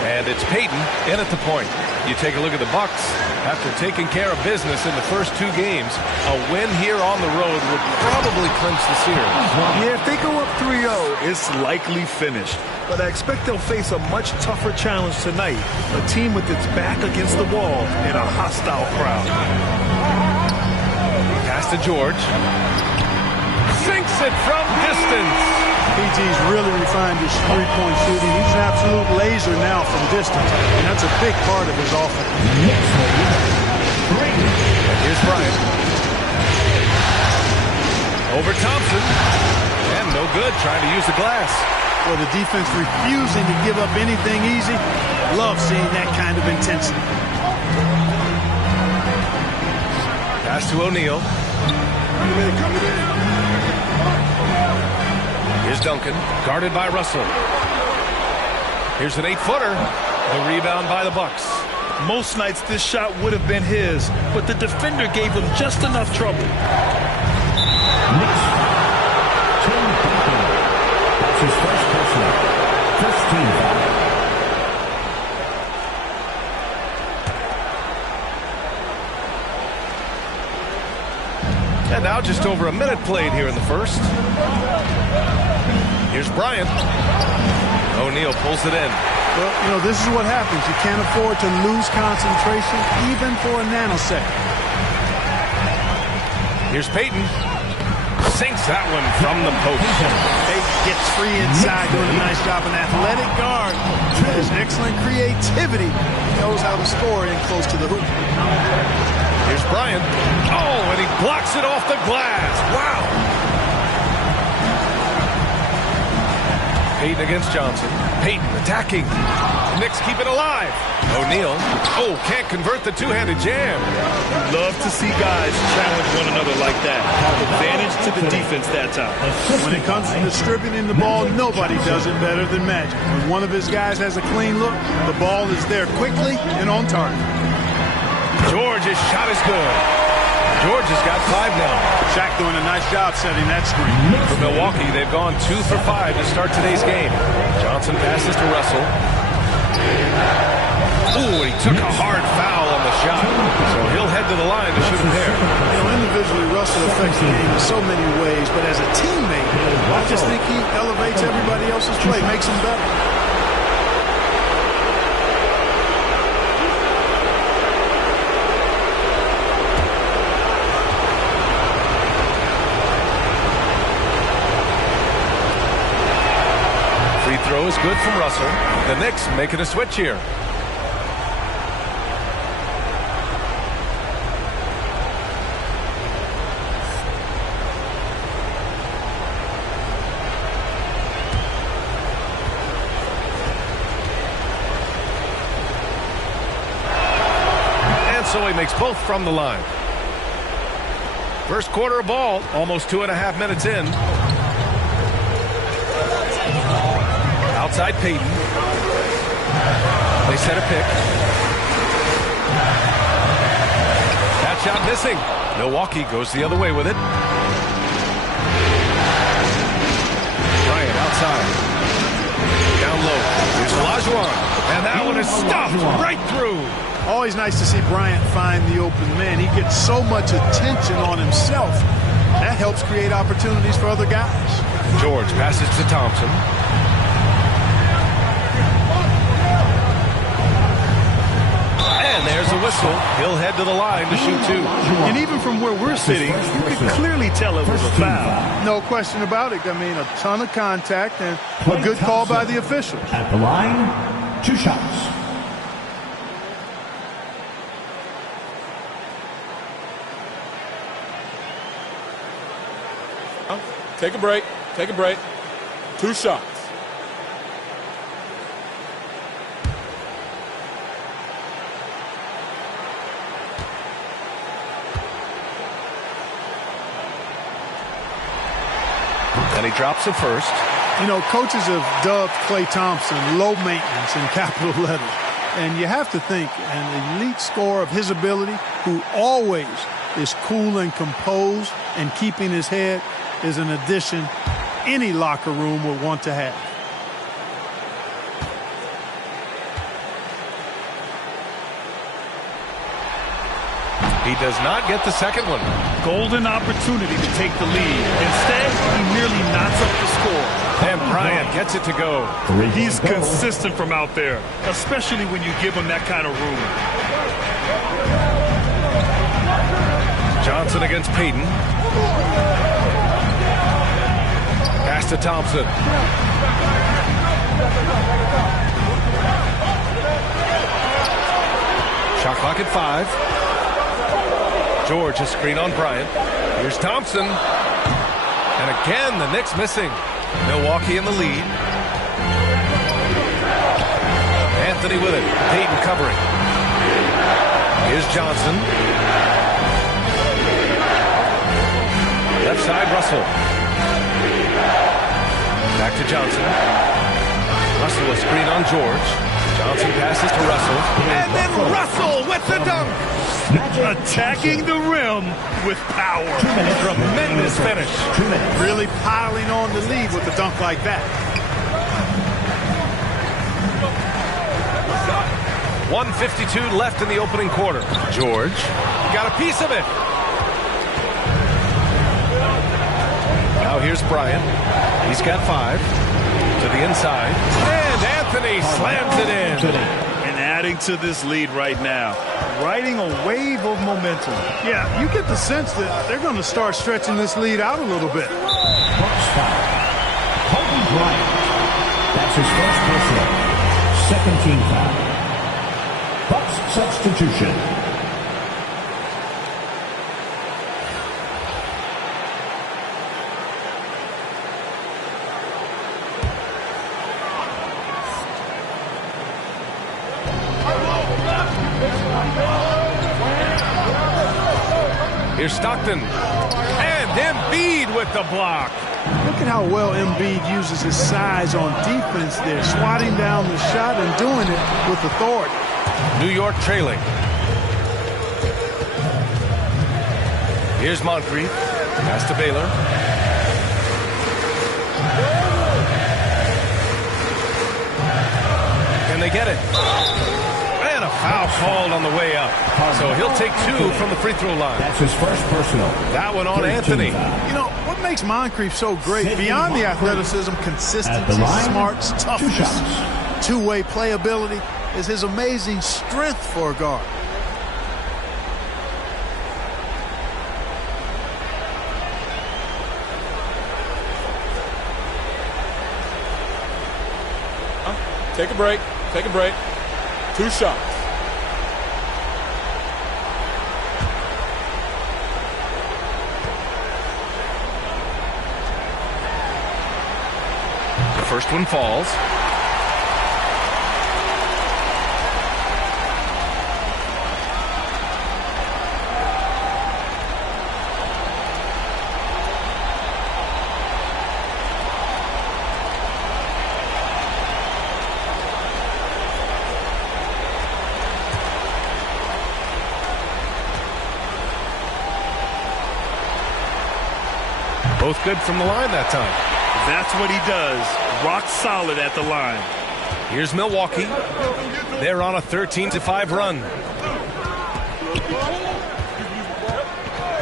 and it's Payton in at the point. You take a look at the Bucks. After taking care of business in the first 2 games, a win here on the road would probably clinch the series. Yeah, if they go up 3-0, it's likely finished. But I expect they'll face a much tougher challenge tonight. A team with its back against the wall in a hostile crowd. Pass to George. Sinks it from distance. PG's really refined his three-point shooting. He's an absolute laser now from distance, and that's a big part of his offense. And here's Bryant. Over Thompson. And no good, trying to use the glass. Well, the defense refusing to give up anything easy. Love seeing that kind of intensity. Pass to O'Neal. Here's Duncan, guarded by Russell. Here's an 8-footer. The rebound by the Bucks. Most nights this shot would have been his, but the defender gave him just enough trouble. That's his first personal. First team foul. And now just over a minute played here in the first. Here's Bryant. O'Neal pulls it in. Well, you know, this is what happens. You can't afford to lose concentration even for a nanosecond. Here's Payton. Sinks that one from the post. Payton gets free inside, doing a nice job. An athletic guard has excellent creativity. He knows how to score in close to the hoop. Here's Bryant. Oh, and he blocks it off the glass. Wow. Payton against Johnson. Payton attacking. The Knicks keep it alive. O'Neal. Oh, can't convert the two-handed jam. Love to see guys challenge one another like that. Advantage to the defense that time. When it comes to distributing the ball, nobody does it better than Magic. When one of his guys has a clean look, the ball is there quickly and on target. George's shot is good. George has got 5 now. Shaq doing a nice job setting that screen. For Milwaukee, they've gone 2 for 5 to start today's game. Johnson passes to Russell. Ooh, he took a hard foul on the shot. So he'll head to the line to shoot a pair. You know, individually, Russell affects the game in so many ways, but as a teammate, I just think he elevates everybody else's play, makes them better. Throw is good from Russell. The Knicks making a switch here. And so he makes both from the line. First quarter of ball, almost 2.5 minutes in. Outside Payton. They set a pick. That shot missing. Milwaukee goes the other way with it. Bryant outside. Down low. Here's Olajuwon. And that one is stuffed right through. Always nice to see Bryant find the open man. He gets so much attention on himself. That helps create opportunities for other guys. George passes to Thompson. And there's a whistle. He'll head to the line to shoot 2. And even from where we're sitting, you can clearly tell it was a foul. No question about it. I mean, a ton of contact and a good call by the officials. At the line, 2 shots. Take a break. Take a break. 2 shots. And he drops it first. You know, coaches have dubbed Klay Thompson low maintenance in capital letters. And you have to think an elite scorer of his ability, who always is cool and composed and keeping his head, is an addition any locker room would want to have. He does not get the second one. Golden opportunity to take the lead. Instead, he merely knots up the score. And Bryant gets it to go. He's consistent from out there, especially when you give him that kind of room. Johnson against Payton. Pass to Thompson. Shot clock at 5. George, a screen on Bryant. Here's Thompson. And again, the Knicks missing. Milwaukee in the lead. Anthony with it. Payton covering. Here's Johnson. Left side, Russell. Back to Johnson. Russell, a screen on George. Johnson passes to Russell. And then Russell with the dunk. Attacking the rim with power. Tremendous finish. Really piling on the lead with a dunk like that. 1:52 left in the opening quarter. George got a piece of it. Now here's Bryant. He's got 5 to the inside. And Anthony slams it in. And adding to this lead right now. Riding a wave of momentum. Yeah, you get the sense that they're going to start stretching this lead out a little bit. Bucks foul. Kobe Bryant. That's his first personal. Second team foul. Bucks substitution. Here's Stockton. And Embiid with the block. Look at how well Embiid uses his size on defense there, swatting down the shot and doing it with authority. New York trailing. Here's Moncrief. Pass to Baylor. Can they get it? And a foul called on the way up. So he'll take 2 from the free throw line. That's his first personal. That one on Anthony. You know, what makes Moncrief so great, beyond the athleticism, consistency, smarts, toughness, two-way playability, is his amazing strength for a guard. Take a break. Take a break. 2 shots. The first one falls. Both good from the line that time. That's what he does. Rock solid at the line. Here's Milwaukee. They're on a 13-5 run.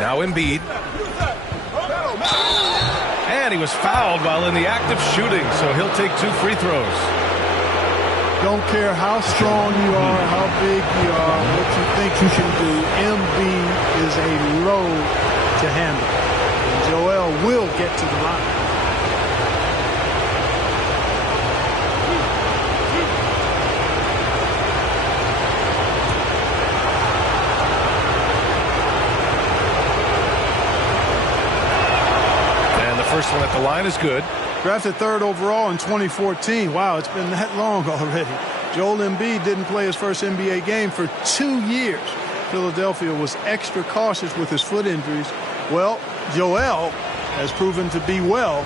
Now Embiid. And he was fouled while in the act of shooting, so he'll take 2 free throws. Don't care how strong you are, how big you are, what you think you can do. Embiid is a load to handle. Joel will get to the line. And the first one at the line is good. Drafted 3rd overall in 2014. Wow, it's been that long already. Joel Embiid didn't play his first NBA game for 2 years. Philadelphia was extra cautious with his foot injuries. Well, Joel has proven to be well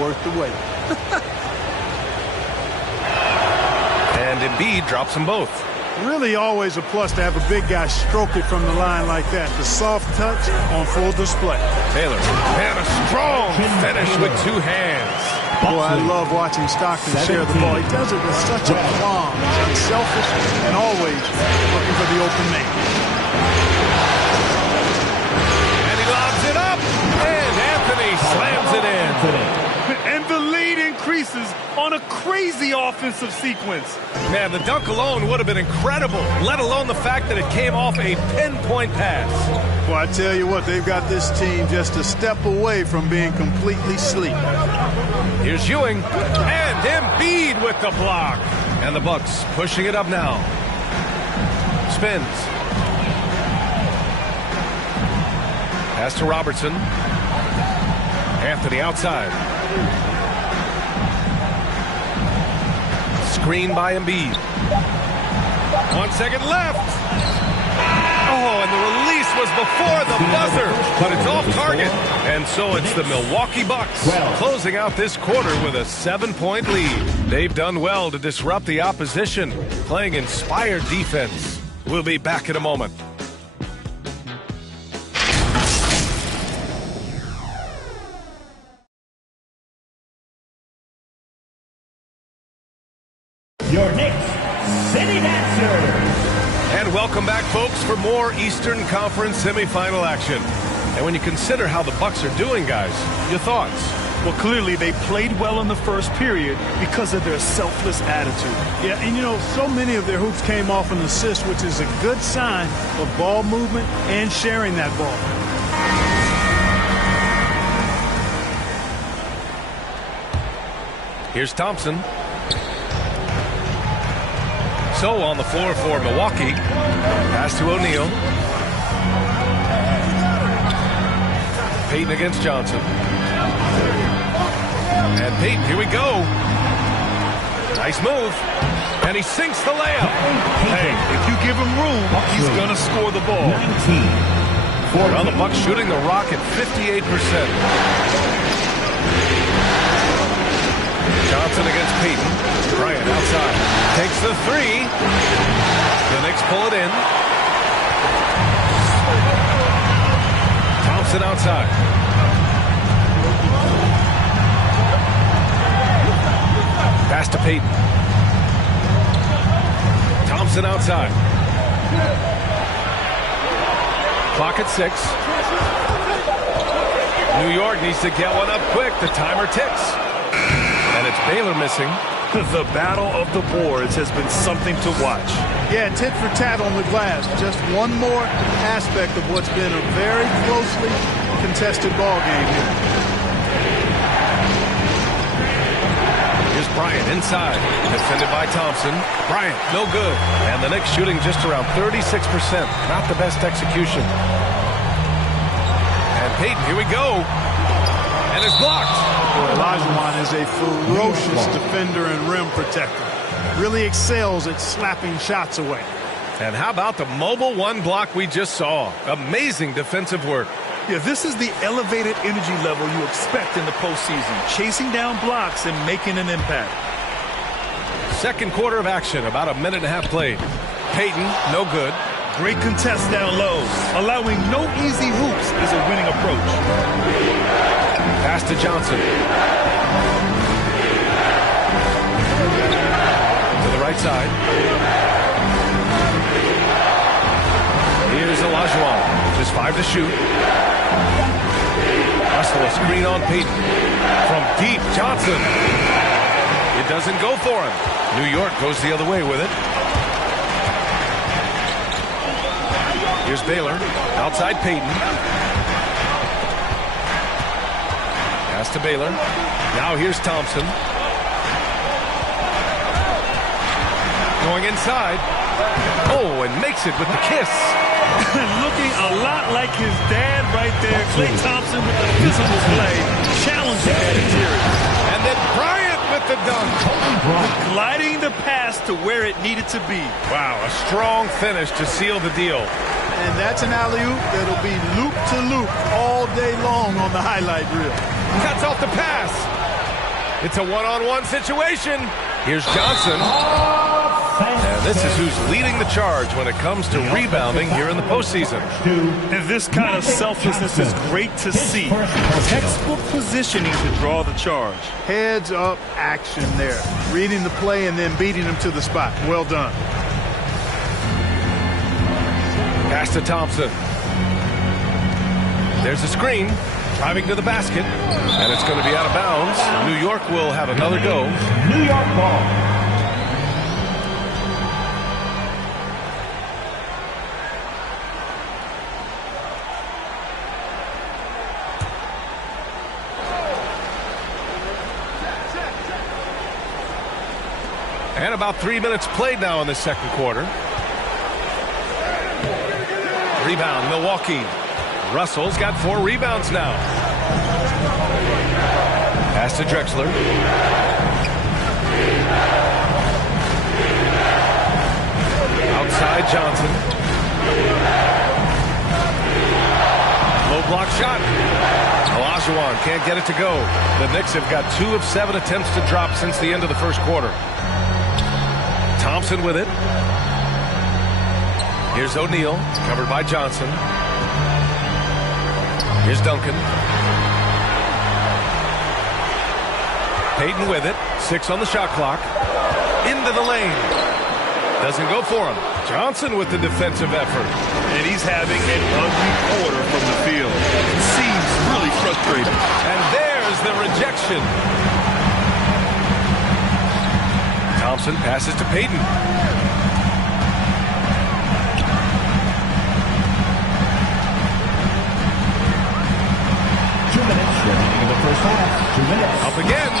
worth the wait. And Embiid drops them both. Really always a plus to have a big guy stroke it from the line like that. The soft touch on full display. Taylor, and a strong finish with 2 hands. Boy, I love watching Stockton share the ball. He does it with such aplomb. He's unselfish and always looking for the open man. And he lobs it up, and Anthony slams it in. And the lead increases on a crazy offensive sequence. Man, the dunk alone would have been incredible, let alone the fact that it came off a pinpoint pass. Well, I tell you what, they've got this team just a step away from being completely asleep. Here's Ewing, and Embiid with the block. And the Bucks pushing it up now. Spins. Pass to Robertson. Anthony outside. Screen by Embiid. 1 second left. Oh, and the release was before the buzzer, but it's off target. And so it's the Milwaukee Bucks closing out this quarter with a 7-point lead. They've done well to disrupt the opposition, playing inspired defense. We'll be back in a moment. Your Knicks City Dancer. And welcome back, folks, for more Eastern Conference semifinal action. And when you consider how the Bucks are doing, guys, your thoughts? Well, clearly they played well in the first period because of their selfless attitude. Yeah, and you know, so many of their hoops came off an assist, which is a good sign of ball movement and sharing that ball. Here's Thompson. So on the floor for Milwaukee. Pass to O'Neal. Payton against Johnson. And Payton, here we go. Nice move. And he sinks the layup. Hey, if you give him room, he's going to score the ball. Well, the Bucks shooting the rock at 58%. Johnson against Payton. Bryant outside. Takes the 3. The Knicks pull it in. Thompson outside. Pass to Payton. Thompson outside. Clock at 6. New York needs to get one up quick. The timer ticks. And it's Baylor missing. The battle of the boards has been something to watch. Yeah, tit for tat on the glass. Just one more aspect of what's been a very closely contested ball game here. Here's Bryant inside. Defended by Thompson. Bryant, no good. And the Knicks shooting just around 36%. Not the best execution. And Payton, here we go. And it's blocked. Olajuwon is a ferocious defender and rim protector. Really excels at slapping shots away. And how about the mobile 1 block we just saw? Amazing defensive work. Yeah, this is the elevated energy level you expect in the postseason. Chasing down blocks and making an impact. Second quarter of action, about a minute and a half played. Payton, no good. Great contest down low. Allowing no easy hoops is a winning approach. Pass to Johnson. To the right side. Here's Olajuwon. Just 5 to shoot. Hustle a screen on Payton. From deep, Johnson. It doesn't go for him. New York goes the other way with it. Here's Baylor. Outside Payton. Pass to Baylor. Now here's Thompson. Going inside. Oh, and makes it with the kiss. Looking a lot like his dad right there. Klay Thompson with the physical play. Challenging that interior. And then Bryant with the dunk. Gliding the pass to where it needed to be. Wow, a strong finish to seal the deal. And that's an alley-oop that'll be loop-to-loop all day long on the highlight reel. Cuts off the pass. It's a one-on-one situation. Here's Johnson. And This is who's leading the charge when it comes to rebounding here in the postseason. And this kind of selflessness is great to see. Textbook positioning to draw the charge. Heads up action there. Reading the play and then beating him to the spot. Well done. Pass to Thompson. There's a screen. Driving to the basket. And it's going to be out of bounds. New York will have another go. New York ball. And about 3 minutes played now in the second quarter. Rebound, Milwaukee. Russell's got 4 rebounds now. Pass to Drexler. Outside Johnson. Low block shot. Olajuwon can't get it to go. The Knicks have got 2 of 7 attempts to drop since the end of the first quarter. Thompson with it. Here's O'Neal, covered by Johnson. Here's Duncan. Payton with it. 6 on the shot clock. Into the lane. Doesn't go for him. Johnson with the defensive effort. And he's having an ugly quarter from the field. It seems really frustrating. And there's the rejection. Thompson passes to Payton. Up again.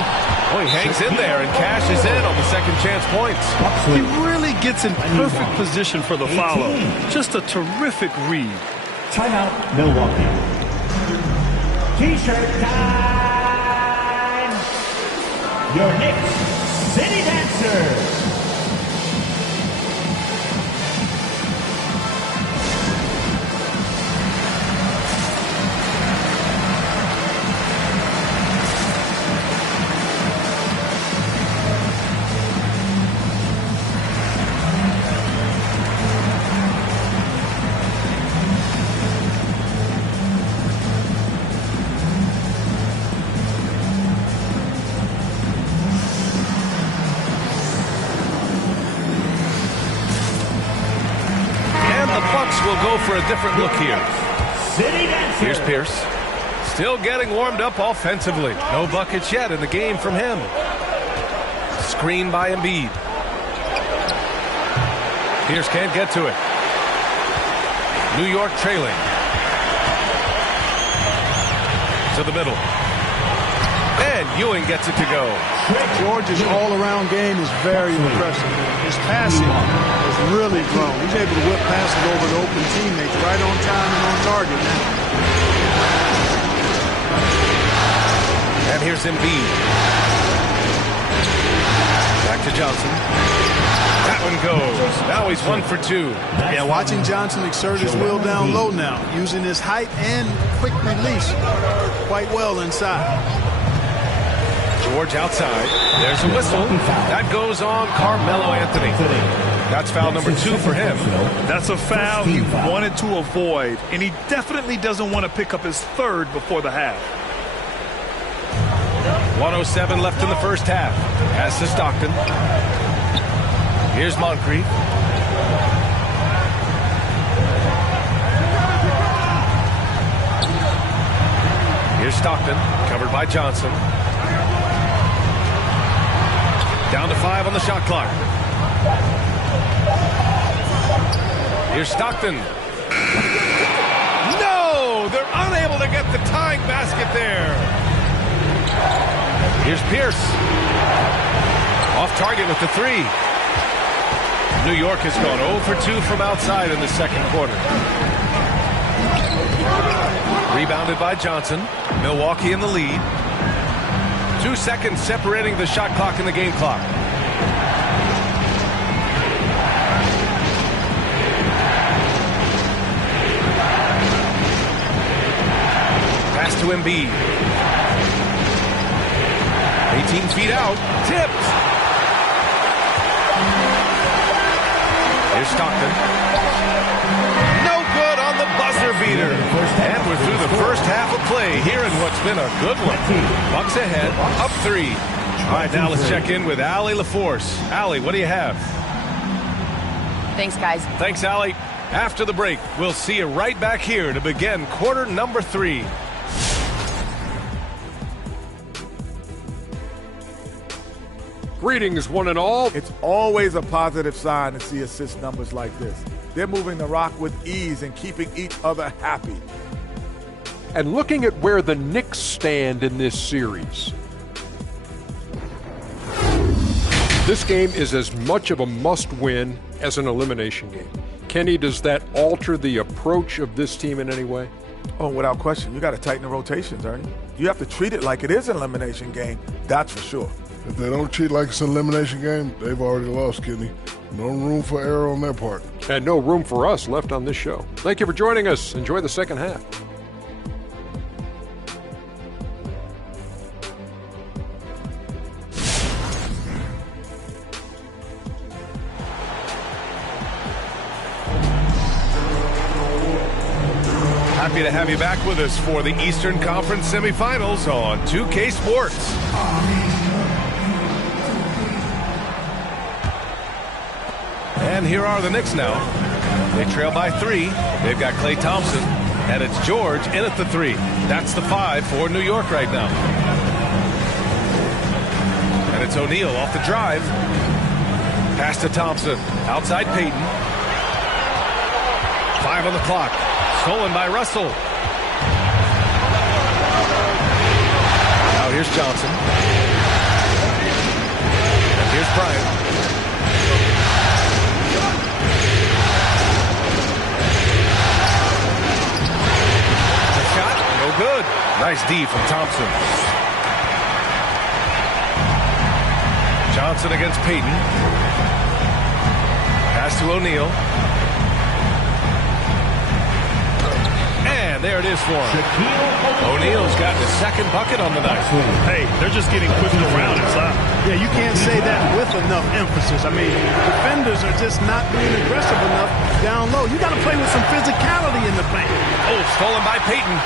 Oh, he hangs in there and cashes in on the second chance points. He really gets in perfect position for the follow. Just a terrific read. Timeout, Milwaukee. T-shirt time. Your Knicks City Dancers. Will go for a different look here. Here's Pierce. Still getting warmed up offensively. No buckets yet in the game from him. Screen by Embiid. Pierce can't get to it. New York trailing. To the middle. And Ewing gets it to go. George's all-around game is very impressive. His passing has really grown. He's able to whip passes over the open teammates right on time and on target now. And here's Embiid. Back to Johnson. That one goes. Now he's 1 for 2. Yeah, watching Johnson exert his will down low now, using his height and quick release quite well inside. George outside. There's a whistle. That goes on Carmelo Anthony. That's foul number 2 for him. That's a foul he wanted to avoid, and he definitely doesn't want to pick up his 3rd before the half. 1:07 left in the first half. Pass to Stockton. Here's Moncrief. Here's Stockton, covered by Johnson. Down to 5 on the shot clock. Here's Stockton. No! They're unable to get the tying basket there. Here's Pierce. Off target with the 3. New York has gone 0 for 2 from outside in the second quarter. Rebounded by Johnson. Milwaukee in the lead. 2 seconds separating the shot clock and the game clock. Pass to Embiid. 18 feet out. Tipped. Here's Stockton. No good on the buzzer beater. And we're through the first half of play here in what's been a good one. Bucks ahead, up 3. All right, now let's check in with Allie LaForce. Allie, what do you have? Thanks, guys. Thanks, Allie. After the break, we'll see you right back here to begin quarter number 3. Greetings, one and all. It's always a positive sign to see assist numbers like this. They're moving the rock with ease and keeping each other happy. And looking at where the Knicks stand in this series, this game is as much of a must-win as an elimination game. Kenny, does that alter the approach of this team in any way? Oh, without question. You got to tighten the rotations, Ernie. You have to treat it like it is an elimination game. That's for sure. If they don't treat like it's an elimination game, they've already lost, Kenny. No room for error on their part. And no room for us left on this show. Thank you for joining us. Enjoy the second half. Happy to have you back with us for the Eastern Conference semifinals on 2K Sports. And here are the Knicks now. They trail by 3. They've got Klay Thompson, and it's George in at the 3. That's the 5 for New York right now. And it's O'Neal off the drive. Pass to Thompson. Outside Payton. 5 on the clock. Stolen by Russell. Now here's Johnson. And here's Bryant. The shot, no good. Nice D from Thompson. Johnson against Payton. Pass to O'Neal. And there it is for him. O'Neal's got the second bucket on the night. Hey, they're just getting pushed around inside. Yeah, you can't say that with enough emphasis. I mean, defenders are just not being aggressive enough down low. You got to play with some physicality in the paint. Oh, stolen by Payton.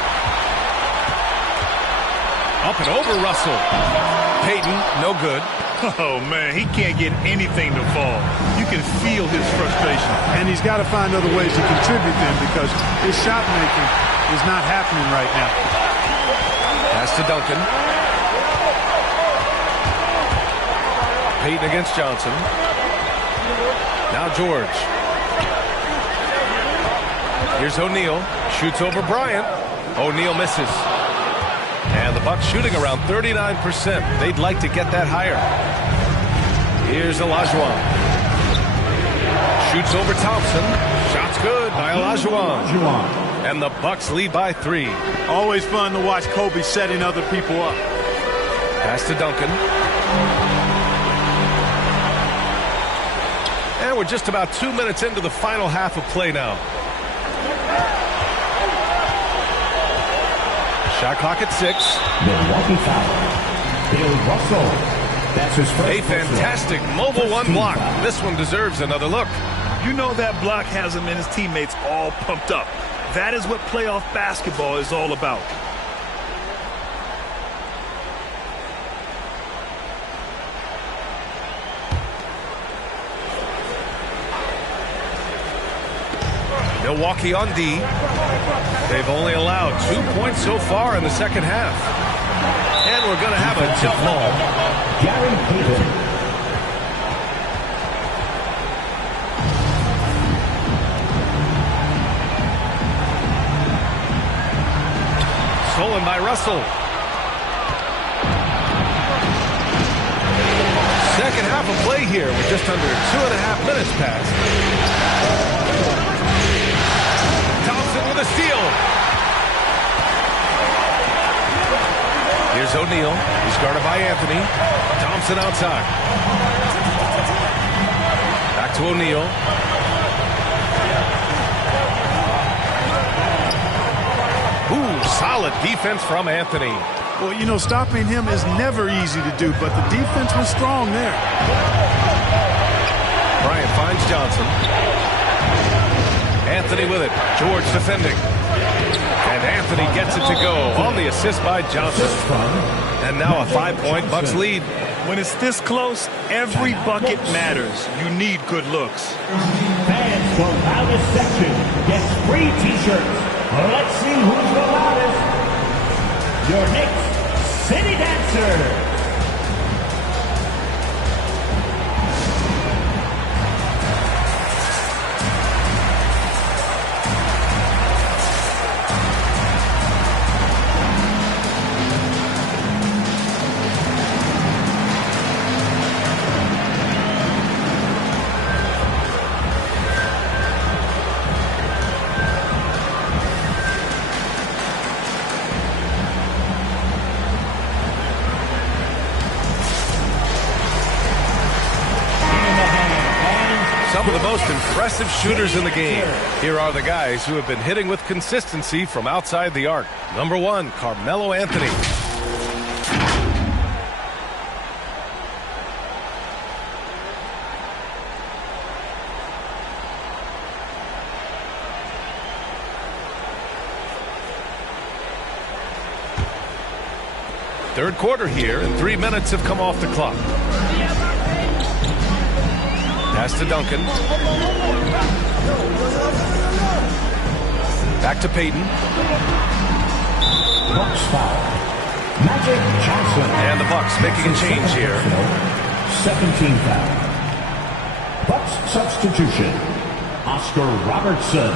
Up and over Russell. Payton, no good. Oh, man, he can't get anything to fall. You can feel his frustration. And he's got to find other ways to contribute then because his shot making is not happening right now. Pass to Duncan. Payton against Johnson. Now George. Here's O'Neal. Shoots over Bryant. O'Neal misses. And the Bucks shooting around 39%. They'd like to get that higher. Here's Olajuwon. Shoots over Thompson. Shot's good by Olajuwon. And the Bucks lead by 3. Always fun to watch Kobe setting other people up. Pass to Duncan. And we're just about 2 minutes into the final half of play now. Shot clock at 6. Milwaukee foul. Bill Russell. That's his first. A fantastic mobile 1 block. This one deserves another look. You know that block has him and his teammates all pumped up. That is what playoff basketball is all about. Milwaukee on D. They've only allowed 2 points so far in the second half. And we're going to have a jump ball. Gary Payton. Stolen by Russell. Second half of play here with just under 2.5 minutes passed. Thompson with a steal. Here's O'Neal. He's guarded by Anthony. Thompson outside. Back to O'Neal. Ooh, solid defense from Anthony. Well, you know, stopping him is never easy to do, but the defense was strong there. Bryant finds Johnson. Anthony with it. George defending. And Anthony gets it to go on the assist by Johnson. And now a 5-point Bucks lead. When it's this close, every bucket matters. You need good looks. Fans, the loudest section gets free T-shirts. Let's see who's the loudest. Your Knicks City Dancer. Some of the most impressive shooters in the game. Here are the guys who have been hitting with consistency from outside the arc. Number 1, Carmelo Anthony. Third quarter here, and 3 minutes have come off the clock. Pass to Duncan. Back to Payton. Bucks foul. Magic Johnson. And the Bucks making a change here. 17 foul. Bucks substitution. Oscar Robertson.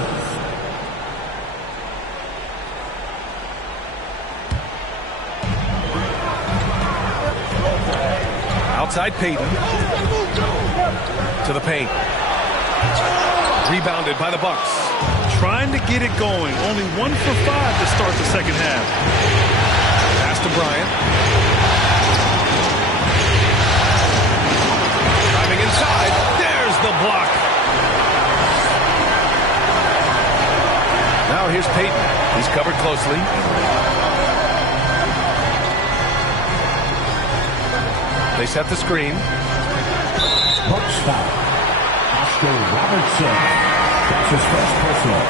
Outside Payton. To the paint. Rebounded by the Bucks. Trying to get it going. Only 1 for 5 to start the second half. Pass to Bryant. Driving inside. There's the block. Now here's Payton. He's covered closely. They set the screen. Bucks foul. Oscar Robertson. That's his first personal.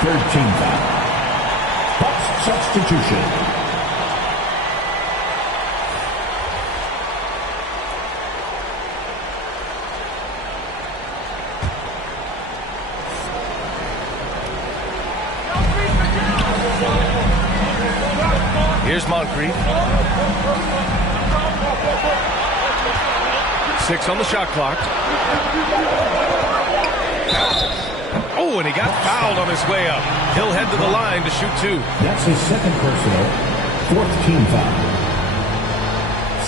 Third team foul. Bucks substitution. Here's Moncrief. 6 on the shot clock. Oh, and he got fouled on his way up. He'll head to the line to shoot 2. That's his second personal. Fourth team foul.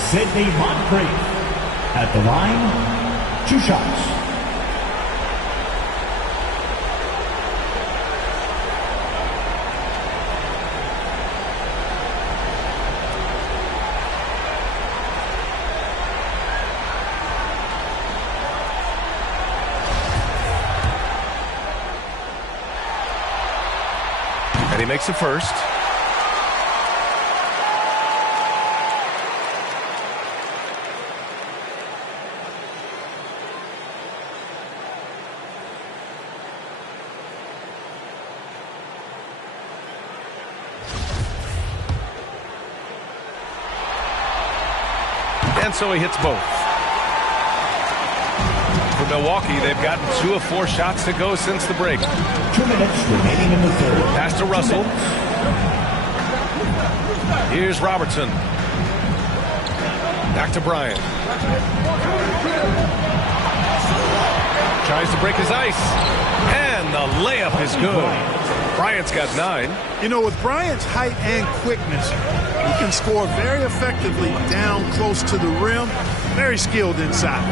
Sidney Moncrief at the line. 2 shots. He makes it first. And so he hits both. For Milwaukee, they've gotten 2 of 4 shots to go since the break. 2 minutes remaining in the third. Pass to Russell. Here's Robertson. Back to Bryant. Tries to break his ice. And the layup is good. Bryant's got 9. You know, with Bryant's height and quickness, he can score very effectively down close to the rim. Very skilled inside.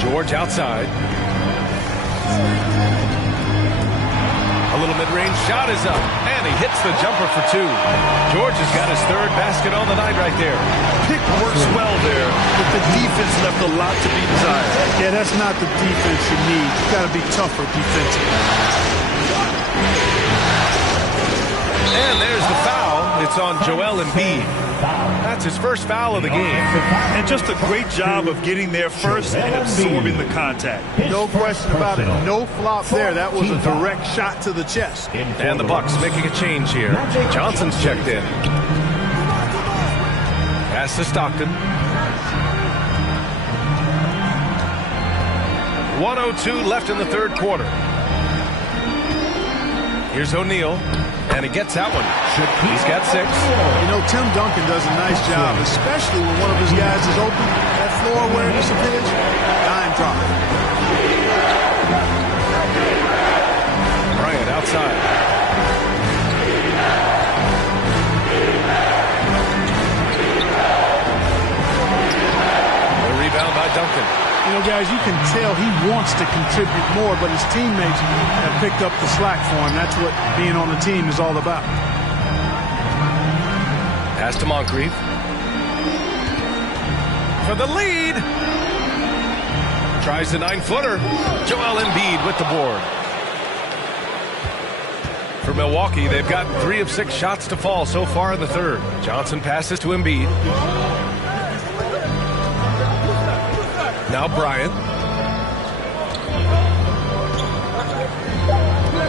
George outside. A little mid-range shot is up, and he hits the jumper for 2. George has got his 3rd basket on the night right there. Pick works well there, but the defense left a lot to be desired. Yeah, that's not the defense you need. You got to be tougher defensively. And there's the foul. It's on Joel Embiid. That's his first foul of the game. And just a great job of getting there first and absorbing the contact. No question about it. No flop there. That was a direct shot to the chest. And the Bucks making a change here. Johnson's checked in. Pass to Stockton. 1:02 left in the third quarter. Here's O'Neal, and he gets that one. He's got 6. You know, Tim Duncan does a nice job, especially when one of his guys is open. That floor awareness of his, dime drop. Bryant outside. The rebound by Duncan. You know, guys, you can tell he wants to contribute more, but his teammates have picked up the slack for him. That's what being on the team is all about. Pass to Moncrief. For the lead. Tries the 9-footer. Joel Embiid with the board. For Milwaukee, they've gotten 3 of 6 shots to fall so far in the third. Johnson passes to Embiid. Now Bryant.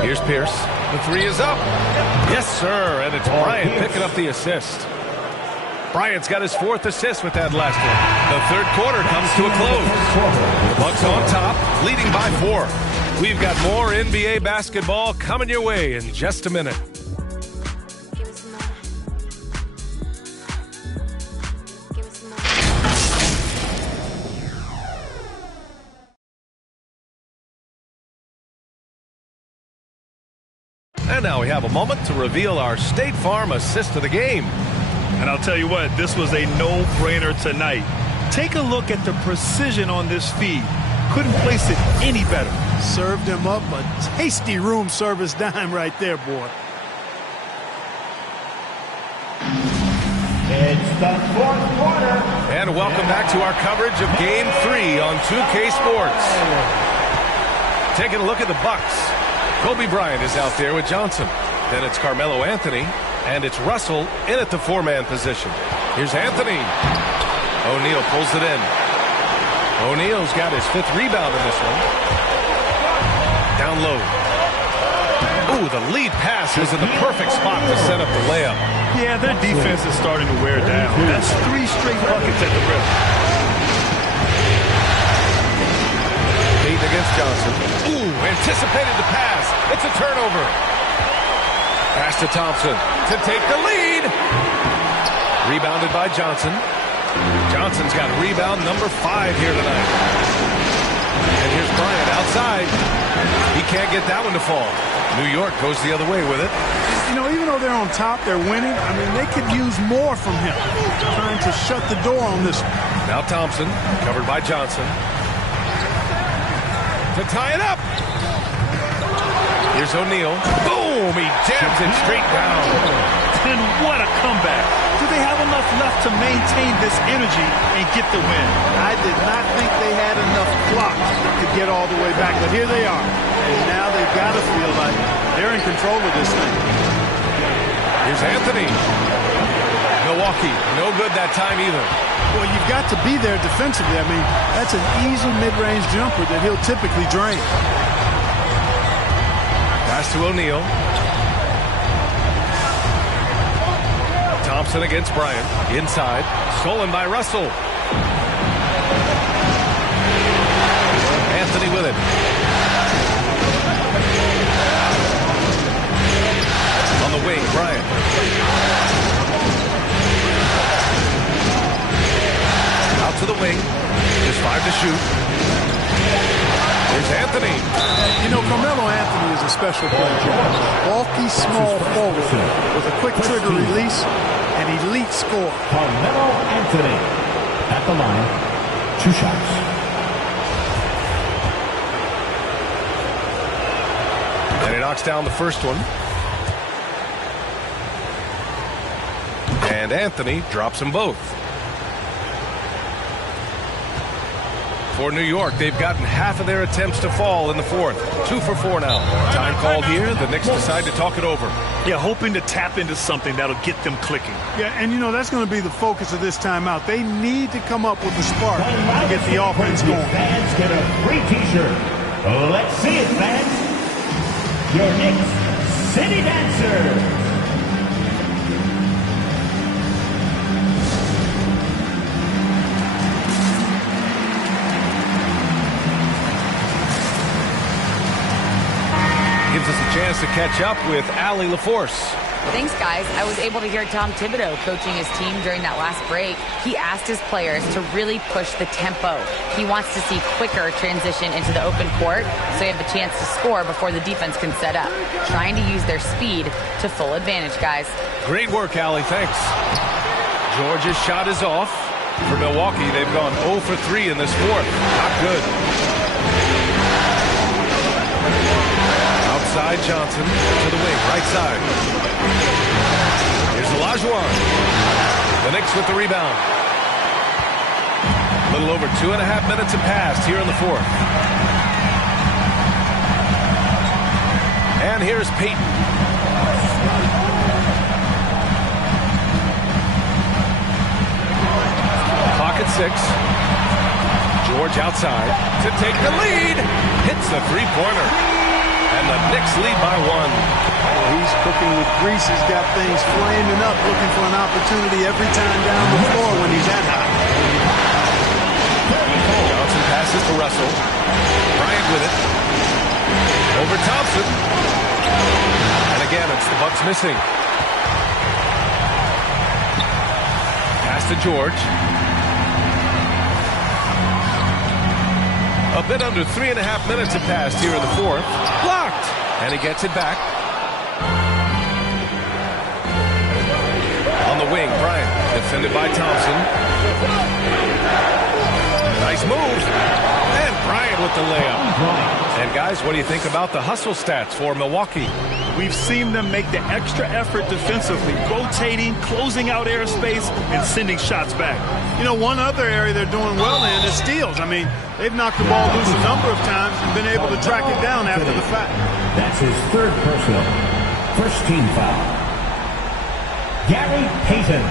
Here's Pierce. The 3 is up. Yes, sir. And it's Bryant picking up the assist. Bryant's got his 4th assist with that last one. The third quarter comes to a close. The Bucks on top, leading by 4. We've got more NBA basketball coming your way in just a minute. And now we have a moment to reveal our State Farm assist of the game. And I'll tell you what, this was a no-brainer tonight. Take a look at the precision on this feed. Couldn't place it any better. Served him up a tasty room service dime right there, boy. It's the fourth quarter. And welcome back to our coverage of Game 3 on 2K Sports. Taking a look at the Bucks. Kobe Bryant is out there with Johnson. Then it's Carmelo Anthony, and it's Russell in at the 4-man position. Here's Anthony. O'Neal pulls it in. O'Neal's got his 5th rebound in this one. Down low. Ooh, the lead pass was in the perfect spot to set up the layup. Yeah, their defense is starting to wear down. That's 3 straight buckets at the rim. Payton against Johnson. Ooh, anticipated the pass. It's a turnover. Pass to Thompson to take the lead. Rebounded by Johnson. Johnson's got rebound number 5 here tonight. And here's Bryant outside. He can't get that one to fall. New York goes the other way with it. You know, even though they're on top, they're winning. I mean, they could use more from him. Trying to shut the door on this one. Now Thompson, covered by Johnson. To tie it up. Here's O'Neal. Boom! He jams it straight down. And what a comeback. Do they have enough left to maintain this energy and get the win? I did not think they had enough clock to get all the way back, but here they are. And now they've got to feel like they're in control of this thing. Here's Anthony. Milwaukee, no good that time either. Well, you've got to be there defensively. I mean, that's an easy mid-range jumper that he'll typically drain. Pass to O'Neal. Thompson against Bryant. Inside. Stolen by Russell. Anthony with it. On the wing, Bryant. Out to the wing. Just 5 to shoot. Here's Anthony. You know, Carmelo Anthony is a special player. Bulky, small forward with a quick trigger release and elite score. Carmelo Anthony at the line. 2 shots. And he knocks down the first one. And Anthony drops them both. For New York, they've gotten half of their attempts to fall in the fourth. 2 for 4 now. Time called here. The Knicks decide to talk it over. Yeah, hoping to tap into something that'll get them clicking. Yeah, and you know, that's going to be the focus of this timeout. They need to come up with a spark to get the offense going. Fans get a free t-shirt. Let's see it, fans. Your Knicks City Dancers. Gives us a chance to catch up with Allie LaForce. Thanks, guys. I was able to hear Tom Thibodeau coaching his team during that last break. He asked his players to really push the tempo. He wants to see quicker transition into the open court so you have a chance to score before the defense can set up. Trying to use their speed to full advantage, guys. Great work, Allie. Thanks. George's shot is off. For Milwaukee, they've gone 0 for 3 in this fourth. Not good. Outside Johnson to the wing, right side. Here's Olajuwon. The Knicks with the rebound. A little over 2.5 minutes have passed here in the fourth. And here's Payton. Clock at 6. George outside to take the lead. Hits the three-pointer. And the Knicks lead by 1. He's cooking with grease. He's got things flaming up, looking for an opportunity every time down the floor when he's that high. Johnson passes to Russell. Bryant with it. Over Thompson. And again, it's the Bucks missing. Pass to George. A bit under 3.5 minutes have passed here in the fourth. Blocked! And he gets it back. On the wing, Bryant. Defended by Thompson. Nice move. And Bryant with the layup. And guys, what do you think about the hustle stats for Milwaukee? We've seen them make the extra effort defensively, rotating, closing out airspace, and sending shots back. You know, one other area they're doing well in is steals. I mean, they've knocked the ball loose a number of times and been able to track it down after the fact. That's his third personal. First team foul. Gary Payton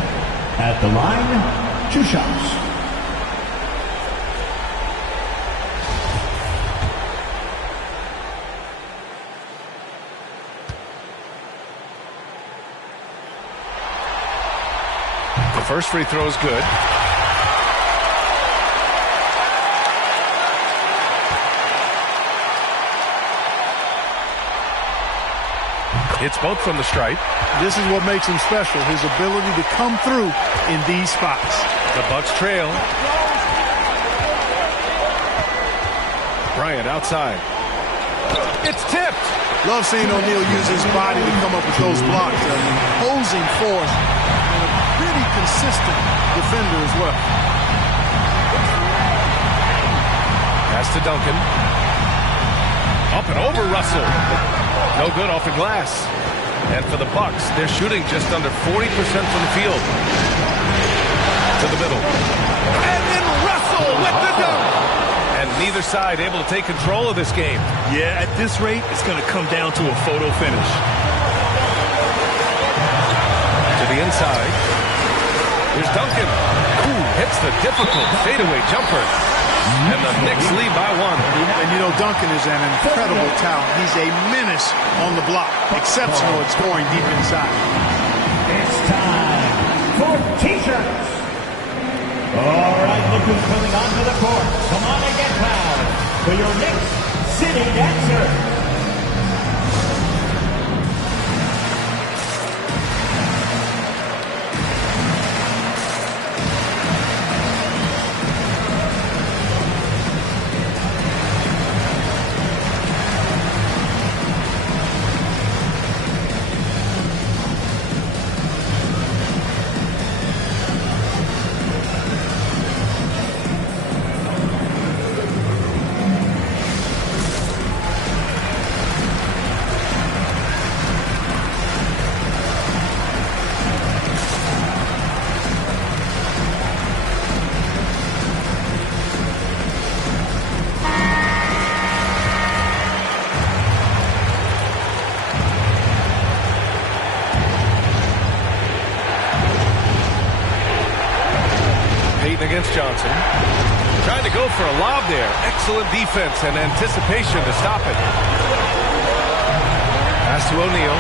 at the line, 2 shots. First free throw is good. It's both from the stripe. This is what makes him special, his ability to come through in these spots. The Bucks trail. Bryant outside. It's tipped. Love seeing O'Neal use his body to come up with those blocks. An imposing force. Pretty consistent defender as well. Pass to Duncan. Up and over Russell. No good off the glass. And for the Bucks, they're shooting just under 40% from the field. To the middle. And then Russell with the dunk. And neither side able to take control of this game. Yeah, at this rate, it's going to come down to a photo finish. To the inside. Here's Duncan, who hits the difficult fadeaway jumper. And the Knicks lead by 1. And you know, Duncan is an incredible talent. He's a menace on the block. Exceptional at scoring deep inside. It's time for t-shirts. All right, look who's coming onto the court. Come on and get loud for your Knicks City Dancers. against Johnson. Trying to go for a lob there. Excellent defense and anticipation to stop it. Pass to O'Neal.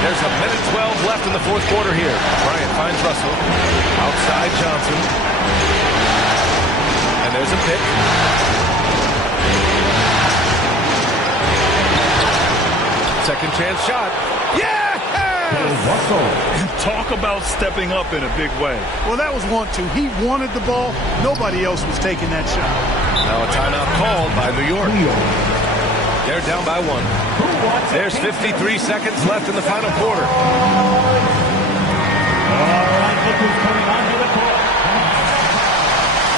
There's a minute 12 left in the fourth quarter here. Bryant finds Russell. Outside Johnson. And there's a pick. Second chance shot. Yeah! And talk about stepping up in a big way. Well, that was want to. He wanted the ball. Nobody else was taking that shot. Now a timeout called by New York. They're down by 1. There's 53 seconds left in the final quarter. All right, look who's coming onto the court.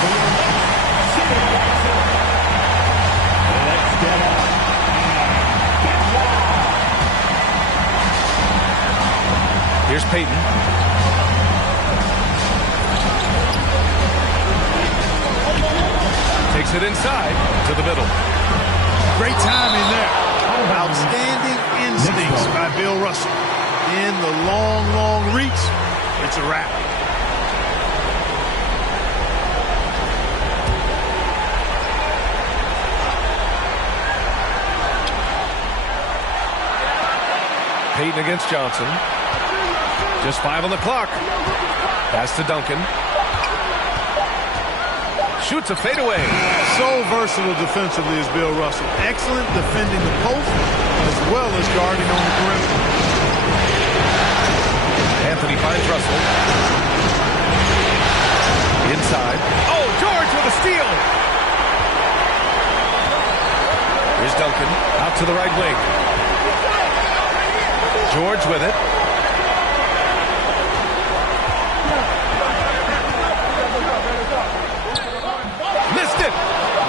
For your next city action. Let's get up. Here's Peyton. Takes it inside to the middle. Great timing there. Outstanding instincts by Bill Russell. In the long, long reach, it's a wrap. Peyton against Johnson. Just 5 on the clock. Pass to Duncan. Shoots a fadeaway. So versatile defensively is Bill Russell. Excellent defending the post as well as guarding on the perimeter. Anthony finds Russell. Inside. Oh, George with a steal. Here's Duncan out to the right wing. George with it. Missed it.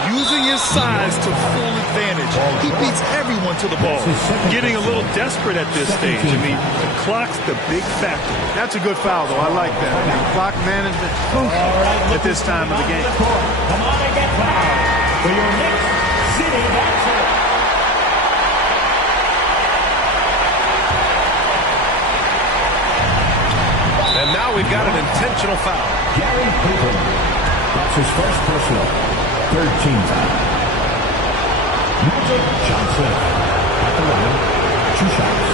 Using his size to full advantage. He beats everyone to the ball. Getting a little desperate at this stage. I mean, the clock's the big factor. That's a good foul, though. I like that. Clock management at this time of the game. Come on and get fouled for your next city action. And now we've got an intentional foul. Gary Payton. That's his first personal. Third team foul. Magic Johnson. At the line. 2 shots.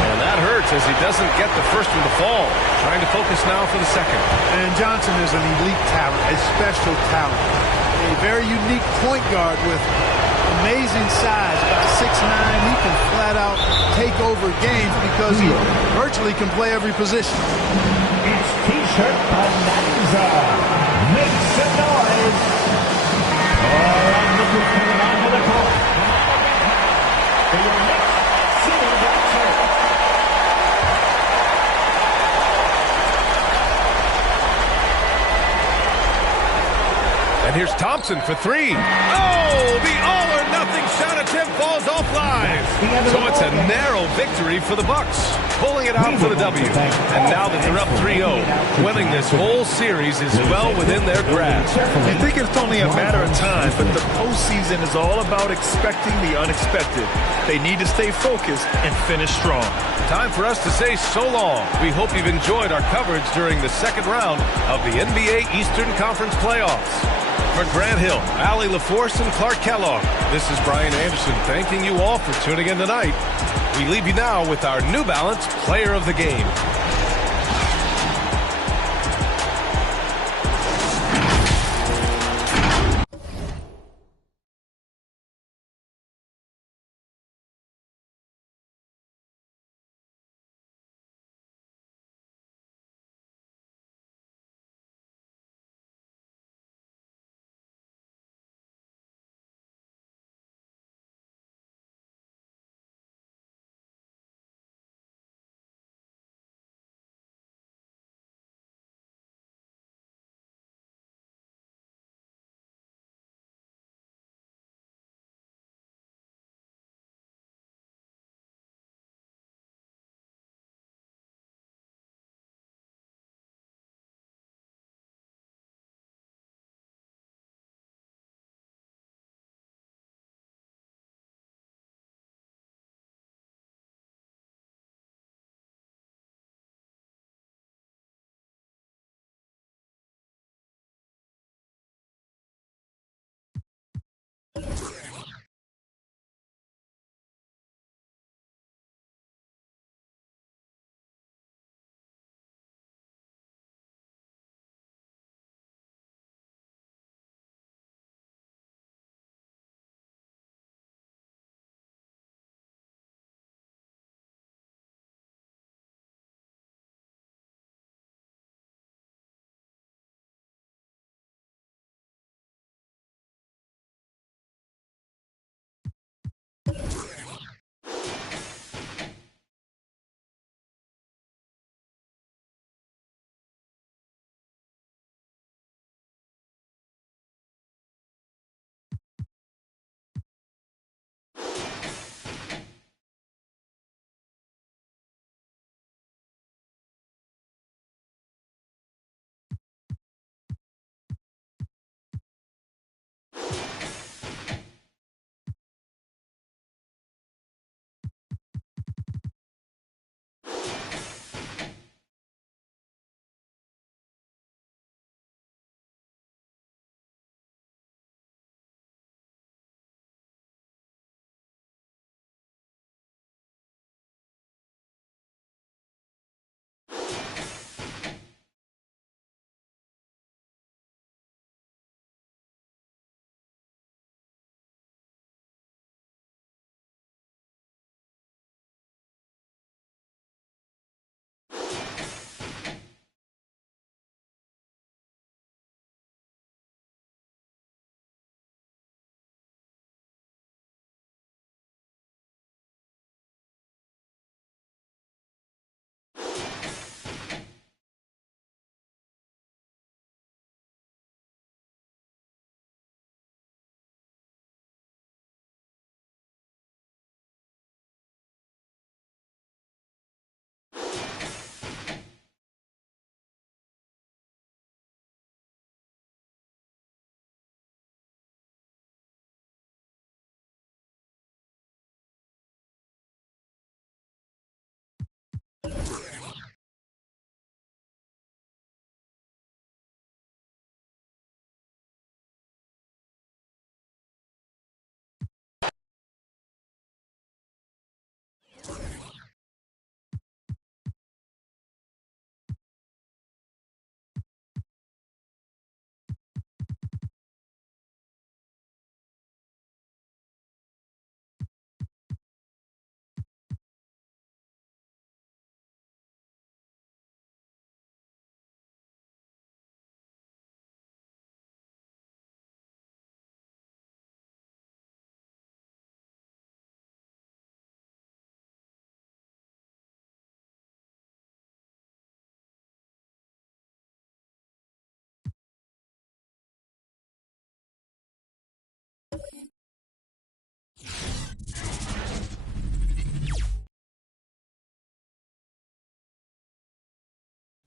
And that hurts as he doesn't get the first one to fall. Trying to focus now for the second. And Johnson is an elite talent, a special talent. A very unique point guard with amazing size, about 6'9". He can flat out take over games because he virtually can play every position. It's T-shirt Bonanza. Make some noise. All right, look who's coming onto the court. For your next city action. And here's Thompson for 3. Oh, the all-or-nothing shot attempt falls offline. So it's a narrow victory for the Bucks, pulling it out for the W. And now that they're up 3-0, winning this whole series is well within their grasp. You think it's only a matter of time, but the postseason is all about expecting the unexpected. They need to stay focused and finish strong. Time for us to say so long. We hope you've enjoyed our coverage during the second round of the NBA Eastern Conference playoffs. For Grant Hill, Allie LaForce, and Clark Kellogg, this is Brian Anderson thanking you all for tuning in tonight. We leave you now with our New Balance Player of the Game.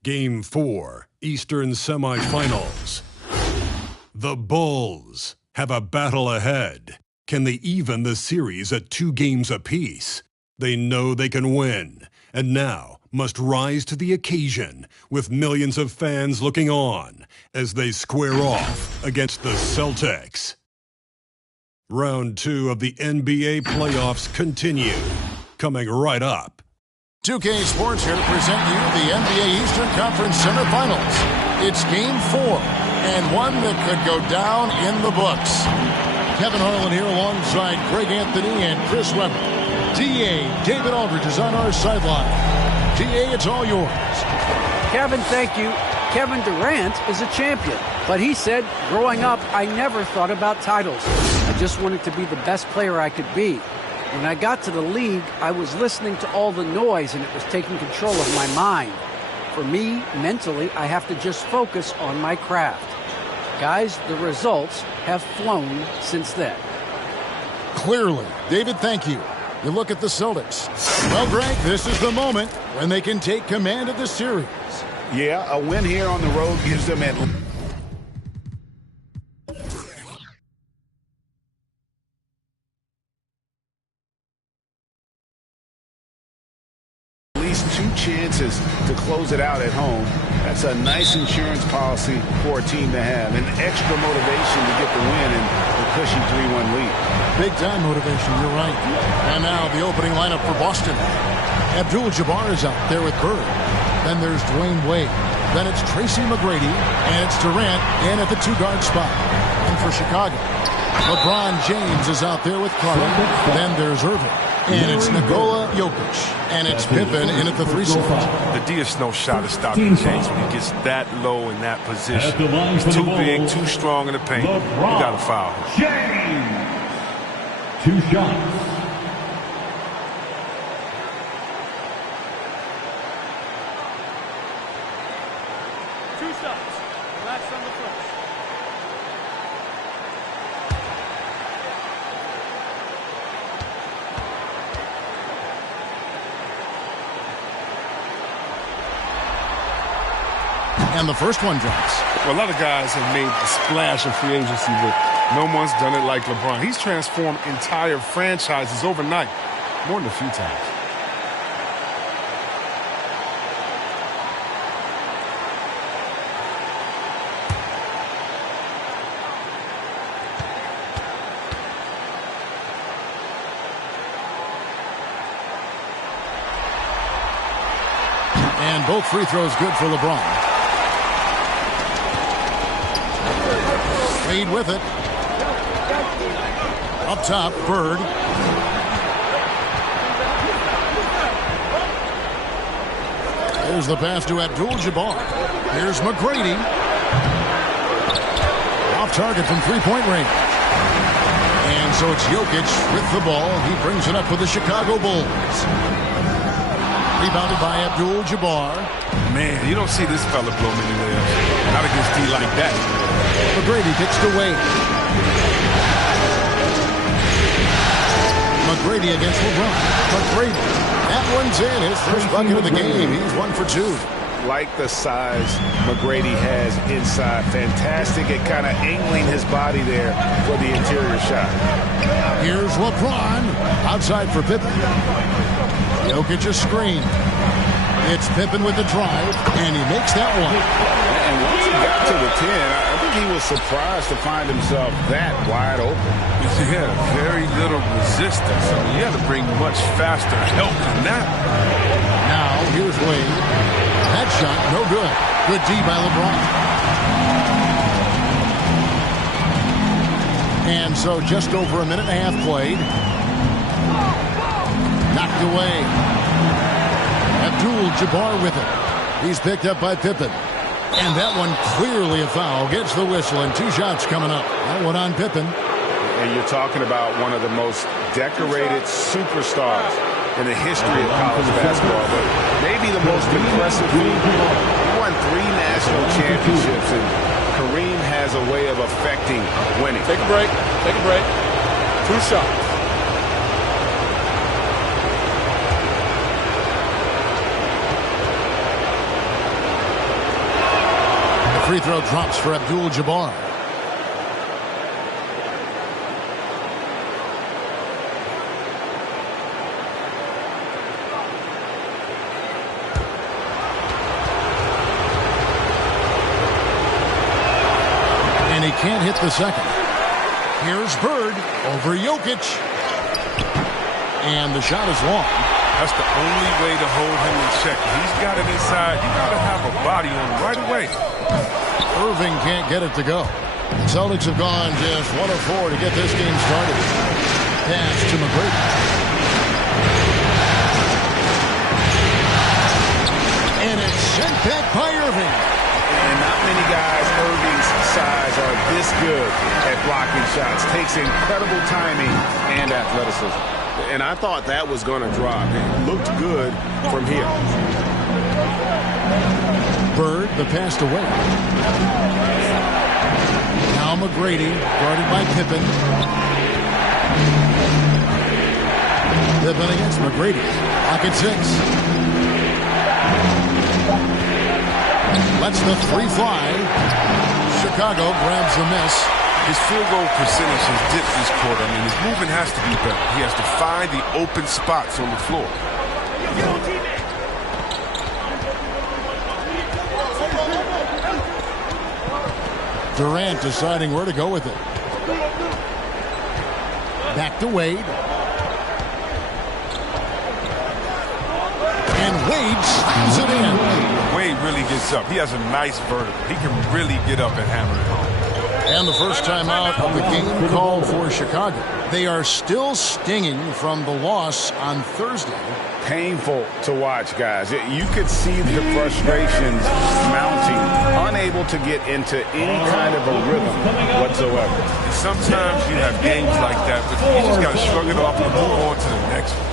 Game 4, Eastern Semifinals. The Bulls have a battle ahead. Can they even the series at 2 games apiece? They know they can win, and now must rise to the occasion with millions of fans looking on as they square off against the Celtics. Round 2 of the NBA playoffs continue. Coming right up. 2K Sports here to present you the NBA Eastern Conference semifinals. It's Game 4, and one that could go down in the books. Kevin Harlan here alongside Greg Anthony and Chris Webber. D.A. David Aldridge is on our sideline. D.A., it's all yours. Kevin, thank you. Kevin Durant is a champion, but he said, growing up, I never thought about titles. I just wanted to be the best player I could be. When I got to the league, I was listening to all the noise and it was taking control of my mind. For me, mentally, I have to just focus on my craft. Guys, the results have flown since then. Clearly. David, thank you. You look at the Celtics. Well, Greg, this is the moment when they can take command of the series. Yeah, a win here on the road gives them at least 2 chances to close it out at home. That's a nice insurance policy for a team to have. An extra motivation to get the win and a cushy 3-1 lead. Big time motivation, you're right. And now the opening lineup for Boston. Abdul-Jabbar is out there with Bird. Then there's Dwayne Wade. Then it's Tracy McGrady. And it's Durant in at the 2-guard spot. And for Chicago, LeBron James is out there with Carter. Then there's Irving. And it's Nikola Jokic. And it's Pippen in at the 3 slot. The D is no shot at stopping James when he gets that low in that position. He's too big, too strong in the paint. You got to foul him. James. 2 shots. Last on the first. And the first one drops. Well, a lot of guys have made a splash in free agency, but no one's done it like LeBron. He's transformed entire franchises overnight, more than a few times. And both free throws good for LeBron. Wade with it. Up top, Bird. There's the pass to Abdul-Jabbar. Here's McGrady. Off target from three-point range. And so it's Jokic with the ball. He brings it up for the Chicago Bulls. Rebounded by Abdul-Jabbar. Man, you don't see this fella blow anywhere. Not against D like that. McGrady kicks to Wade. McGrady against LeBron. McGrady. That one's in. His first bucket of the game. He's 1 for 2. Like the size McGrady has inside. Fantastic at kind of angling his body there for the interior shot. Here's LeBron. Outside for Pippen. Jokic a screen. It's Pippen with the drive, and he makes that one. And once he got to the 10, I think he was surprised to find himself that wide open. He had very little resistance, so he had to bring much faster help than that. Now, here's Wade. That shot, no good. Good D by LeBron. And so just over a minute and a half played. Knocked away. Abdul-Jabbar with it. He's picked up by Pippen. And that one clearly a foul. Gets the whistle, and 2 shots coming up. That one on Pippen. And you're talking about one of the most decorated superstars in the history of college basketball. But maybe the most impressive thing. He won 3 national championships, and Kareem has a way of affecting winning. Take a break. Take a break. 2 shots. free throw drops for Abdul-Jabbar. And he can't hit the second. Here's Bird over Jokic. And the shot is long. That's the only way to hold him in check. He's got it inside. You got to have a body on him right away. Irving can't get it to go. Celtics have gone just 1 of 4 to get this game started. Pass to McGrady. And it's sent back by Irving. And not many guys Irving's size are this good at blocking shots. Takes incredible timing and athleticism. And I thought that was going to drop. It looked good from here. Bird, the pass away. Now McGrady, guarded by Pippen. Pippen against McGrady. Pocket 6. Lets the three fly. Chicago grabs the miss. His field goal percentage has dipped this quarter. I mean, his movement has to be better. He has to find the open spots on the floor. Durant deciding where to go with it. Back to Wade. And Wade slams it in. Wade really gets up. He has a nice vertical. He can really get up and hammer it home. And the first time out of the game called for Chicago. They are still stinging from the loss on Thursday. Painful to watch, guys. You could see the frustrations mounting, unable to get into any kind of a rhythm whatsoever. And sometimes you have games like that, but you just got to shrug it off and move on to the next one.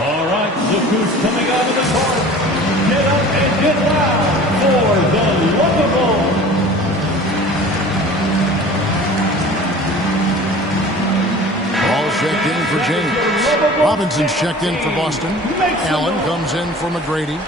All right, look who's coming out of the court. Get up and get loud for the Lovable. Ball checked in for James. Robinson's checked in for Boston. Allen comes in for McGrady.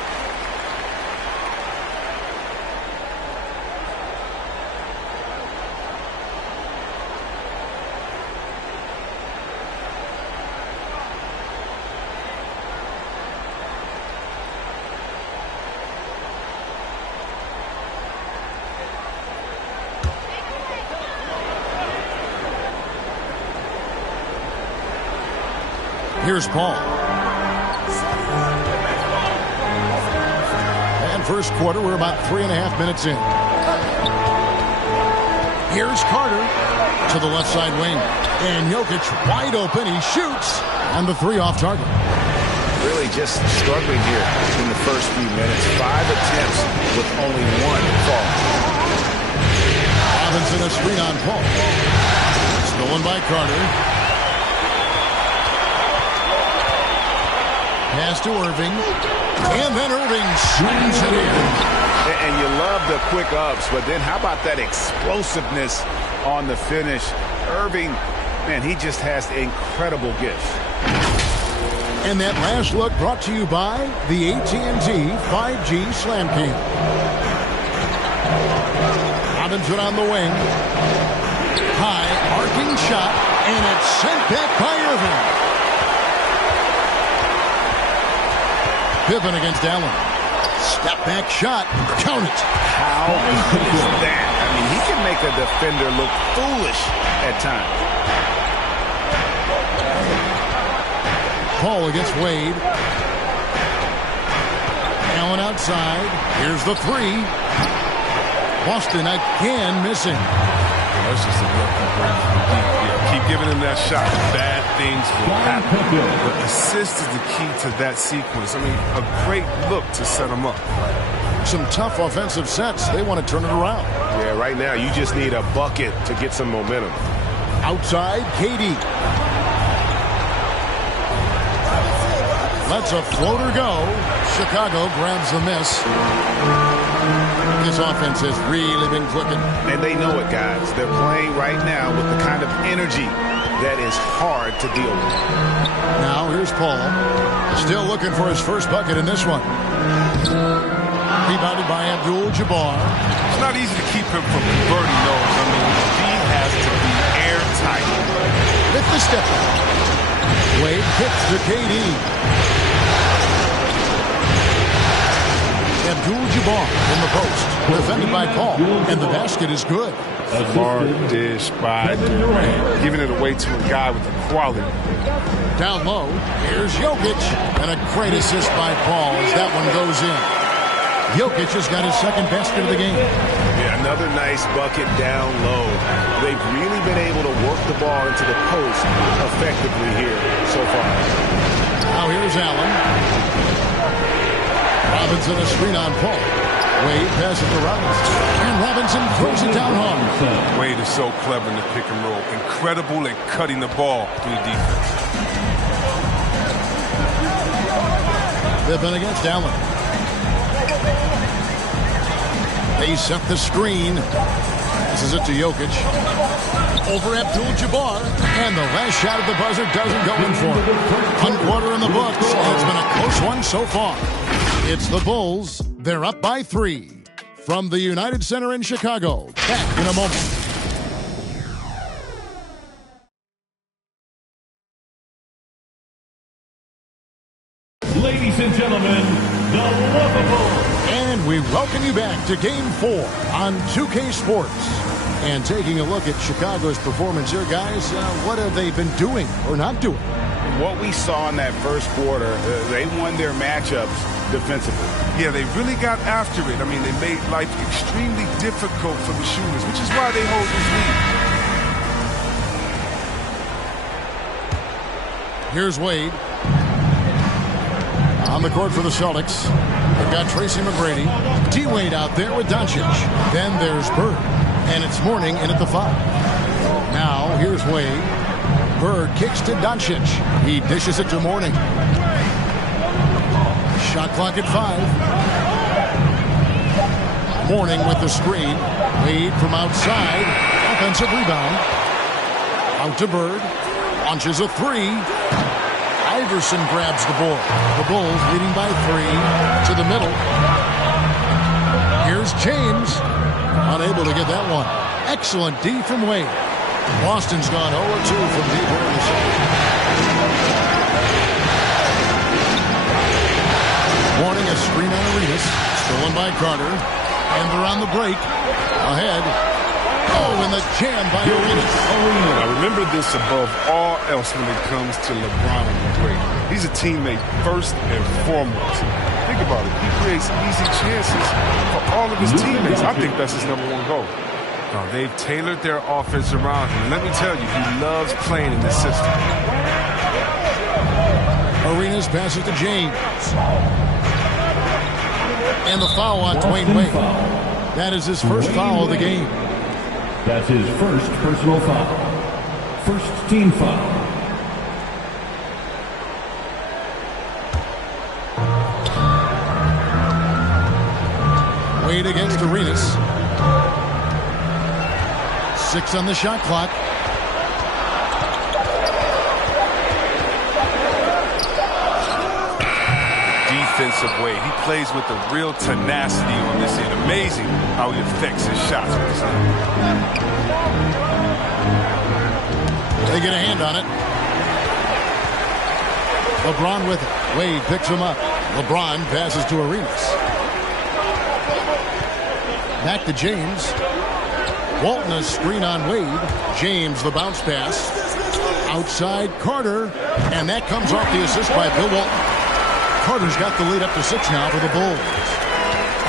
Here's Paul. And first quarter, we're about 3.5 minutes in. Here's Carter to the left side wing. And Jokic wide open. He shoots. And the three off target. Really just struggling here in the first few minutes. 5 attempts with only 1 fall. Robinson a screen on Paul. Stolen by Carter. Pass to Irving. And then Irving swings it in. And you love the quick ups, but then how about that explosiveness on the finish? Irving, man, he just has incredible gifts. And that last look brought to you by the AT&T 5G Slam King. Robinson on the wing. High, arcing shot, and it's sent back by Irving. Pippen against Allen. Step back shot. Count it. How good is that? I mean, he can make a defender look foolish at times. Paul against Wade. Allen outside. Here's the three. Boston again missing. That's just a lucky break from deep. Yeah, keep giving him that shot. Bad things will happen. The assist is the key to that sequence. I mean, a great look to set him up. Some tough offensive sets. They want to turn it around. Yeah, right now you just need a bucket to get some momentum. Outside, KD. Lets a floater go. Chicago grabs the miss. This offense has really been clicking. And they know it, guys. They're playing right now with the kind of energy that is hard to deal with. Now here's Paul. Still looking for his first bucket in this one. Rebounded by Abdul-Jabbar. It's not easy to keep him from converting those. I mean, he has to be airtight. With the step back. Wade kicks to KD. Abdul-Jabbar in the post. Defended by Paul. And the basket is good. Smart dish by Durant. Giving it away to a guy with the quality. Down low. Here's Jokic. And a great assist by Paul as that one goes in. Jokic has got his second basket of the game. Yeah, another nice bucket down low. They've really been able to work the ball into the post effectively here so far. Now here's Allen. Robinson a screen on Paul. Wade passes to Robinson. And Robinson throws it down hard. Wade is so clever in the pick and roll. Incredible at cutting the ball through defense. Pippen against Allen. They set the screen. Passes it to Jokic. Over Abdul-Jabbar. And the last shot at the buzzer doesn't go in for him. 1 quarter in the books. It's been a close one so far. It's the Bulls. They're up by 3. From the United Center in Chicago. Back in a moment. Ladies and gentlemen, the Lovable. And we welcome you back to Game 4 on 2K Sports. And taking a look at Chicago's performance here, guys, what have they been doing or not doing? What we saw in that first quarter, they won their matchups defensively. Yeah, they really got after it. I mean, they made life extremely difficult for the shooters, which is why they hold this lead. Here's Wade. On the court for the Celtics. They've got Tracy McGrady. D-Wade out there with Doncic. Then there's Bird. And it's Mourning in at the 5. Now, here's Wade. Bird kicks to Doncic. He dishes it to Mourning. Shot clock at 5. Mourning with the screen. Wade from outside. Offensive rebound. Out to Bird. Launches a 3. Iverson grabs the ball. The Bulls leading by 3 to the middle. Here's James. Unable to get that one. Excellent D from Wade. Boston's gone 0-2 from deep here in the second. Mourning a screen on Arenas. Stolen by Carter. And they're on the break. Ahead. Oh, and the jam by Arenas. Now remember this above all else when it comes to LeBron the Great. He's a teammate first and foremost. Think about it. He creates easy chances for all of his teammates. I think that's his #1 goal. Now, they've tailored their offense around him. And let me tell you, he loves playing in this system. Arenas passes to James. And the foul on Dwayne Wade. That is his first foul of the game. That's his first personal foul. First team foul. Wade against Arenas. 6 on the shot clock. Defensive way. He plays with a real tenacity on this end. Amazing how he affects his shots. They get a hand on it. LeBron with it. Wade picks him up. LeBron passes to Arenas. Back to James. Walton a screen on Wade. James the bounce pass. Outside Carter. And that comes off the assist by Bill Walton. Carter's got the lead up to 6 now for the Bulls.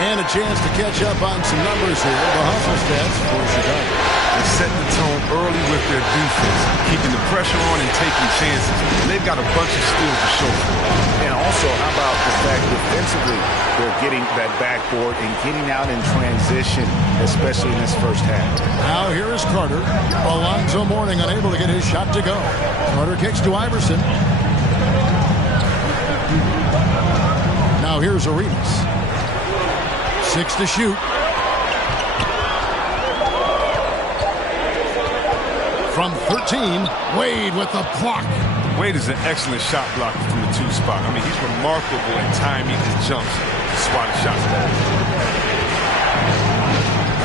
And a chance to catch up on some numbers here. The hustle stats for Chicago. They set the tone early with their defense, keeping the pressure on and taking chances. And they've got a bunch of steals to show for it. And also, how about the fact defensively, they're getting that backboard and getting out in transition, especially in this first half. Now here is Carter. Alonzo Mourning unable to get his shot to go. Carter kicks to Iverson. Now here's Arenas. 6 to shoot. From 13, Wade with the block. Wade is an excellent shot blocker from the 2 spot. I mean, he's remarkable at timing his jumps to swat shots back.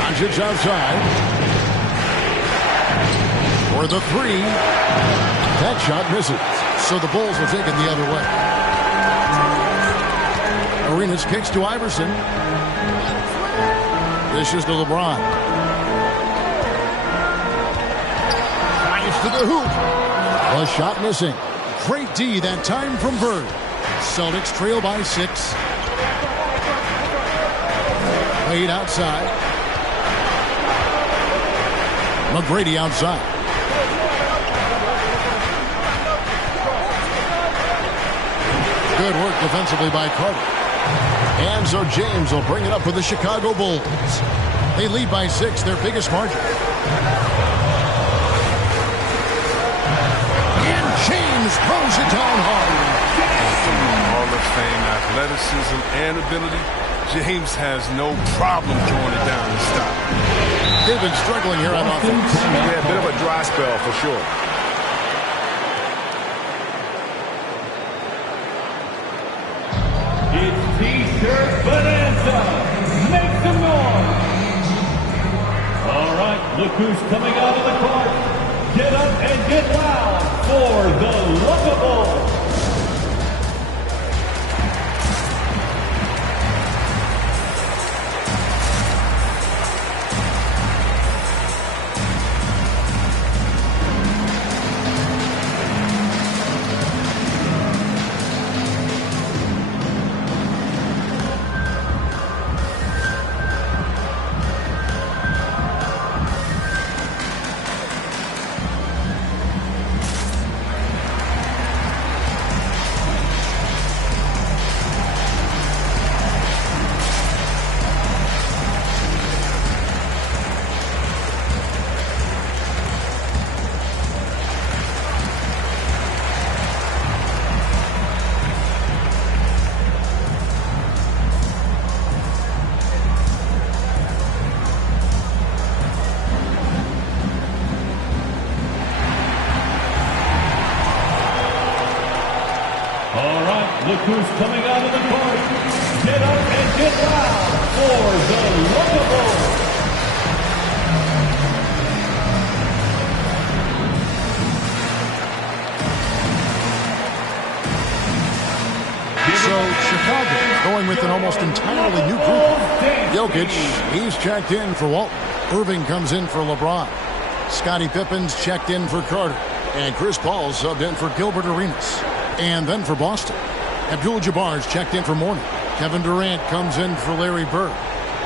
Doncic outside. For the 3. That shot misses. So the Bulls will take it the other way. Arenas kicks to Iverson. This is to LeBron. Fires to the hoop. A shot missing. Great D that time from Bird. Celtics trail by 6. Wade outside. McGrady outside. Good work defensively by Carter. And so James will bring it up for the Chicago Bulls. They lead by 6, their biggest margin. And James throws it down hard. Hall of Fame athleticism and ability. James has no problem throwing it down and stopping. They've been struggling here on offense. Yeah, a bit of a dry spell for sure. It's T-shirt bonanza. Make some noise. All right, look who's coming out of the court. Get up and get loud for the Lookables. Look who's coming out of the court. Get up and get loud for the Lookables. So Chicago going with an almost entirely new group. Jokic, he's checked in for Walton. Irving comes in for LeBron. Scottie Pippen's checked in for Carter. And Chris Paul subbed in for Gilbert Arenas. And then for Boston, Abdul-Jabbar's checked in for Mourning. Kevin Durant comes in for Larry Bird.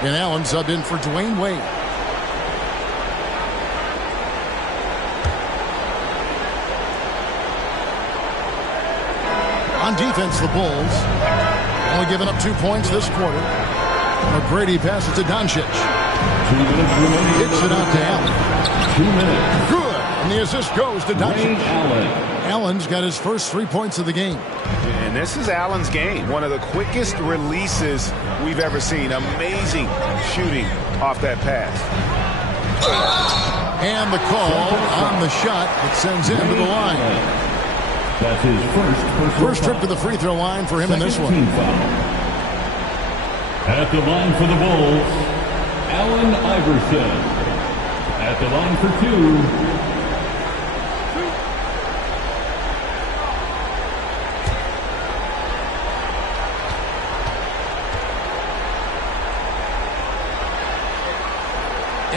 And Allen subbed in for Dwayne Wade. On defense, the Bulls only giving up 2 points this quarter. McGrady passes to Doncic. 2 minutes remaining. Hits it out to Allen. 2 minutes. Good. And the assist goes to Doncic. Allen. Allen's got his first 3 points of the game. And this is Allen's game. One of the quickest releases we've ever seen. Amazing shooting off that pass. And the call on the shot that sends him to the line. That's his first trip to the free throw line for him in this one. At the line for the Bulls, Allen Iverson. At the line for 2.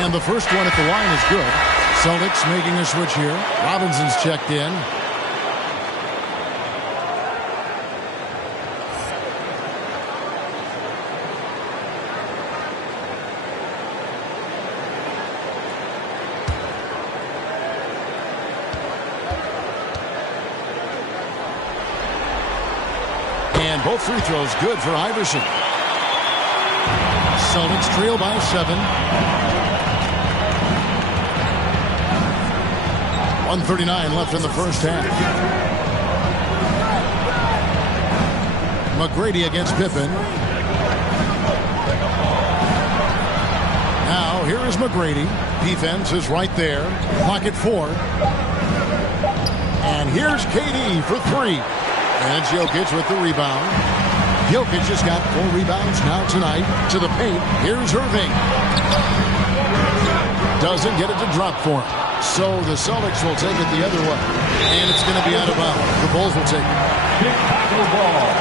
And the first one at the line is good. Celtics making a switch here. Robinson's checked in. And both free throws good for Iverson. Celtics trail by 7. 1:39 left in the first half. McGrady against Pippen. Now here is McGrady. Defense is right there. Pocket 4. And here's KD for 3. And Jokic with the rebound. Jokic has got 4 rebounds now tonight. To the paint. Here's Irving. Doesn't get it to drop for him. So the Celtics will take it the other way. And it's going to be out of bounds. The Bulls will take it. Chicago ball.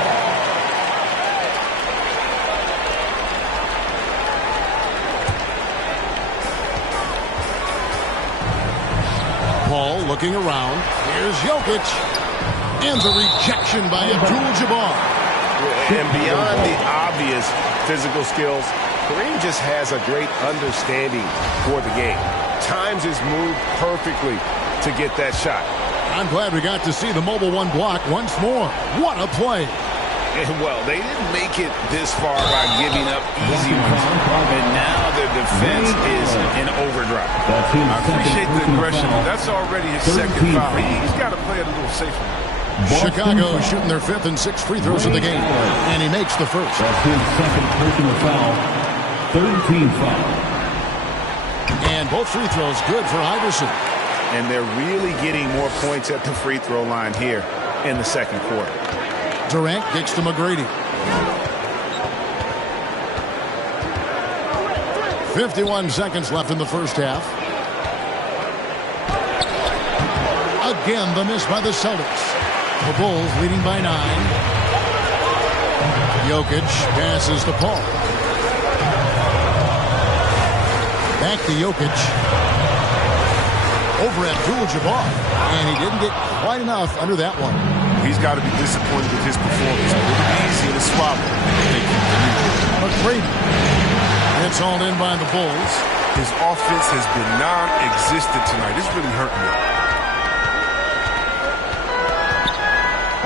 Paul looking around. Here's Jokic. And the rejection by Abdul-Jabbar. And beyond the obvious physical skills, Kareem just has a great understanding for the game. Times his move perfectly to get that shot. I'm glad we got to see the Mobile One block once more. What a play. And well, they didn't make it this far by giving up easy ones. And now their defense is in overdrive. I appreciate the aggression. That's already his second foul. He's got to play it a little safer. Chicago shooting their 5th and 6th free throws of the game. And he makes the first. That's his second personal foul. 13 foul. And both free throws good for Iverson. And they're really getting more points at the free throw line here in the second quarter. Durant kicks to McGrady. 51 seconds left in the first half. Again, the miss by the Celtics. The Bulls leading by 9. Jokic passes to Paul. Back to Jokic. Over Abdul-Jabbar. And he didn't get quite enough under that one. He's got to be disappointed with his performance. It would be easier to swallow. McGrady. It's all in by the Bulls. His offense has been non-existent tonight. It's really hurting him.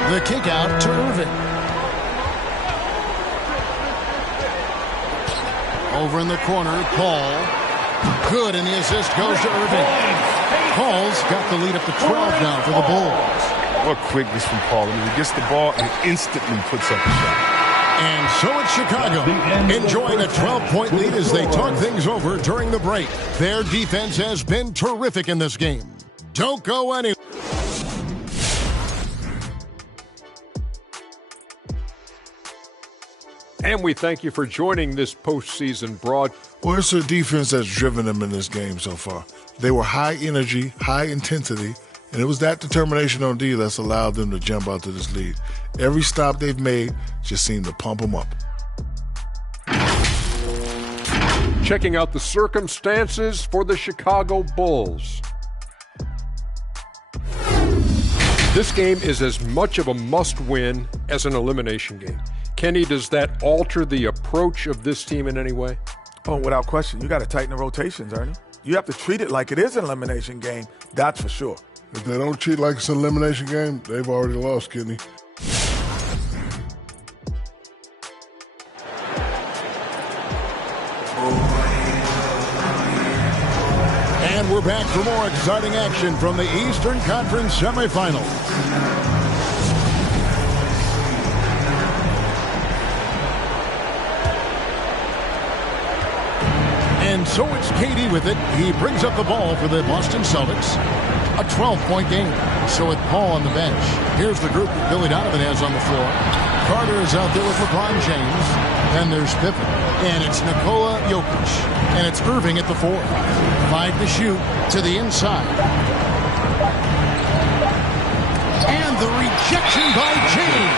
The kick out to Irving. Over in the corner, Paul. Good, and the assist goes to Irving. Paul's got the lead up to 12 now for the Bulls. What quickness from Paul. I mean, he gets the ball and instantly puts up a shot. And so it's Chicago enjoying a 12-point lead as they talk things over during the break. Their defense has been terrific in this game. Don't go anywhere. And we thank you for joining this postseason broad. Well, it's a defense that's driven them in this game so far. They were high energy, high intensity, and it was that determination on D that's allowed them to jump out to this lead. Every stop they've made just seemed to pump them up. Checking out the circumstances for the Chicago Bulls. This game is as much of a must-win as an elimination game. Kenny, does that alter the approach of this team in any way? Oh, without question. You got to tighten the rotations, Ernie. You have to treat it like it is an elimination game. That's for sure. If they don't treat it like it's an elimination game, they've already lost, Kenny. And we're back for more exciting action from the Eastern Conference semifinals. And so it's KD with it. He brings up the ball for the Boston Celtics. A 12-point game. So with Paul on the bench, here's the group that Billy Donovan has on the floor. Carter is out there with LeBron James. Then there's Pippen. And it's Nikola Jokic. And it's Irving at the 4. 5 to shoot to the inside. And the rejection by James.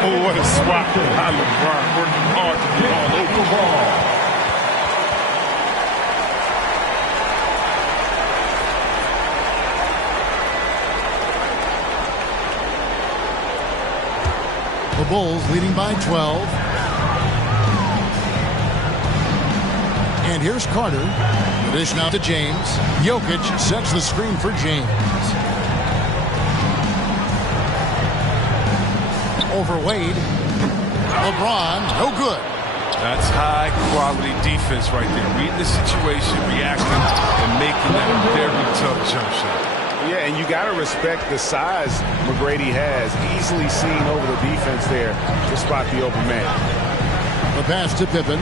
Oh, what a swat by LeBron. Working hard to get all over the ball. Bulls leading by 12. And here's Carter. The dish now to James. Jokic sets the screen for James. Over Wade. LeBron, no good. That's high-quality defense right there. Reading the situation, reacting, and making that very tough jump shot. Yeah, and you got to respect the size McGrady has. Easily seen over the defense there to spot the open man. The pass to Pippen.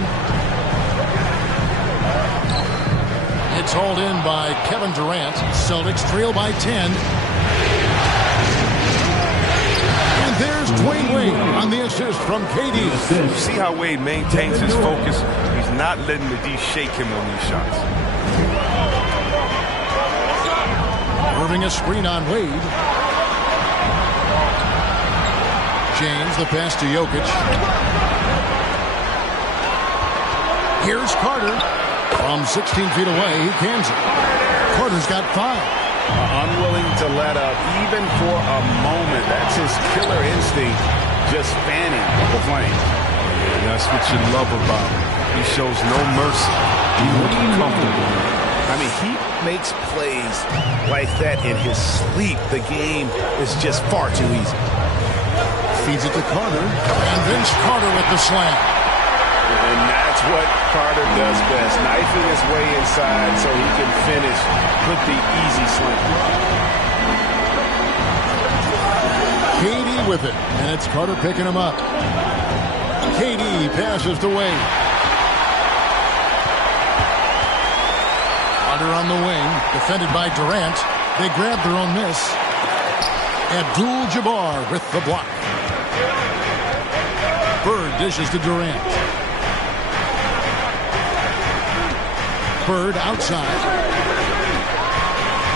It's hauled in by Kevin Durant. Celtics trail by 10. And there's Dwayne Wade on the assist from KD. You see how Wade maintains his focus? He's not letting the D shake him on these shots. Irving a screen on Wade. James, the pass to Jokic. Here's Carter. From 16 feet away, he cans it. Carter's got 5. Unwilling to let up even for a moment. That's his killer instinct, just fanning the flame. And that's what you love about him. He shows no mercy. He looks comfortable. I mean, he makes plays like that in his sleep. The game is just far too easy. Feeds it to Carter, and Vince Carter with the slam. And that's what Carter does best, knifing his way inside so he can finish with the easy slam. KD with it, and it's Carter picking him up. KD passes to Wade. Carter on the wing, defended by Durant. They grab their own miss. Abdul-Jabbar with the block. Bird dishes to Durant. Bird outside.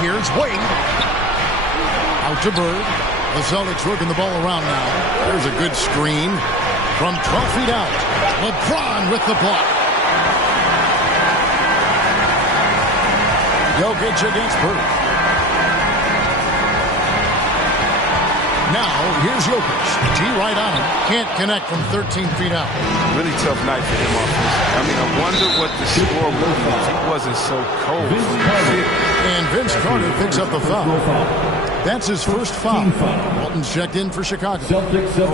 Here's Wade. Out to Bird. The Celtics working the ball around now. There's a good screen from 12 feet out. LeBron with the block. Jokic against Bird. Now, here's Jokic. G right on him. Can't connect from 13 feet out. Really tough night for him offensively. I mean, I wonder what the score would be if he wasn't so cold. And Vince Carter picks up the foul. That's his first foul. Walton's checked in for Chicago.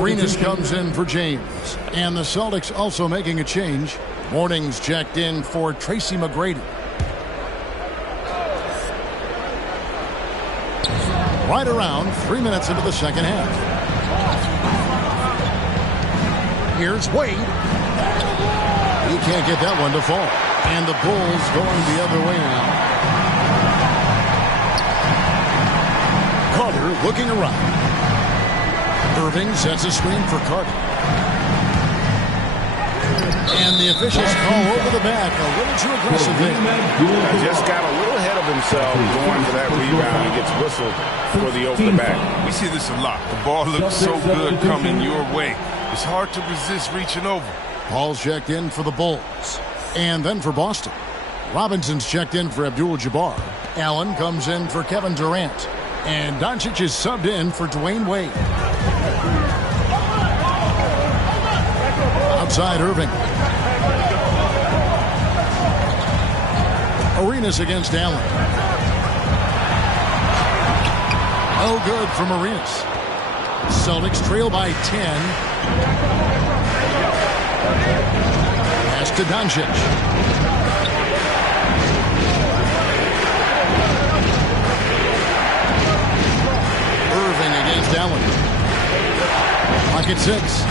Arenas comes in for James. And the Celtics also making a change. Morning's checked in for Tracy McGrady. Right around 3 minutes into the second half. Here's Wade. He can't get that one to fall. And the Bulls going the other way now. Carter looking around. Irving sets a screen for Carter. And the officials call over the back. A little too aggressive there. Just got a little ahead of himself going for that rebound and gets whistled for the open back. We see this a lot. The ball looks so good coming your way. It's hard to resist reaching over. Paul's checked in for the Bulls. And then for Boston. Robinson's checked in for Abdul-Jabbar. Allen comes in for Kevin Durant. And Doncic is subbed in for Dwayne Wade. Outside Irving. Arenas against Allen. Oh, good from Arenas. Celtics trail by 10. Pass to Doncic. Irving against Allen. Pocket 6.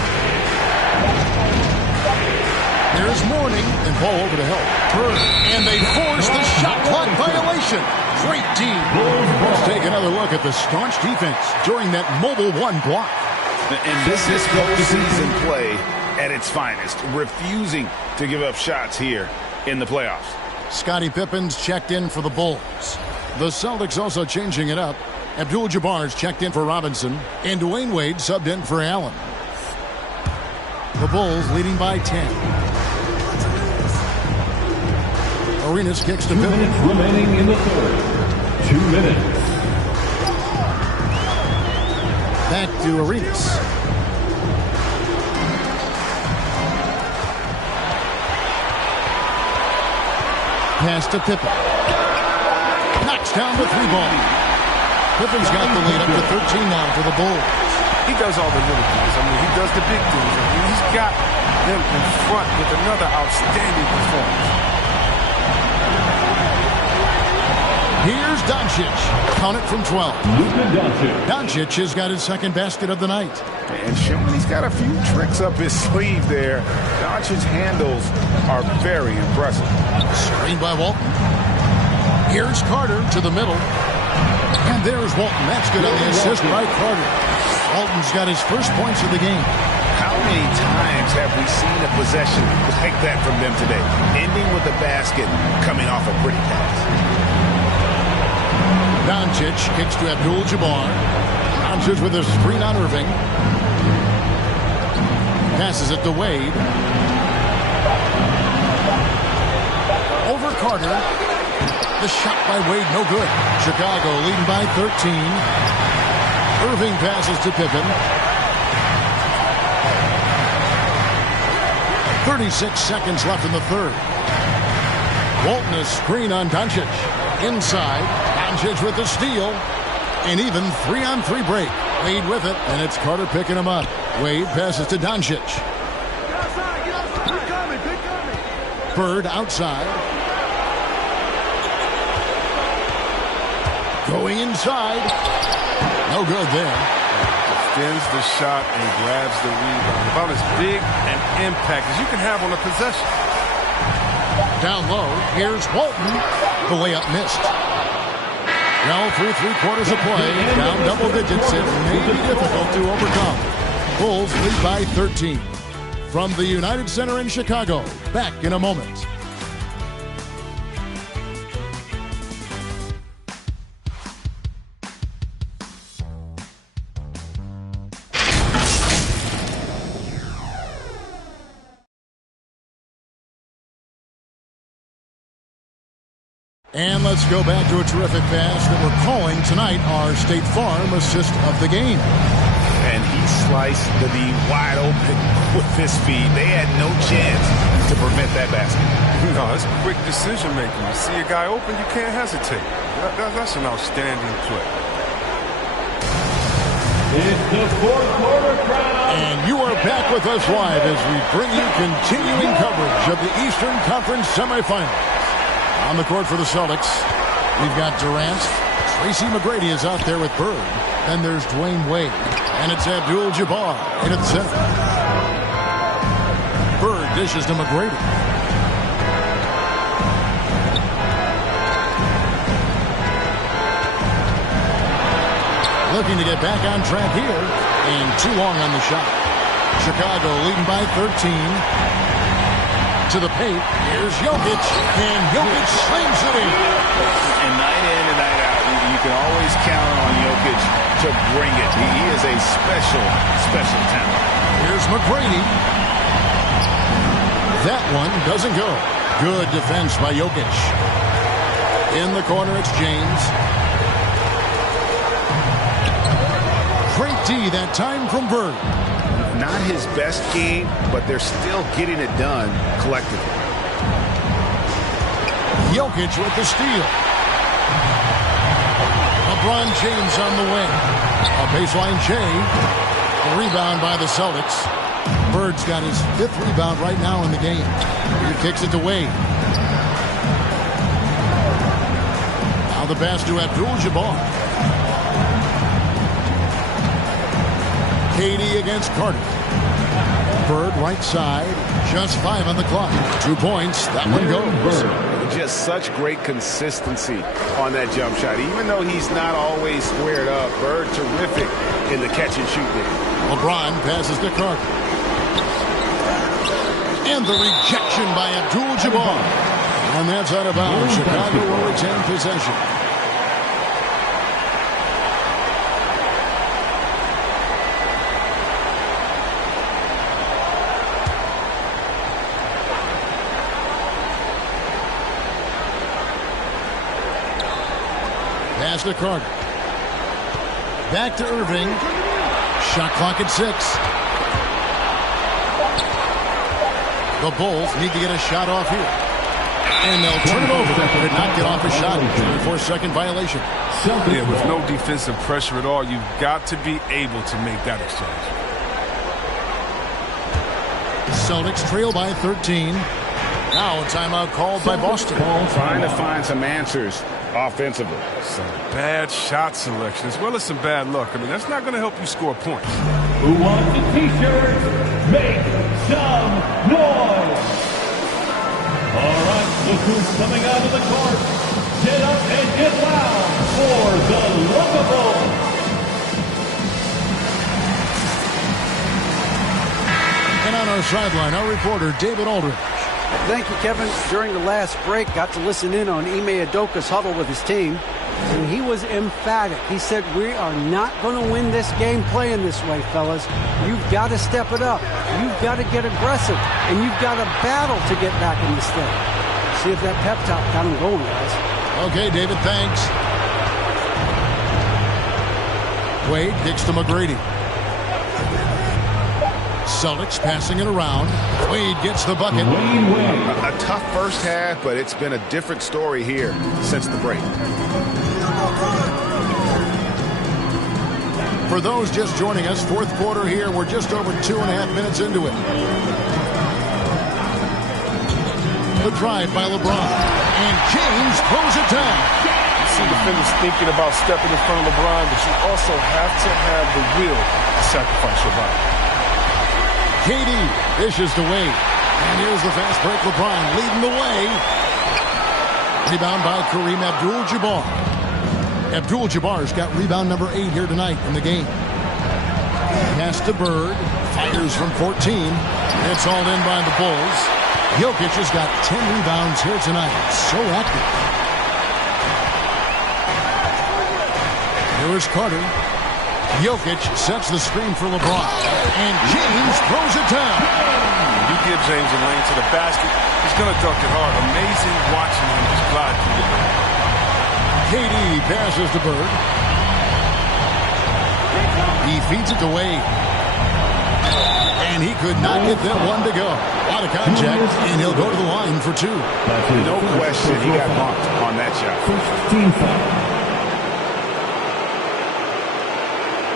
There's Mourning, and Paul over to help. Bird, and they force the shot clock violation. Great team. Let's take another look at the staunch defense during that mobile one block. And this is postseason play at its finest, refusing to give up shots here in the playoffs. Scottie Pippen's checked in for the Bulls. The Celtics also changing it up. Abdul-Jabbar's checked in for Robinson, and Dwayne Wade subbed in for Allen. The Bulls leading by 10. Arenas kicks to Pippen. 2 minutes remaining in the third. 2 minutes. Back to Arenas. Pass to Pippen. Knocks down the 3 ball. Pippen's got the lead up to 13 now for the Bulls. He does all the little things. I mean, he does the big things. I mean, he's got them in front with another outstanding performance. Here's Doncic. Count it from 12. Doncic has got his second basket of the night. And showing he's got a few tricks up his sleeve there. Doncic's handles are very impressive. Screen by Walton. Here's Carter to the middle. And there's Walton. That's good on the assist by Carter. Walton's got his first points of the game. How many times have we seen a possession like that from them today? Ending with the basket, coming off a pretty pass. Doncic kicks to Abdul-Jabbar. Doncic with a screen on Irving. Passes it to Wade. Over Carter. The shot by Wade, no good. Chicago leading by 13. Irving passes to Pippen. 36 seconds left in the third. Walton a screen on Doncic. Inside. Doncic with the steal. And even 3-on-3 break. Wade with it, and it's Carter picking him up. Wade passes to Doncic. Bird outside. Going inside. No good there. Defends the shot and grabs the rebound. About as big an impact as you can have on a possession. Down low, here's Walton. The layup missed. Now through 3/4 of play, down double digits. It may be difficult to overcome. Bulls lead by 13. From the United Center in Chicago, back in a moment. And let's go back to a terrific pass that we're calling tonight our State Farm assist of the game. And he sliced the D wide open with his feet. They had no chance to prevent that basket. No, it's quick decision making. You see a guy open, you can't hesitate. That's an outstanding play. It's the fourth quarter crowd. And you are back with us live as we bring you continuing coverage of the Eastern Conference semifinals. On the court for the Celtics, we've got Durant. Tracy McGrady is out there with Bird. Then there's Dwayne Wade. And it's Abdul-Jabbar in at the center. Bird dishes to McGrady. Looking to get back on track here. And too long on the shot. Chicago leading by 13. To the paint, here's Jokic, and Jokic slings it in. And night in and night out, you can always count on Jokic to bring it. He is a special, special talent. Here's McGrady. That one doesn't go. Good defense by Jokic. In the corner, it's James. Great D that time from Bird. Not his best game, but they're still getting it done collectively. Jokic with the steal. LeBron James on the wing. A baseline J. A rebound by the Celtics. Bird's got his 5th rebound right now in the game. He kicks it to Wade. Now the pass to Abdul-Jabbar. KD against Carter. Bird right side. Just 5 on the clock. 2 points. That one goes. Just such great consistency on that jump shot. Even though he's not always squared up, Bird terrific in the catch and shoot game. LeBron passes to Carter. And the rejection by Abdul-Jabbar. And that's out of bounds. Chicago will retain possession. Pass to Carter. Back to Irving. Shot clock at 6. The Bulls need to get a shot off here. And they'll turn it over. Could not get off a shot. 4-second violation. Yeah, with no defensive pressure at all, you've got to be able to make that exchange. Celtics trail by 13. Now a timeout called by Boston. Trying to find some answers offensively. Some bad shot selection as well as some bad luck. I mean, that's not going to help you score points. Who wants a t-shirt? Make some noise. All right, look who's coming out of the court. Get up and get loud for the Lookables. And on our sideline, our reporter, David Aldridge. Thank you, Kevin. During the last break, got to listen in on Ime Udoka's huddle with his team, and he was emphatic. He said, we are not going to win this game playing this way, fellas. You've got to step it up. You've got to get aggressive, and you've got to battle to get back in this thing. See if that pep talk got him going, guys. Okay, David, thanks. Wade kicks to McGrady. Celtics passing it around. Wade gets the bucket. A tough first half, but it's been a different story here since the break. For those just joining us, fourth quarter here. We're just over 2.5 minutes into it. The drive by LeBron. And James throws it down. You see defenders thinking about stepping in front of LeBron, but you also have to have the will to sacrifice your body. KD dishes to Wade. And here's the fast break. LeBron leading the way. Rebound by Kareem Abdul-Jabbar. Abdul-Jabbar's got rebound number 8 here tonight in the game. Pass to Bird. Fires from 14. It's all in by the Bulls. Jokic has got 10 rebounds here tonight. So active. Here is Carter. Jokic sets the screen for LeBron. And James throws it down. You give James a lane to the basket, he's going to dunk it hard. Amazing watching him just glide through the lane. KD passes to Bird. He feeds it to Wade. And he could not get that one to go. Out of contact, and he'll go to the line for 2. No question he got bumped on that shot.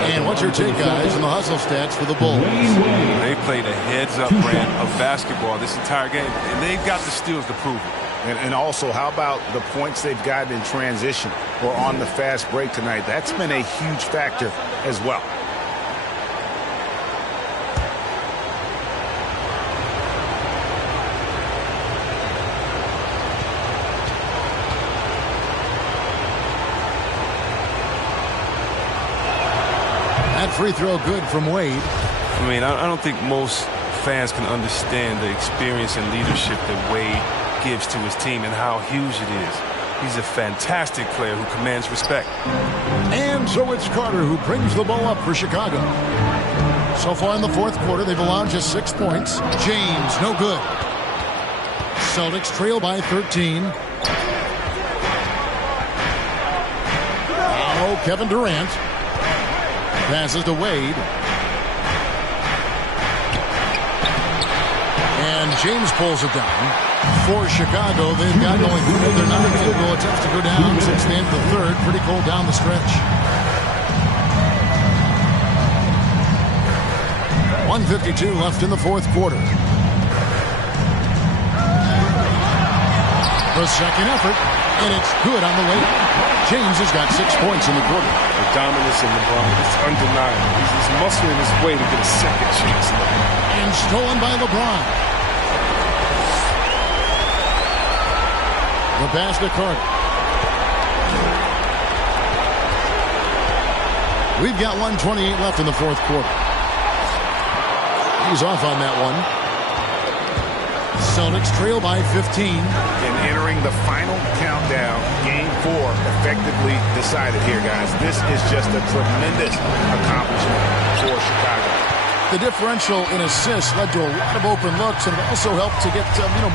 And what's your take, guys, on the hustle stats for the Bulls? They played a heads-up brand of basketball this entire game, and they've got the steals to prove it. And also, how about the points they've gotten in transition or on the fast break tonight? That's been a huge factor as well. Free throw good from Wade. I mean, I don't think most fans can understand the experience and leadership that Wade gives to his team and how huge it is. He's a fantastic player who commands respect. And so it's Carter who brings the ball up for Chicago. So far in the fourth quarter, they've allowed just 6 points. James, no good. Celtics trail by 13. Now Kevin Durant. Passes to Wade. And James pulls it down. For Chicago, they've got only their 9 field goal attempts to go down since the end of the third. Pretty cold down the stretch. 1:52 left in the fourth quarter. The second effort, and it's good on the way. James has got 6 points in the quarter. The dominance of LeBron is undeniable. He's muscling his way to get a second chance. And stolen by LeBron. The pass to Carter. We've got 1:28 left in the fourth quarter. He's off on that one. Celtics trail by 15. And entering the final countdown, game 4 effectively decided here, guys. This is just a tremendous accomplishment for Chicago. The differential in assists led to a lot of open looks, and it also helped to get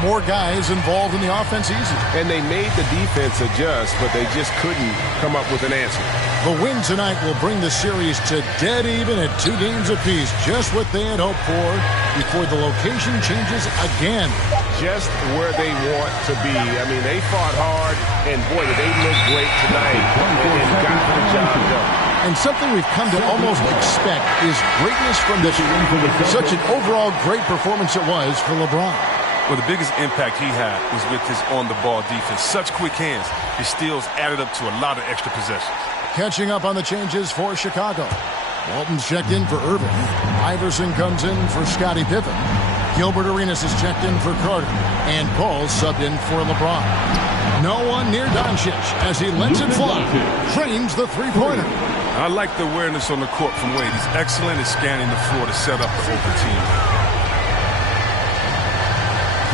more guys involved in the offense easy. And they made the defense adjust, but they just couldn't come up with an answer. The win tonight will bring the series to dead even at 2 games apiece, just what they had hoped for before the location changes again. Just where they want to be. I mean, they fought hard, and boy, did they look great tonight and got the job done. And something we've come to almost expect is greatness from this. Such an overall great performance it was for LeBron. Well, the biggest impact he had was with his on-the-ball defense. Such quick hands. His steals added up to a lot of extra possessions. Catching up on the changes for Chicago. Walton's checked in for Irving. Iverson comes in for Scottie Pippen. Gilbert Arenas is checked in for Carter. And Paul subbed in for LeBron. No one near Doncic as he lets it fly. Trains the three-pointer. I like the awareness on the court from Wade. He's excellent at scanning the floor to set up the open team.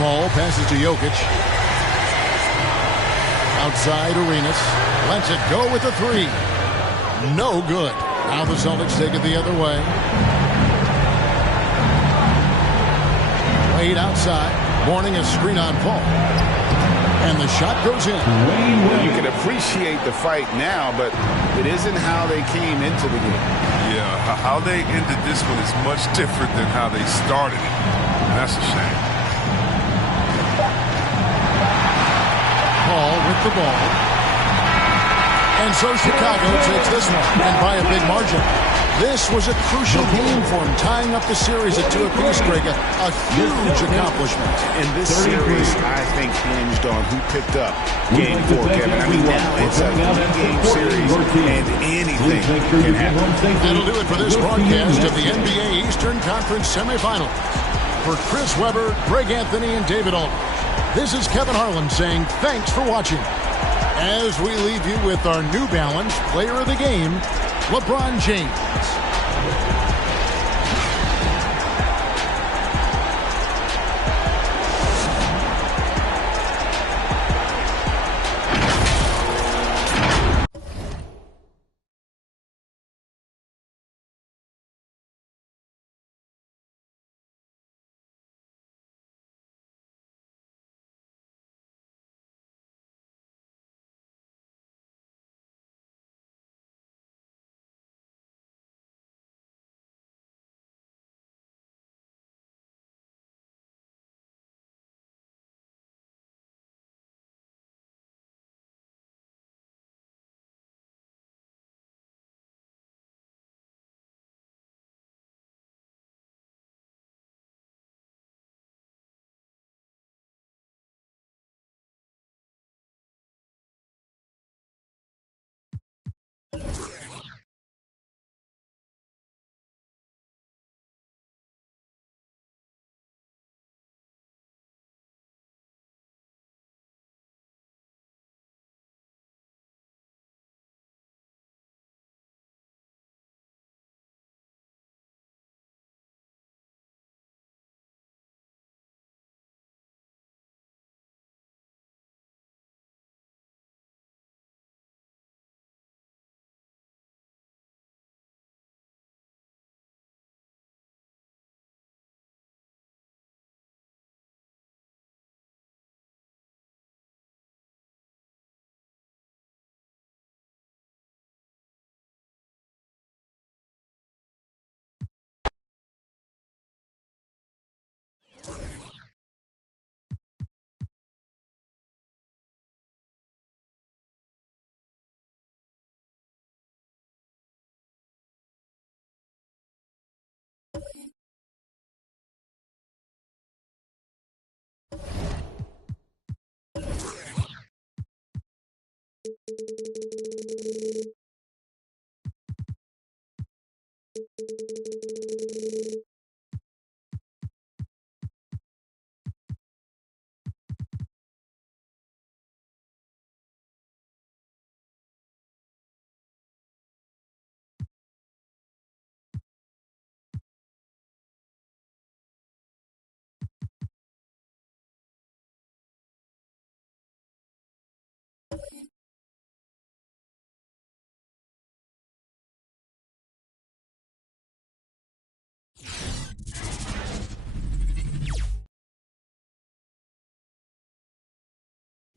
Paul passes to Jokic. Outside Arenas. Lets it go with the three. No good. Now the Celtics take it the other way. Wade outside. Warning a screen on Paul. And the shot goes in. You can appreciate the fight now, but it isn't how they came into the game. Yeah, how they ended this one is much different than how they started it. And that's a shame. Paul with the ball. And so Chicago takes this one, and by a big margin. This was a crucial game for him, tying up the series at 2 apiece, Greg. A huge accomplishment. And this series, I think, hinged on who picked up Game 4, Kevin. I mean, now it's a 3-game series, and anything can happen. That'll do it for this broadcast of the NBA Eastern Conference semifinals. For Chris Webber, Greg Anthony, and David Aldridge, this is Kevin Harlan saying thanks for watching. As we leave you with our New Balance Player of the Game, LeBron James.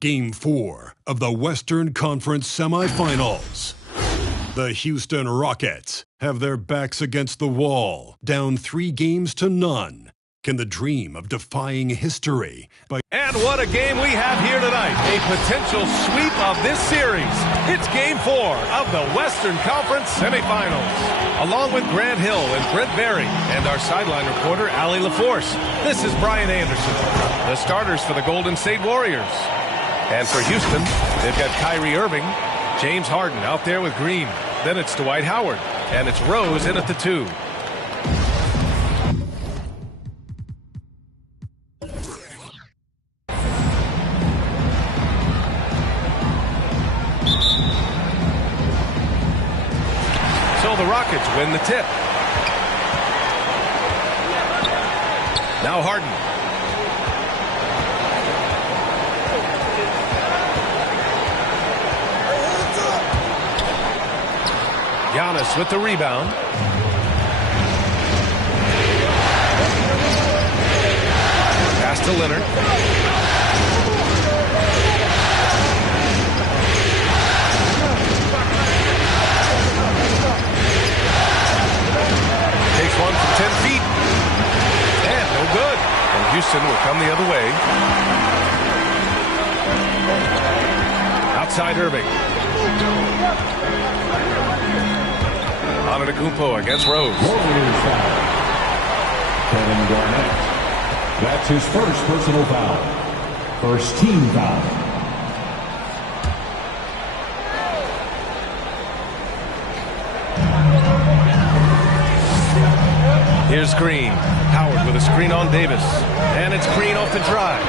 Game 4 of the Western Conference semifinals. The Houston Rockets have their backs against the wall, down 3-0. Can the dream of defying history by... And what a game we have here tonight. A potential sweep of this series. It's Game 4 of the Western Conference semifinals. Along with Grant Hill and Brent Barry and our sideline reporter, Allie LaForce, this is Brian Anderson. The starters for the Golden State Warriors. And for Houston, they've got Kyrie Irving, James Harden out there with Green. Then it's Dwight Howard, and it's Rose in at the 2. So the Rockets win the tip. Now Harden. Giannis with the rebound. Pass to Leonard. Takes one from 10 feet. And no good. And Houston will come the other way. Outside Irving. Antetokounmpo against Rose. Kevin Garnett. That's his first personal foul. First team foul. Here's Green. Howard with a screen on Davis. And it's Green off the drive.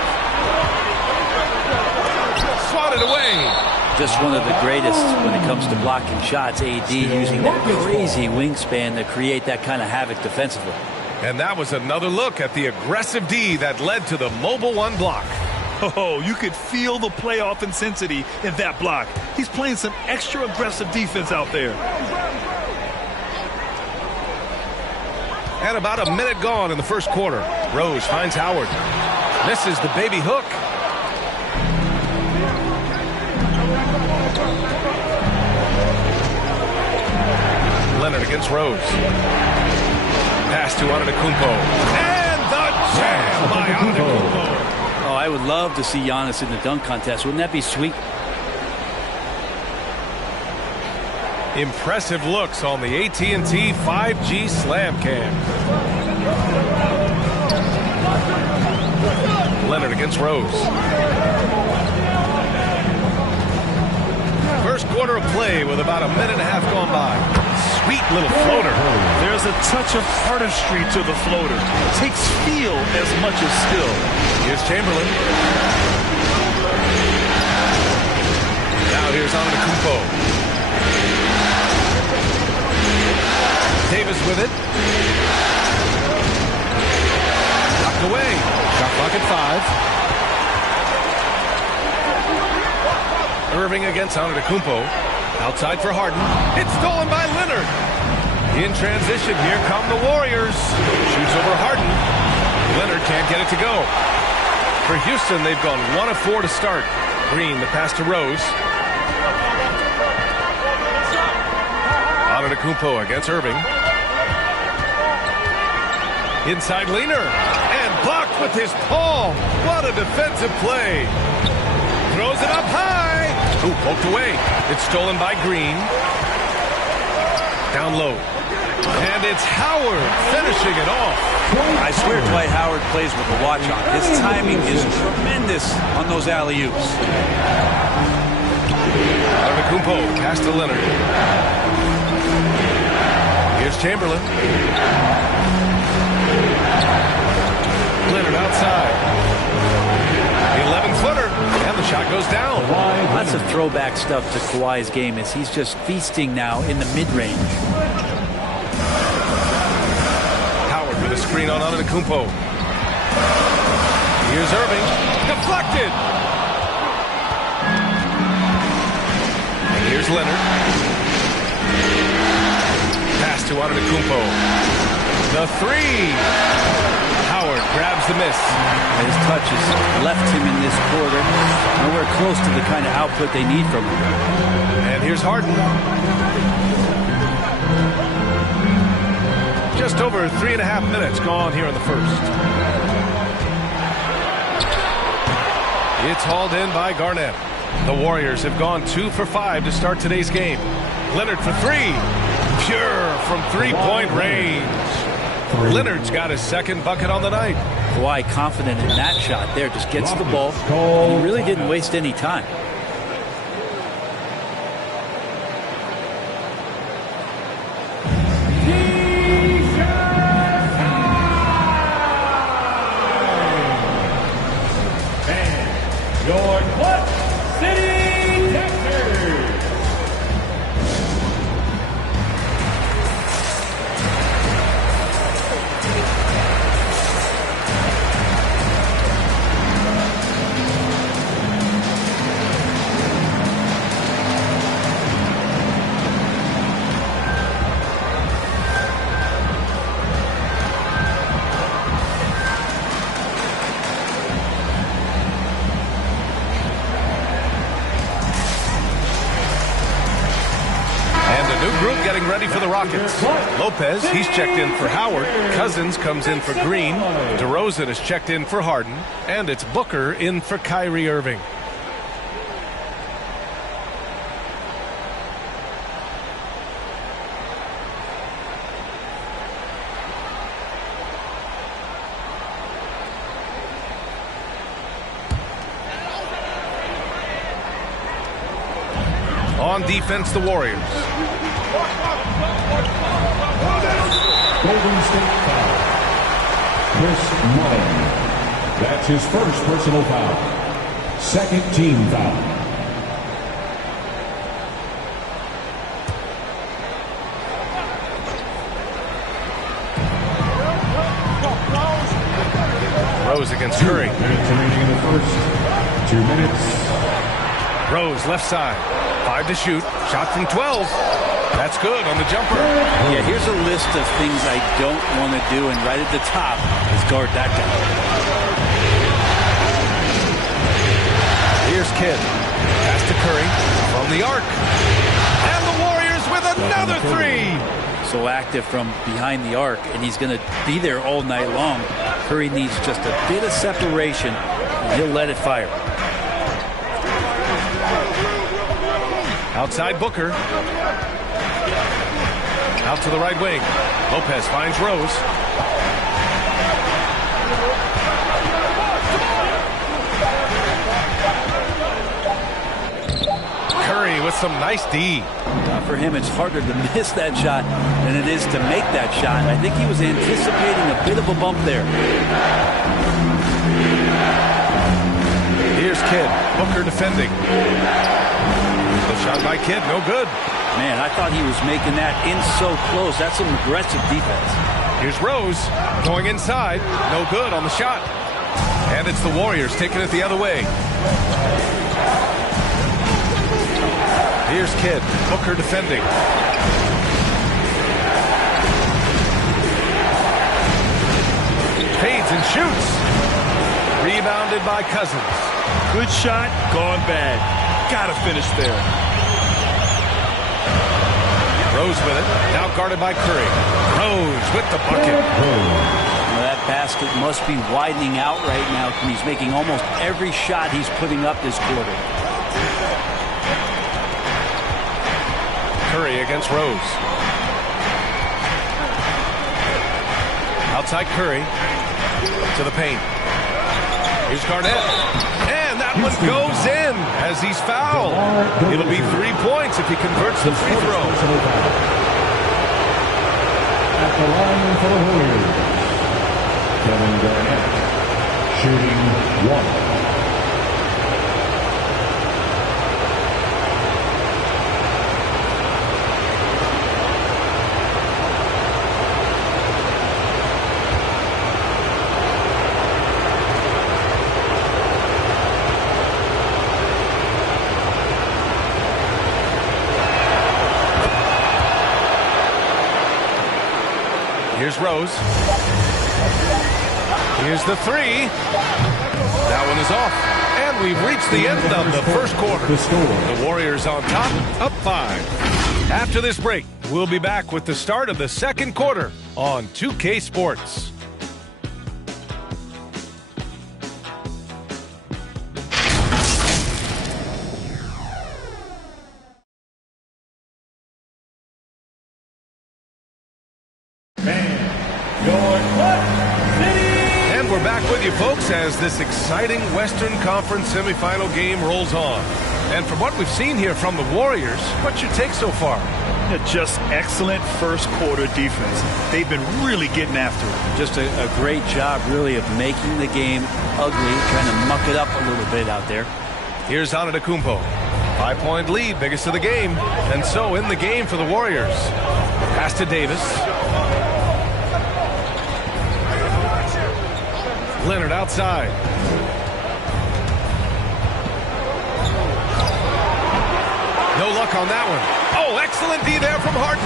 Swatted away. Just one of the greatest when it comes to blocking shots. AD using that crazy wingspan to create that kind of havoc defensively. And that was another look at the aggressive D that led to the mobile 1 block. Oh, you could feel the playoff intensity in that block. He's playing some extra aggressive defense out there. And about a minute gone in the first quarter. Rose finds Howard. Misses the baby hook. Leonard against Rose. Pass to Antetokounmpo. And the jam by Antetokounmpo. Oh, I would love to see Giannis in the dunk contest. Wouldn't that be sweet? Impressive looks on the AT&T 5G Slam Cam. Leonard against Rose. First quarter of play with about a minute and a half gone by. Sweet little floater. There's a touch of artistry to the floater. It takes feel as much as skill. Here's Chamberlain. Now here's Antetokounmpo. Davis with it. Knocked away. Shot clock at 5. Irving against Antetokounmpo. Outside for Harden. It's stolen by Leonard. In transition, here come the Warriors. Shoots over Harden. Leonard can't get it to go. For Houston, they've gone 1 of 4 to start. Green, the pass to Rose. Antetokounmpo against Irving. Inside Leonard. And blocked with his palm. What a defensive play. Throws it up high. Ooh, poked away. It's stolen by Green. Down low. And it's Howard finishing it off. I swear Dwight Howard plays with a watch on. His timing is tremendous on those alley-oops. Antetokounmpo, pass to Leonard. Here's Chamberlain. Leonard outside. 11-footer, and the shot goes down. Lots of throwback stuff to Kawhi's game as he's just feasting now in the mid-range. Howard with a screen on Antetokounmpo. Here's Irving. Deflected. And here's Leonard. Pass to Antetokounmpo. The 3. Howard grabs the miss. His touches left him in this quarter. Nowhere close to the kind of output they need from him. And here's Harden. Just over 3.5 minutes gone here in the first. It's hauled in by Garnett. The Warriors have gone 2 for 5 to start today's game. Leonard for 3. Pure from three-point range. Leonard's got his second bucket on the night. Kawhi confident in that shot there. Just gets the ball. And he really didn't waste any time. Your Clutch City Texans. Ready for the Rockets. Lopez, he's checked in for Howard. Cousins comes in for Green. DeRozan is checked in for Harden. And it's Booker in for Kyrie Irving. On defense, the Warriors. Golden State foul. Chris Mullin. That's his first personal foul. Second team foul. Rose against Curry. Minutes remaining in the first. 2 minutes. Rose left side. 5 to shoot. Shot from 12. That's good on the jumper. Yeah, here's a list of things I don't want to do, and right at the top is guard that guy. Here's Kidd. Pass to Curry from the arc. And the Warriors with another 3. So active from behind the arc, and he's going to be there all night long. Curry needs just a bit of separation, and he'll let it fire. Outside Booker. Out to the right wing. Lopez finds Rose. Curry with some nice D. For him, it's harder to miss that shot than it is to make that shot. I think he was anticipating a bit of a bump there. Here's Kidd. Booker defending. The shot by Kidd, no good. Man, I thought he was making that in so close. That's some aggressive defense. Here's Rose going inside. No good on the shot. And it's the Warriors taking it the other way. Here's Kidd. Booker defending. Fades and shoots. Rebounded by Cousins. Good shot, gone bad. Gotta finish there. Rose with it. Now guarded by Curry. Rose with the bucket. Well, that basket must be widening out right now. He's making almost every shot he's putting up this quarter. Curry against Rose. Outside Curry. To the paint. Here's Garnett. And that one goes in as he's fouled. It'll be 3 points if he converts the free throw. At the line for the Warriors, Kevin Garnett, shooting 1. Here's Rose. Here's the three. That one is off. And we've reached the end of the first quarter. The Warriors on top, up 5. After this break, we'll be back with the start of the second quarter on 2K Sports. And we're back with you, folks, as this exciting Western Conference semifinal game rolls on. And from what we've seen here from the Warriors, what's your take so far? Just excellent first quarter defense. They've been really getting after it. Just a great job, really, of making the game ugly, trying to muck it up a little bit out there. Here's Antetokounmpo. 5-point lead, biggest of the game. And so in the game for the Warriors. Pass to Davis. Leonard outside. No luck on that one. Oh, excellent D there from Harden.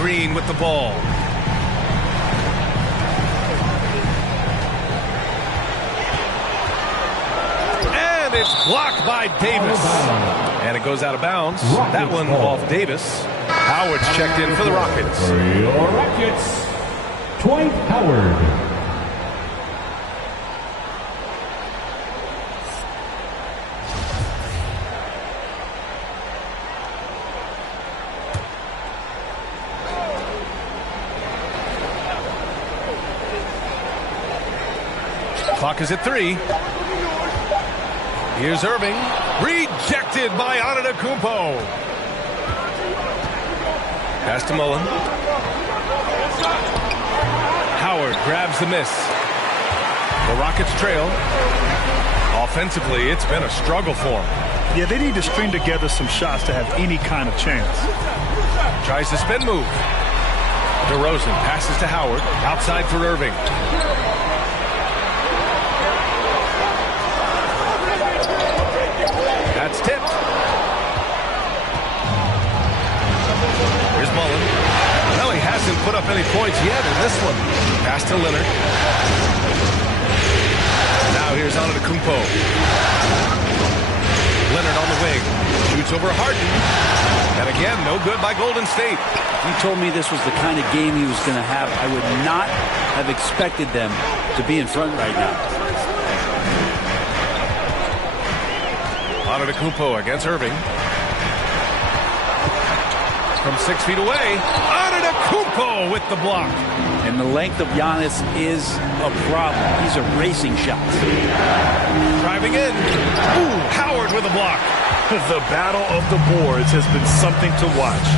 Green with the ball. And it's blocked by Davis. And it goes out of bounds. That one off Davis. Howard's checked in for the Rockets. For your Rockets, Dwight Howard. Clock is at 3. Here's Irving. Rejected by Antetokounmpo. Pass to Mullen. Howard grabs the miss. The Rockets trail. Offensively, it's been a struggle for them. Yeah, they need to string together some shots to have any kind of chance. Tries the spin move. DeRozan passes to Howard. Outside for Irving. That's tipped. Here's Mullen. Well, he hasn't put up any points yet in this one. Pass to Leonard. Now here's Antetokounmpo. Leonard on the wing. Shoots over Harden. And again, no good by Golden State. If you told me this was the kind of game he was going to have, I would not have expected them to be in front right now. Antetokounmpo against Irving. From 6 feet away, Antetokounmpo with the block. And the length of Giannis is a problem. He's erasing shots. Driving in. Ooh, Howard with a block. The battle of the boards has been something to watch.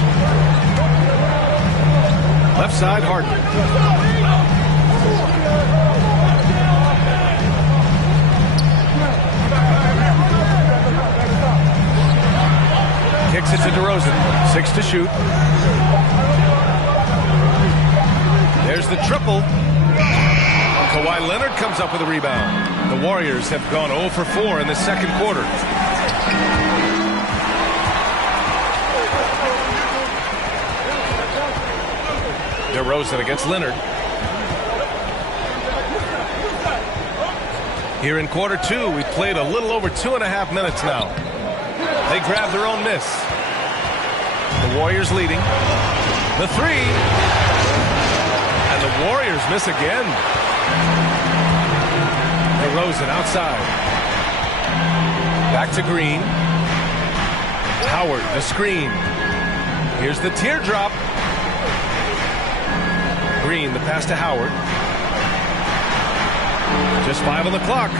Left side, Harden. Kicks it to DeRozan. 6 to shoot. There's the triple. Kawhi Leonard comes up with a rebound. The Warriors have gone 0 for 4 in the second quarter. DeRozan against Leonard. Here in quarter 2, we've played a little over 2.5 minutes now. They grab their own miss. The Warriors leading. The 3. And the Warriors miss again. DeRozan outside. Back to Green. Howard, the screen. Here's the teardrop. Green, the pass to Howard. Just 5 on the clock.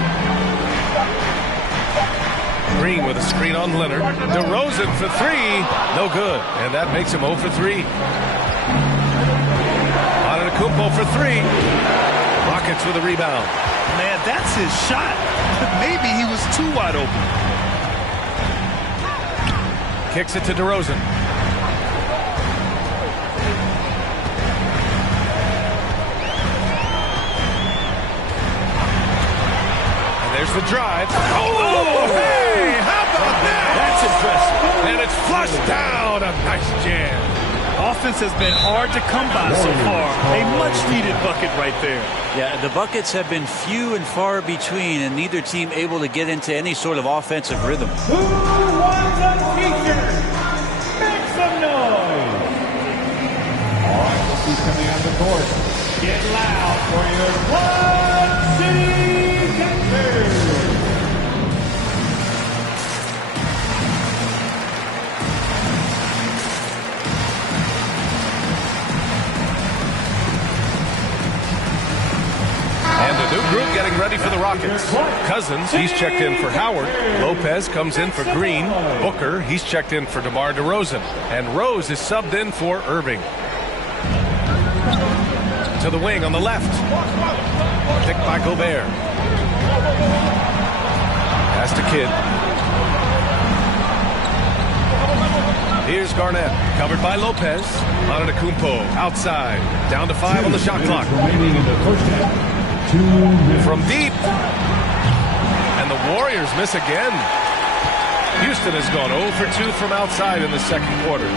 Green with a screen on Leonard. DeRozan for 3. No good. And that makes him 0 for 3. Antetokounmpo for 3. Rockets with a rebound. Man, that's his shot. Maybe he was too wide open. Kicks it to DeRozan. And there's the drive. Oh, hey, how about that? That's impressive. And it's flushed down. A nice jam. Offense has been hard to come by so far. A much-needed bucket right there. Yeah, the buckets have been few and far between, and neither team able to get into any sort of offensive rhythm. Who wants a t-shirt? Make some noise. All right, let's see coming out of the court. Get loud for your Quad City Captors. And a new group getting ready for the Rockets. Cousins, he's checked in for Howard. Lopez comes in for Green. Booker, he's checked in for DeMar DeRozan. And Rose is subbed in for Irving. To the wing on the left. Picked by Gobert. Pass to Kidd. Here's Garnett, covered by Lopez. Antetokounmpo outside. Down to 5 on the shot clock. From deep. And the Warriors miss again. Houston has gone 0 for 2 from outside in the second quarter.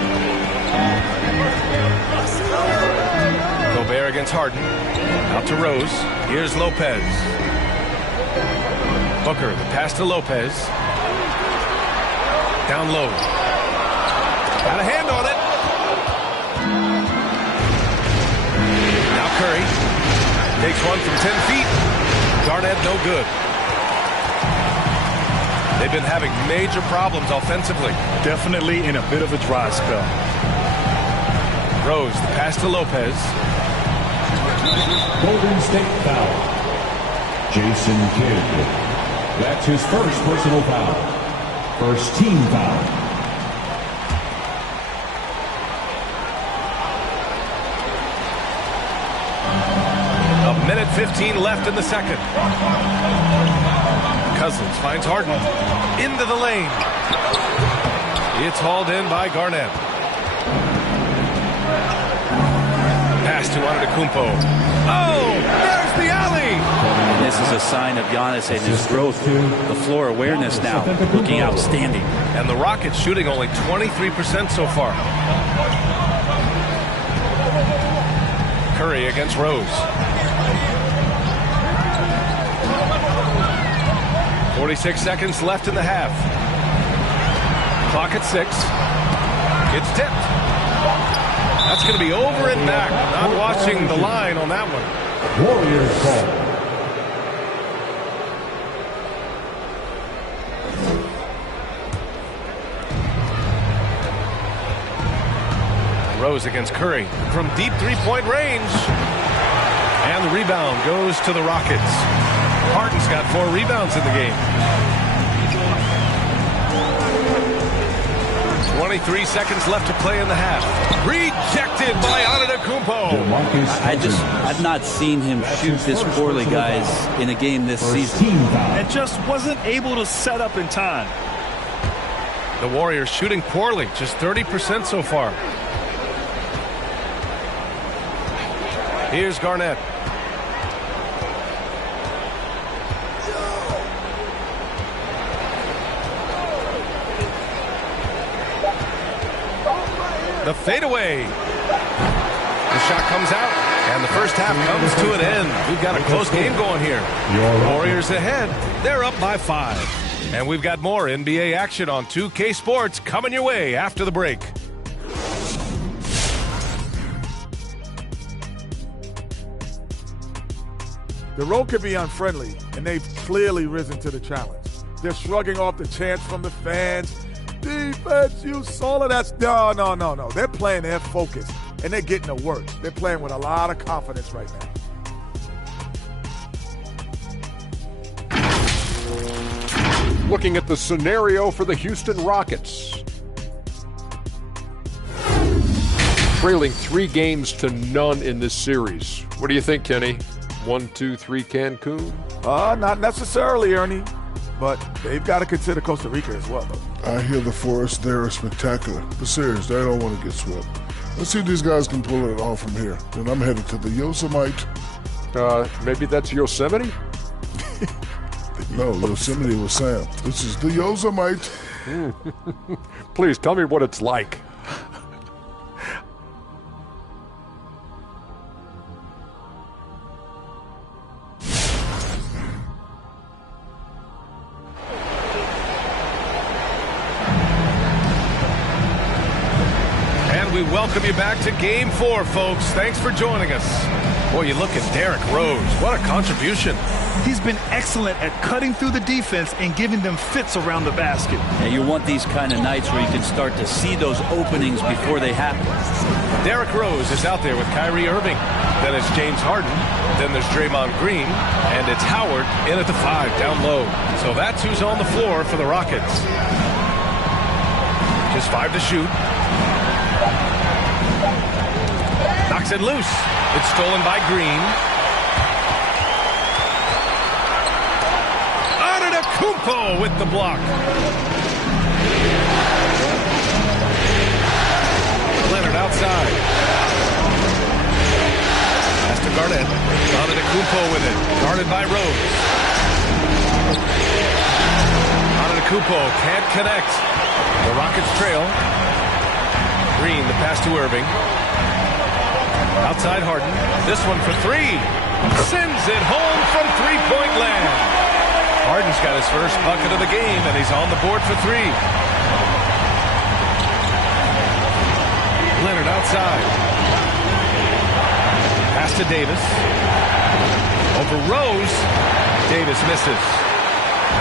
Gobert against Harden. Out to Rose. Here's Lopez. Booker, the pass to Lopez. Down low. Got a hand on it. Now Curry. Takes one from 10 feet. Garnett no good. They've been having major problems offensively. Definitely in a bit of a dry spell. Rose, the pass to Lopez. Golden State foul. Jason Kidd. That's his first personal foul. First team foul. A minute 15 left in the second. Cousins finds Harden. Into the lane. It's hauled in by Garnett. Pass to Antetokounmpo. Oh, there's the alley. And this is a sign of Giannis and his growth. The floor awareness now looking outstanding. And the Rockets shooting only 23% so far. Curry against Rose. 46 seconds left in the half. Clock at 6. It's tipped. That's going to be over and back. Not watching the line on that one. Warriors ball. Rose against Curry from deep three-point range. And the rebound goes to the Rockets. Harden's got 4 rebounds in the game. 23 seconds left to play in the half. Rejected by Antetokounmpo. I've not seen him shoot this poorly, guys, in a game this season. And just wasn't able to set up in time. The Warriors shooting poorly, just 30% so far. Here's Garnett. The fadeaway. The shot comes out, and the first half comes to an end. We've got a close game going here. Warriors ahead. They're up by 5. And we've got more NBA action on 2K Sports coming your way after the break. The road can be unfriendly, and they've clearly risen to the challenge. They're shrugging off the chants from the fans. Defense, you solid. That's no. They're playing their focus, and they're getting to work. They're playing with a lot of confidence right now. Looking at the scenario for the Houston Rockets. Trailing 3 games to none in this series. What do you think, Kenny? 1, 2, 3 Cancun? Not necessarily, Ernie. But they've got to consider Costa Rica as well, though. I hear the forest there is spectacular. But serious, they don't want to get swept. Let's see if these guys can pull it off from here. Then I'm headed to the Yosemite. Maybe that's Yosemite? No, Yosemite was Sam. This is the Yosemite. Please tell me what it's like. We welcome you back to Game 4, folks. Thanks for joining us. Boy, you look at Derrick Rose. What a contribution. He's been excellent at cutting through the defense and giving them fits around the basket. Yeah, you want these kind of nights where you can start to see those openings before they happen. Derrick Rose is out there with Kyrie Irving. Then it's James Harden. Then there's Draymond Green. And it's Howard in at the 5, down low. So that's who's on the floor for the Rockets. Just 5 to shoot. Knocks it loose. It's stolen by Green. Antetokounmpo with the block. Leonard outside. Pass to Garnett. Antetokounmpo with it. Guarded by Rose. Antetokounmpo can't connect. The Rockets trail. Green, the pass to Irving. Outside Harden. This one for 3. Sends it home from three-point land. Harden's got his first bucket of the game, and he's on the board for 3. Leonard outside. Pass to Davis. Over Rose. Davis misses.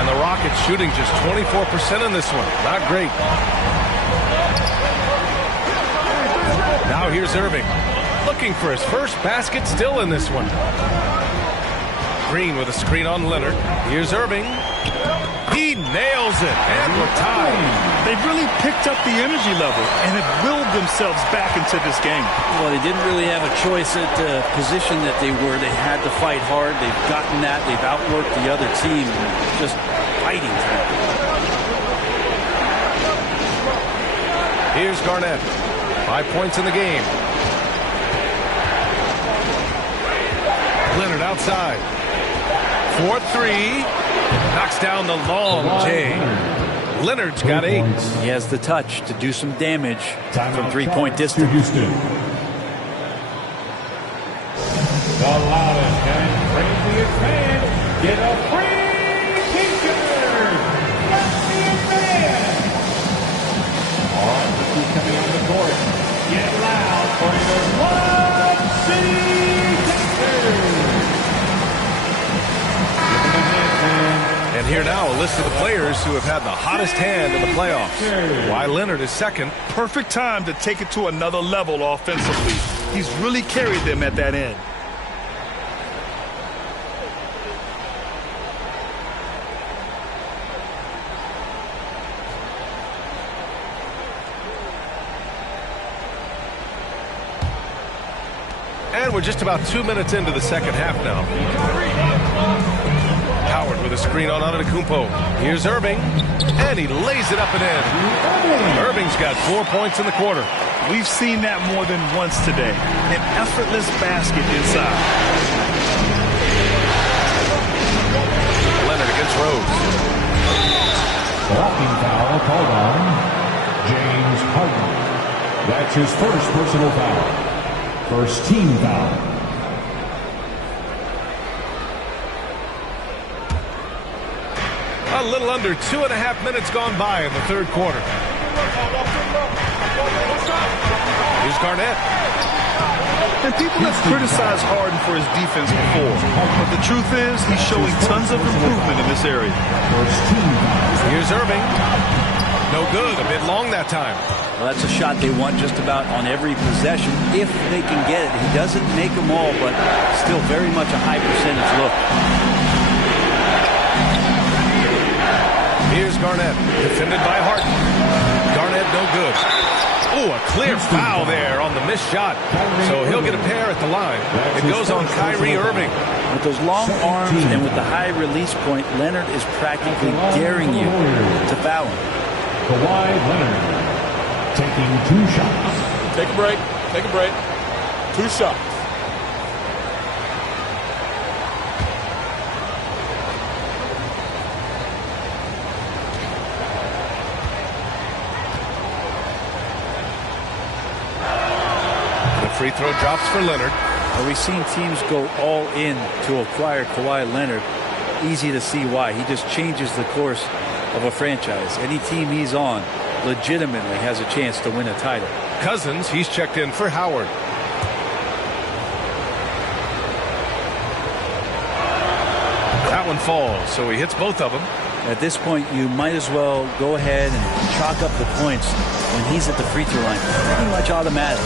And the Rockets shooting just 24% in this one. Not great. Now here's Irving. Looking for his first basket still in this one. Green with a screen on Leonard. Here's Irving. He nails it. And we're tied. They've really picked up the energy level and have willed themselves back into this game. Well, they didn't really have a choice at the position that they were. They had to fight hard. They've gotten that. They've outworked the other team. Just fighting together. Here's Garnett. 5 points in the game. Leonard outside. 4-3. Knocks down the long J. Leonard's got 8. He has the touch to do some damage from three-point distance. The loudest and craziest fans get a free t-shirt. Let's see it, fans. All right, let's keep coming on the court. Get loud for your Love City Texans. And here now, a list of the players who have had the hottest hand in the playoffs. Why Leonard is second. Perfect time to take it to another level offensively. He's really carried them at that end. And we're just about 2 minutes into the second half now. Howard with a screen on Antetokounmpo. Here's Irving, and he lays it up and in. Irving's got 4 points in the quarter. We've seen that more than once today. An effortless basket inside. Leonard against Rose. Walking foul called on James Harden. That's his first personal foul. First team foul. A little under 2.5 minutes gone by in the third quarter. Here's Garnett. And people have criticized Harden for his defense before, but the truth is he's showing tons of improvement in this area. Here's Irving. No good. A bit long that time. Well, that's a shot they want just about on every possession if they can get it. He doesn't make them all, but still very much a high percentage look. Here's Garnett, defended by Harden. Garnett no good. Oh, a clear foul there on the missed shot. So he'll get a pair at the line. It goes on Kyrie Irving. With those long arms and with the high release point, Leonard is practically daring you to foul him. Kawhi Leonard taking 2 shots. Take a break. Take a break. 2 shots. free throw drops for Leonard. Well, we've seen teams go all in to acquire Kawhi Leonard. Easy to see why. He just changes the course of a franchise. Any team he's on legitimately has a chance to win a title. Cousins, he's checked in for Howard. That one falls, so he hits both of them. At this point, you might as well go ahead and chalk up the points when he's at the free throw line. Pretty much automatic.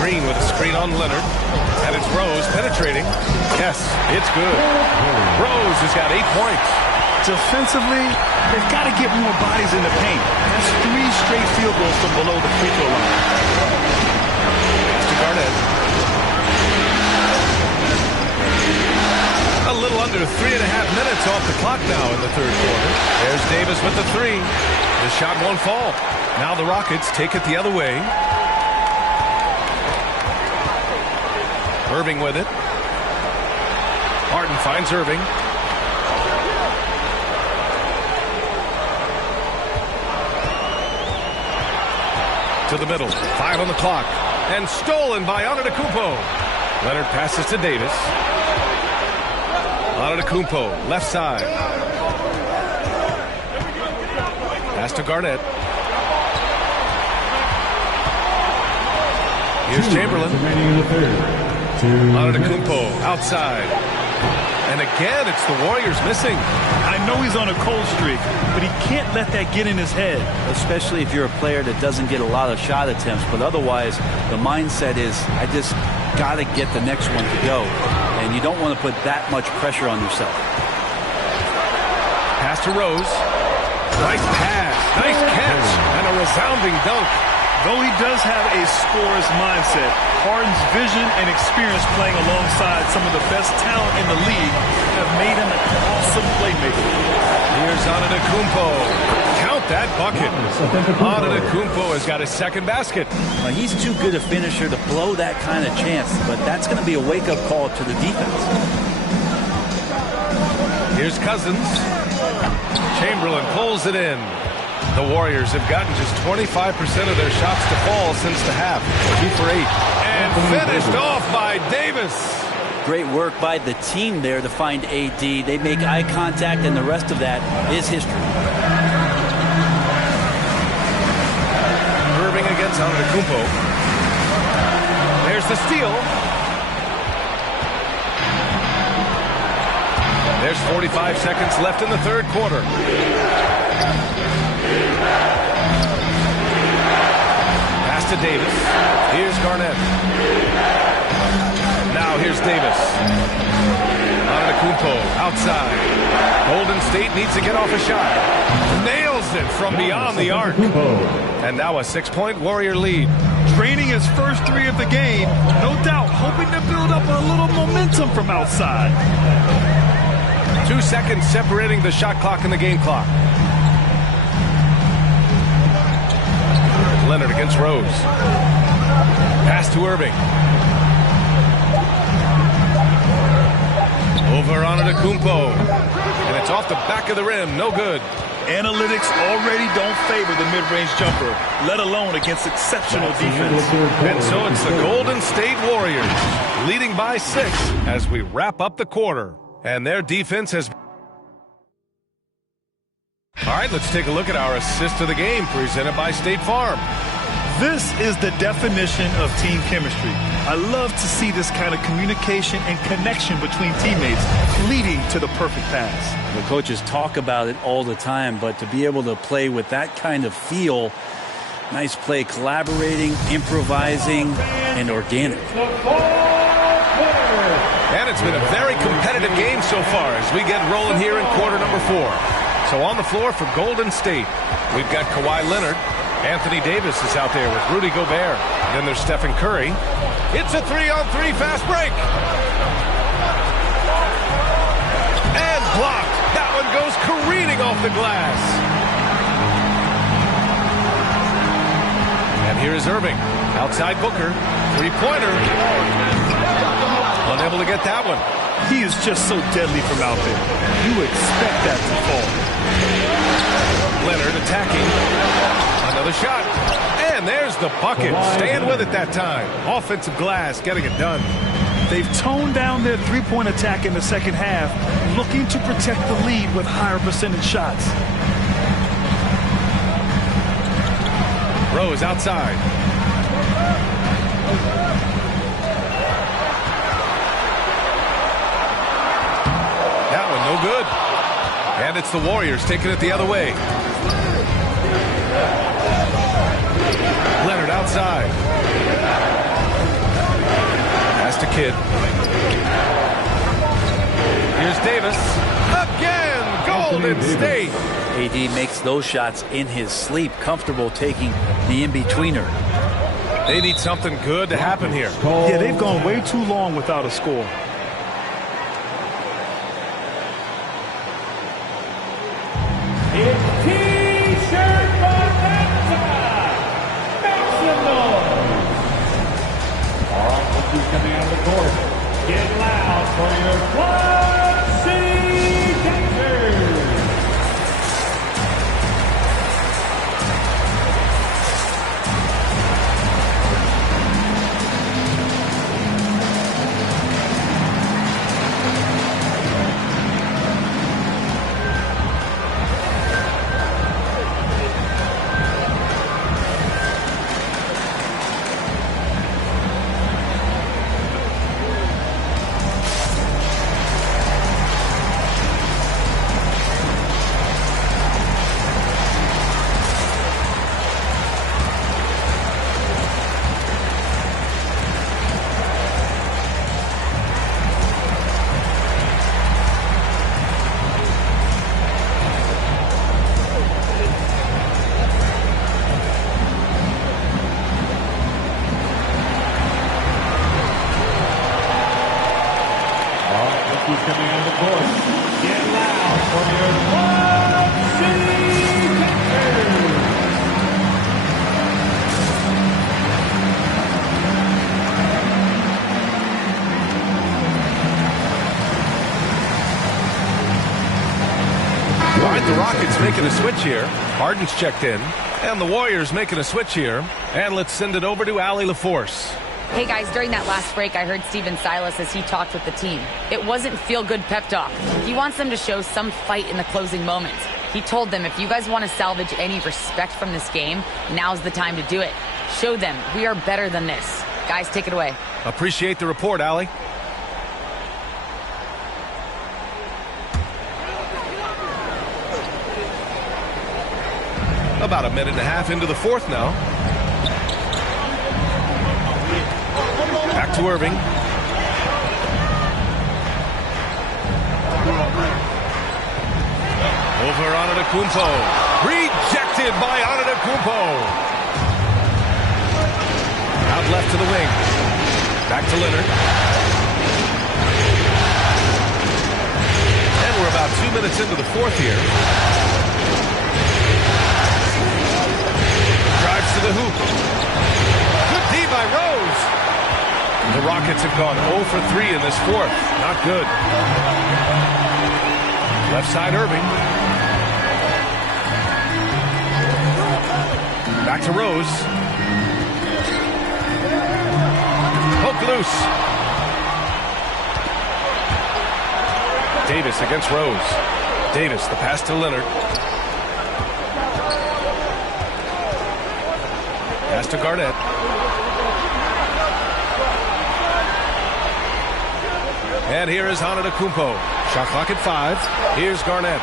Green with a screen on Leonard. And it's Rose penetrating. Yes, it's good. Rose has got 8 points. Defensively, they've got to get more bodies in the paint. That's 3 straight field goals from below the free throw line. To Garnett. A little under 3.5 minutes off the clock now in the third quarter. There's Davis with the 3. The shot won't fall. Now the Rockets take it the other way. Irving with it. Harden finds Irving. To the middle. 5 on the clock. And stolen by Antetokounmpo. Leonard passes to Davis. Antetokounmpo, left side. Pass to Garnett. Here's Chamberlain. Antetokounmpo, outside. And again, it's the Warriors missing. I know he's on a cold streak, but he can't let that get in his head. Especially if you're a player that doesn't get a lot of shot attempts. But otherwise, the mindset is, I just got to get the next one to go. And you don't want to put that much pressure on yourself. Pass to Rose. Nice pass. Nice catch. And a resounding dunk. Though he does have a scorer's mindset, Harden's vision and experience playing alongside some of the best talent in the league have made him an awesome playmaker. Here's Antetokounmpo. Count that bucket. Antetokounmpo has got his second basket. Now, he's too good a finisher to blow that kind of chance, but that's going to be a wake-up call to the defense. Here's Cousins. Chamberlain pulls it in. The Warriors have gotten just 25% of their shots to fall since the half. 2 for 8. And finished off by Davis. Great work by the team there to find AD. They make eye contact, and the rest of that is history. Irving against Antetokounmpo. There's the steal. There's 45 seconds left in the third quarter. Pass to Davis. Here's Garnett. Now here's Davis. Antetokounmpo outside. Golden State needs to get off a shot. Nails it from beyond the arc. And now a 6-point Warrior lead. Draining his first 3 of the game. No doubt hoping to build up a little momentum from outside. 2 seconds separating the shot clock and the game clock. Leonard against Rose. Pass to Irving. Over Antetokounmpo. And it's off the back of the rim. No good. Analytics already don't favor the mid-range jumper, let alone against exceptional defense. And so it's the Golden State Warriors leading by 6 as we wrap up the quarter. And their defense has... All right, let's take a look at our assist of the game presented by State Farm. This is the definition of team chemistry. I love to see this kind of communication and connection between teammates leading to the perfect pass. The coaches talk about it all the time, but to be able to play with that kind of feel, nice play, collaborating, improvising, and organic. And it's been a very competitive game so far as we get rolling here in quarter number 4. So on the floor for Golden State, we've got Kawhi Leonard. Anthony Davis is out there with Rudy Gobert. Then there's Stephen Curry. It's a 3-on-3 fast break. And blocked. That one goes careening off the glass. And here is Irving. Outside Booker. Three-pointer. Unable to get that one. He is just so deadly from out there. You expect that to fall. Leonard attacking. Another shot. And And there's the bucket. Staying with it that time. Offensive glass, getting it done. They've toned down their three-point attack in the second half, looking to protect the lead with higher percentage shots. Rose outside. That one no good. And it's the Warriors taking it the other way. Leonard outside. Pass to Kidd. Here's Davis. Again, Golden State. AD makes those shots in his sleep, comfortable taking the in-betweener. They need something good to happen here. Yeah, they've gone way too long without a score. It's T-shirt bonanza. Make some noise. All right, let's keep coming out of the court. Get loud for your Quad City Captors. The Rockets making a switch here. Harden's checked in. And the Warriors making a switch here. And let's send it over to Allie LaForce. Hey guys, during that last break, I heard Stephen Silas as he talked with the team. It wasn't feel-good pep talk. He wants them to show some fight in the closing moments. He told them, if you guys want to salvage any respect from this game, now's the time to do it. Show them we are better than this. Guys, take it away. Appreciate the report, Allie. About a minute and a half into the fourth now. Back to Irving. Over Antetokounmpo. Rejected by Antetokounmpo. Out left to the wing. Back to Leonard. And we're about 2 minutes into the fourth here. Drives to the hoop. Good D by Rose. The Rockets have gone 0 for 3 in this fourth. Not good. Left side Irving. Back to Rose. Poke loose. Davis against Rose. Davis, the pass to Leonard. Pass to Garnett. And here is Antetokounmpo. Shot clock at 5. Here's Garnett.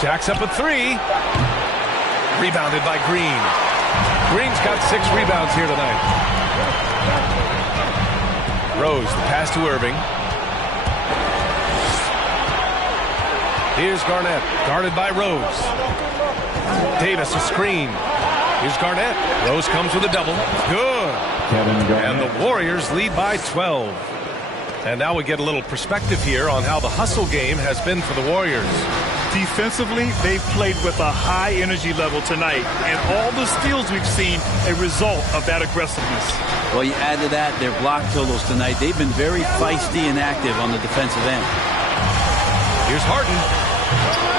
Jacks up a 3. Rebounded by Green. Green's got 6 rebounds here tonight. Rose, the pass to Irving. Here's Garnett, guarded by Rose. Davis, a screen. Here's Garnett. Rose comes with a double. Good. And the Warriors lead by 12. And now we get a little perspective here on how the hustle game has been for the Warriors. Defensively, they've played with a high energy level tonight. And all the steals we've seen, a result of that aggressiveness. Well, you add to that their block totals tonight. They've been very feisty and active on the defensive end. Here's Harden.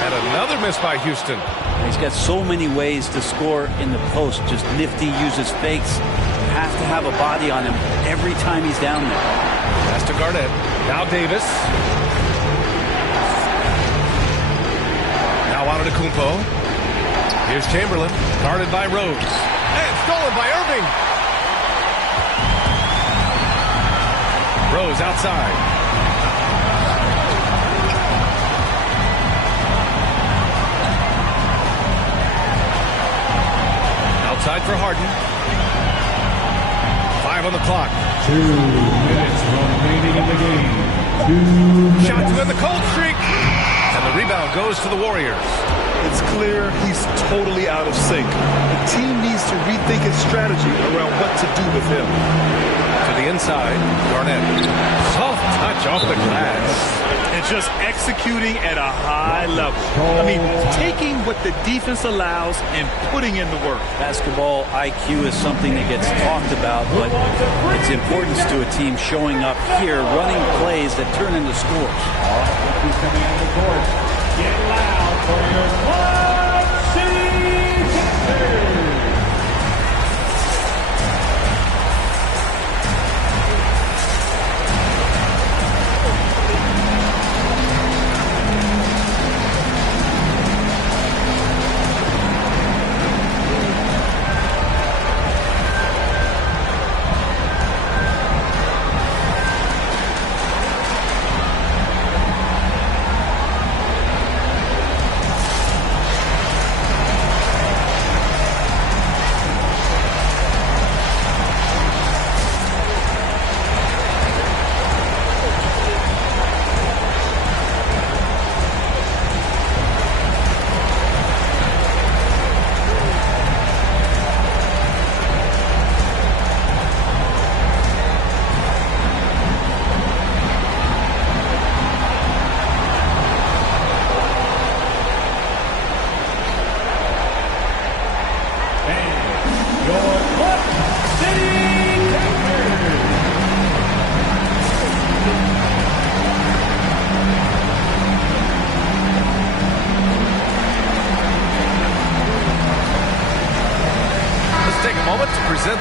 And another miss by Houston. He's got so many ways to score in the post. Just nifty, uses fakes. You have to have a body on him every time he's down there. Pass to Garnett. Now Davis. Now Antetokounmpo. Here's Chamberlain. Guarded by Rose. And stolen by Irving. Rose outside. Outside for Harden. 5 on the clock. 2 minutes remaining in the game. Shot to end the cold streak. And the rebound goes to the Warriors. It's clear he's totally out of sync. The team needs to rethink its strategy around what to do with him. To the inside, Garnett. Soft touch off the glass. And just executing at a high level. I mean, taking what the defense allows and putting in the work. Basketball IQ is something that gets talked about, but its importance to a team showing up here, running plays that turn into scores. Coming on the court. Get loud for your Quad City Panthers.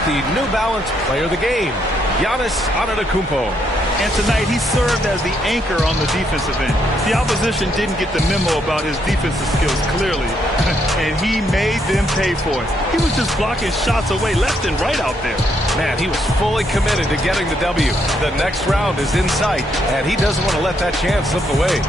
The New Balance Player of the Game, Giannis Antetokounmpo. And tonight he served as the anchor on the defensive end. The opposition didn't get the memo about his defensive skills clearly, and he made them pay for it. He was just blocking shots away left and right out there. Man, he was fully committed to getting the W. The next round is in sight, and he doesn't want to let that chance slip away.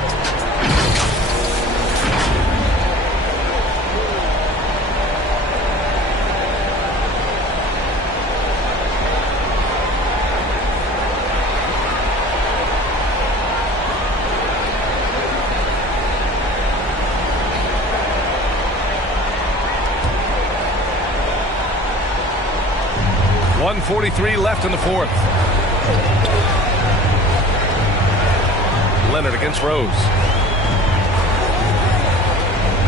.43 left in the fourth. Leonard against Rose.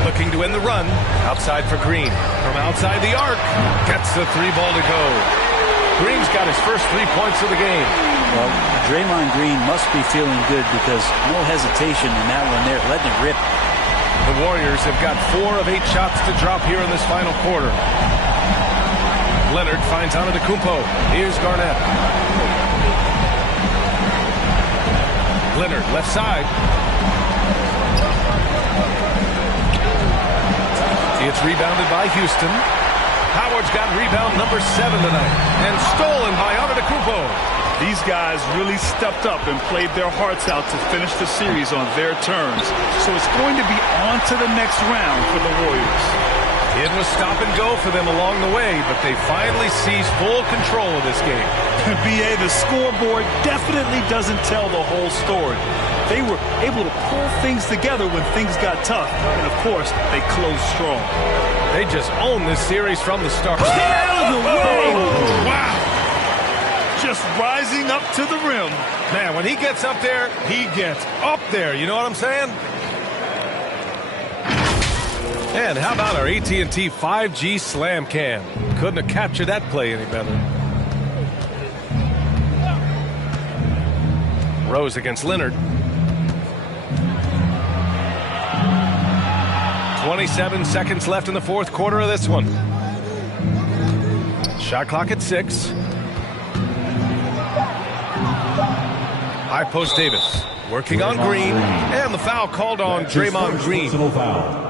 Looking to end the run. Outside for Green. From outside the arc. Gets the 3-ball to go. Green's got his first 3 points of the game. Well, Draymond Green must be feeling good because no hesitation in that one there. Letting it rip. The Warriors have got 4 of 8 shots to drop here in this final quarter. Leonard finds Antetokounmpo. Here's Garnett. Leonard, left side. It's rebounded by Houston. Howard's got rebound number 7 tonight. And stolen by Antetokounmpo. These guys really stepped up and played their hearts out to finish the series on their terms. So it's going to be on to the next round for the Warriors. It was stop and go for them along the way, but they finally seized full control of this game. B.A., the scoreboard definitely doesn't tell the whole story. They were able to pull things together when things got tough. And, of course, they closed strong. They just own this series from the start. Stay out of the way! Wow! Just rising up to the rim. Man, when he gets up there, he gets up there. You know what I'm saying? And how about our AT&T 5G Slam Cam? Couldn't have captured that play any better. Rose against Leonard. 27 seconds left in the fourth quarter of this one. Shot clock at 6. High post Davis working on Green, and the foul called on Draymond Green.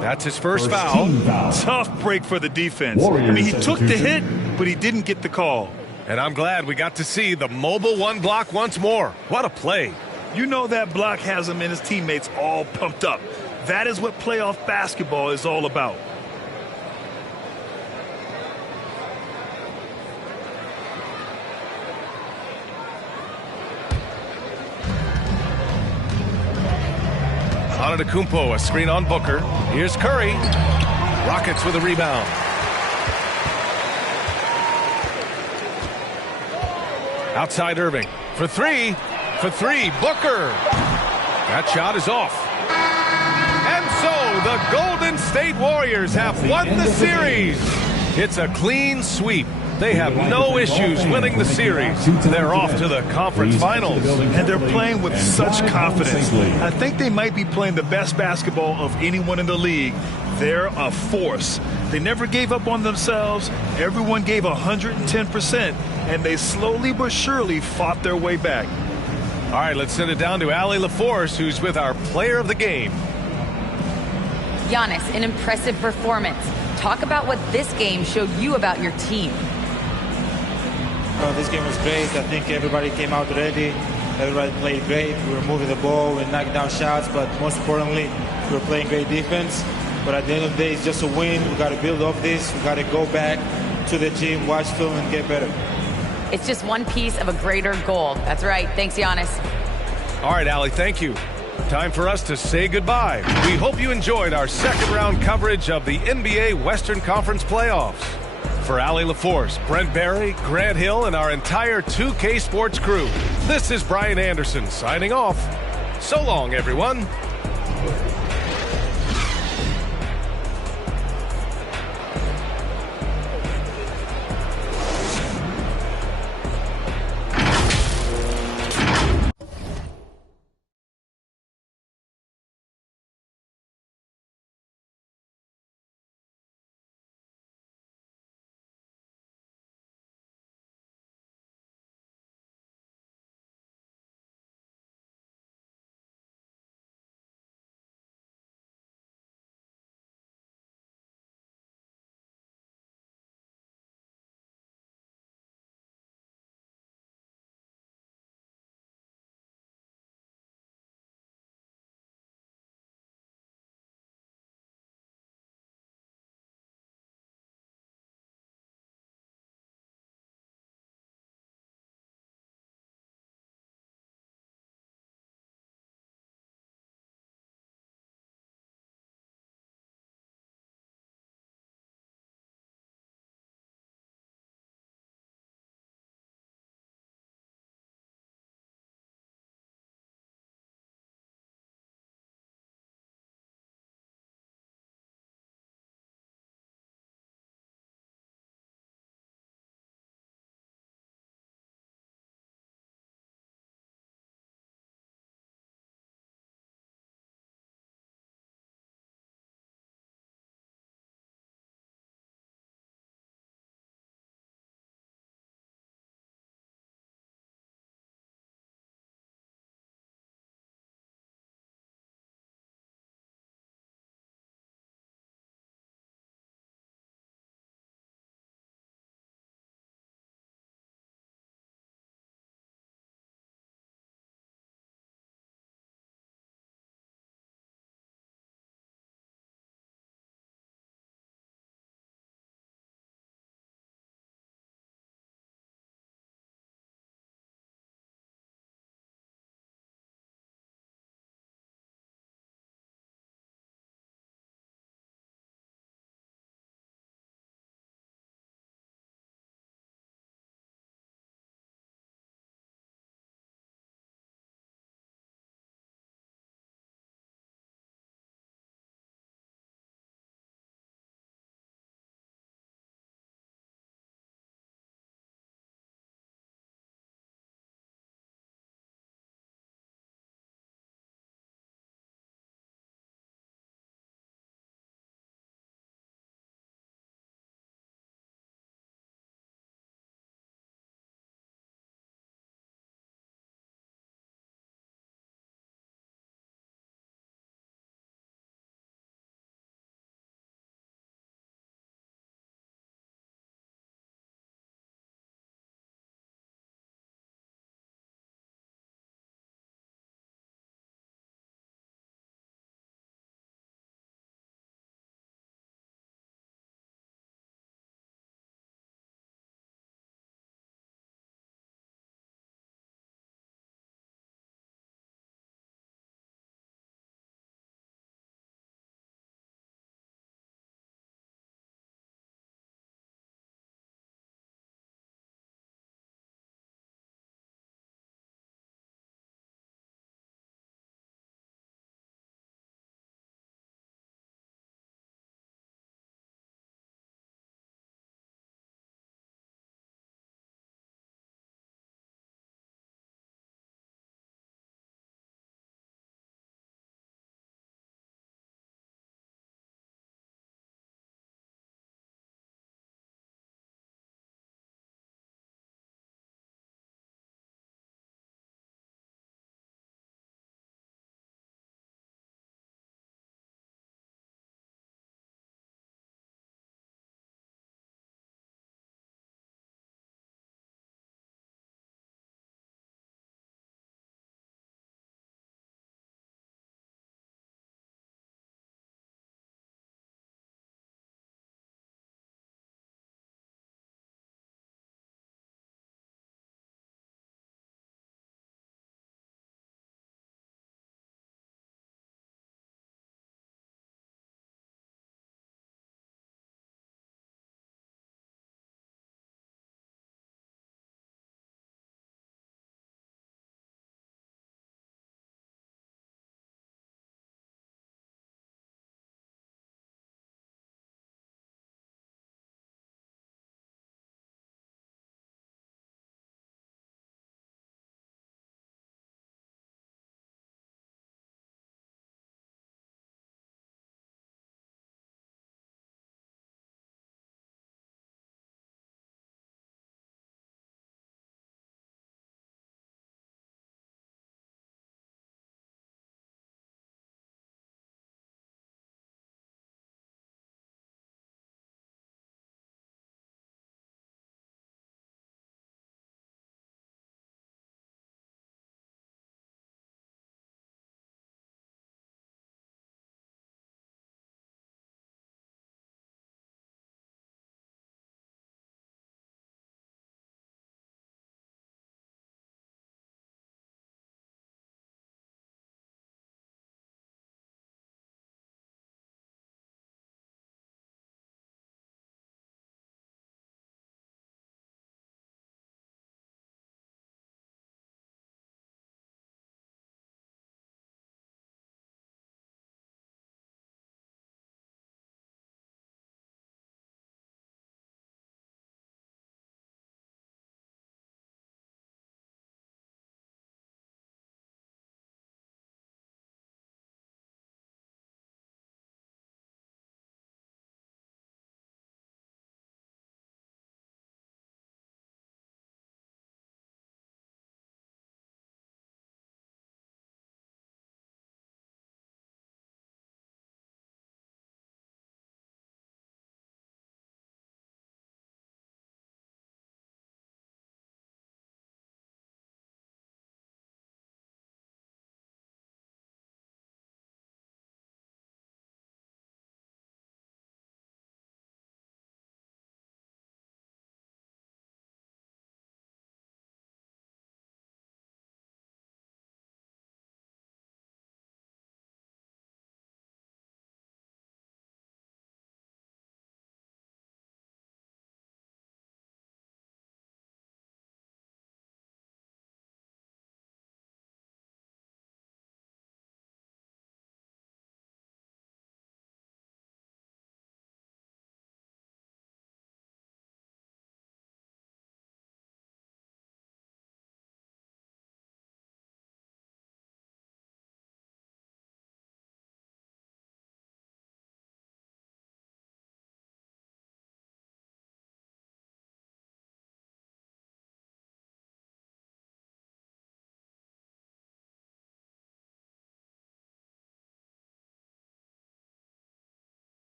That's his first foul. Tough break for the defense. I mean, he took the hit, but he didn't get the call. And I'm glad we got to see the mobile one block once more. What a play. You know that block has him and his teammates all pumped up. That is what playoff basketball is all about. Antetokounmpo, a screen on Booker. Here's Curry. Rockets with a rebound. Outside Irving. For three. Booker. That shot is off. And so the Golden State Warriors have won the series. It's a clean sweep. They have no issues winning the series. They're off to the conference finals. And they're playing with such confidence. I think they might be playing the best basketball of anyone in the league. They're a force. They never gave up on themselves. Everyone gave 110%. And they slowly but surely fought their way back. All right, let's send it down to Allie LaForce, who's with our player of the game. Giannis, an impressive performance. Talk about what this game showed you about your team. This game was great. I think everybody came out ready. Everybody played great. We were moving the ball and knocking down shots, but most importantly, we were playing great defense. But at the end of the day, it's just a win. We got to build off this. We got to go back to the gym, watch film, and get better. It's just one piece of a greater goal. That's right. Thanks, Giannis. All right, Allie, thank you. Time for us to say goodbye. We hope you enjoyed our second round coverage of the NBA Western Conference playoffs. For Allie LaForce, Brent Barry, Grant Hill, and our entire 2K Sports crew, this is Brian Anderson signing off. So long, everyone.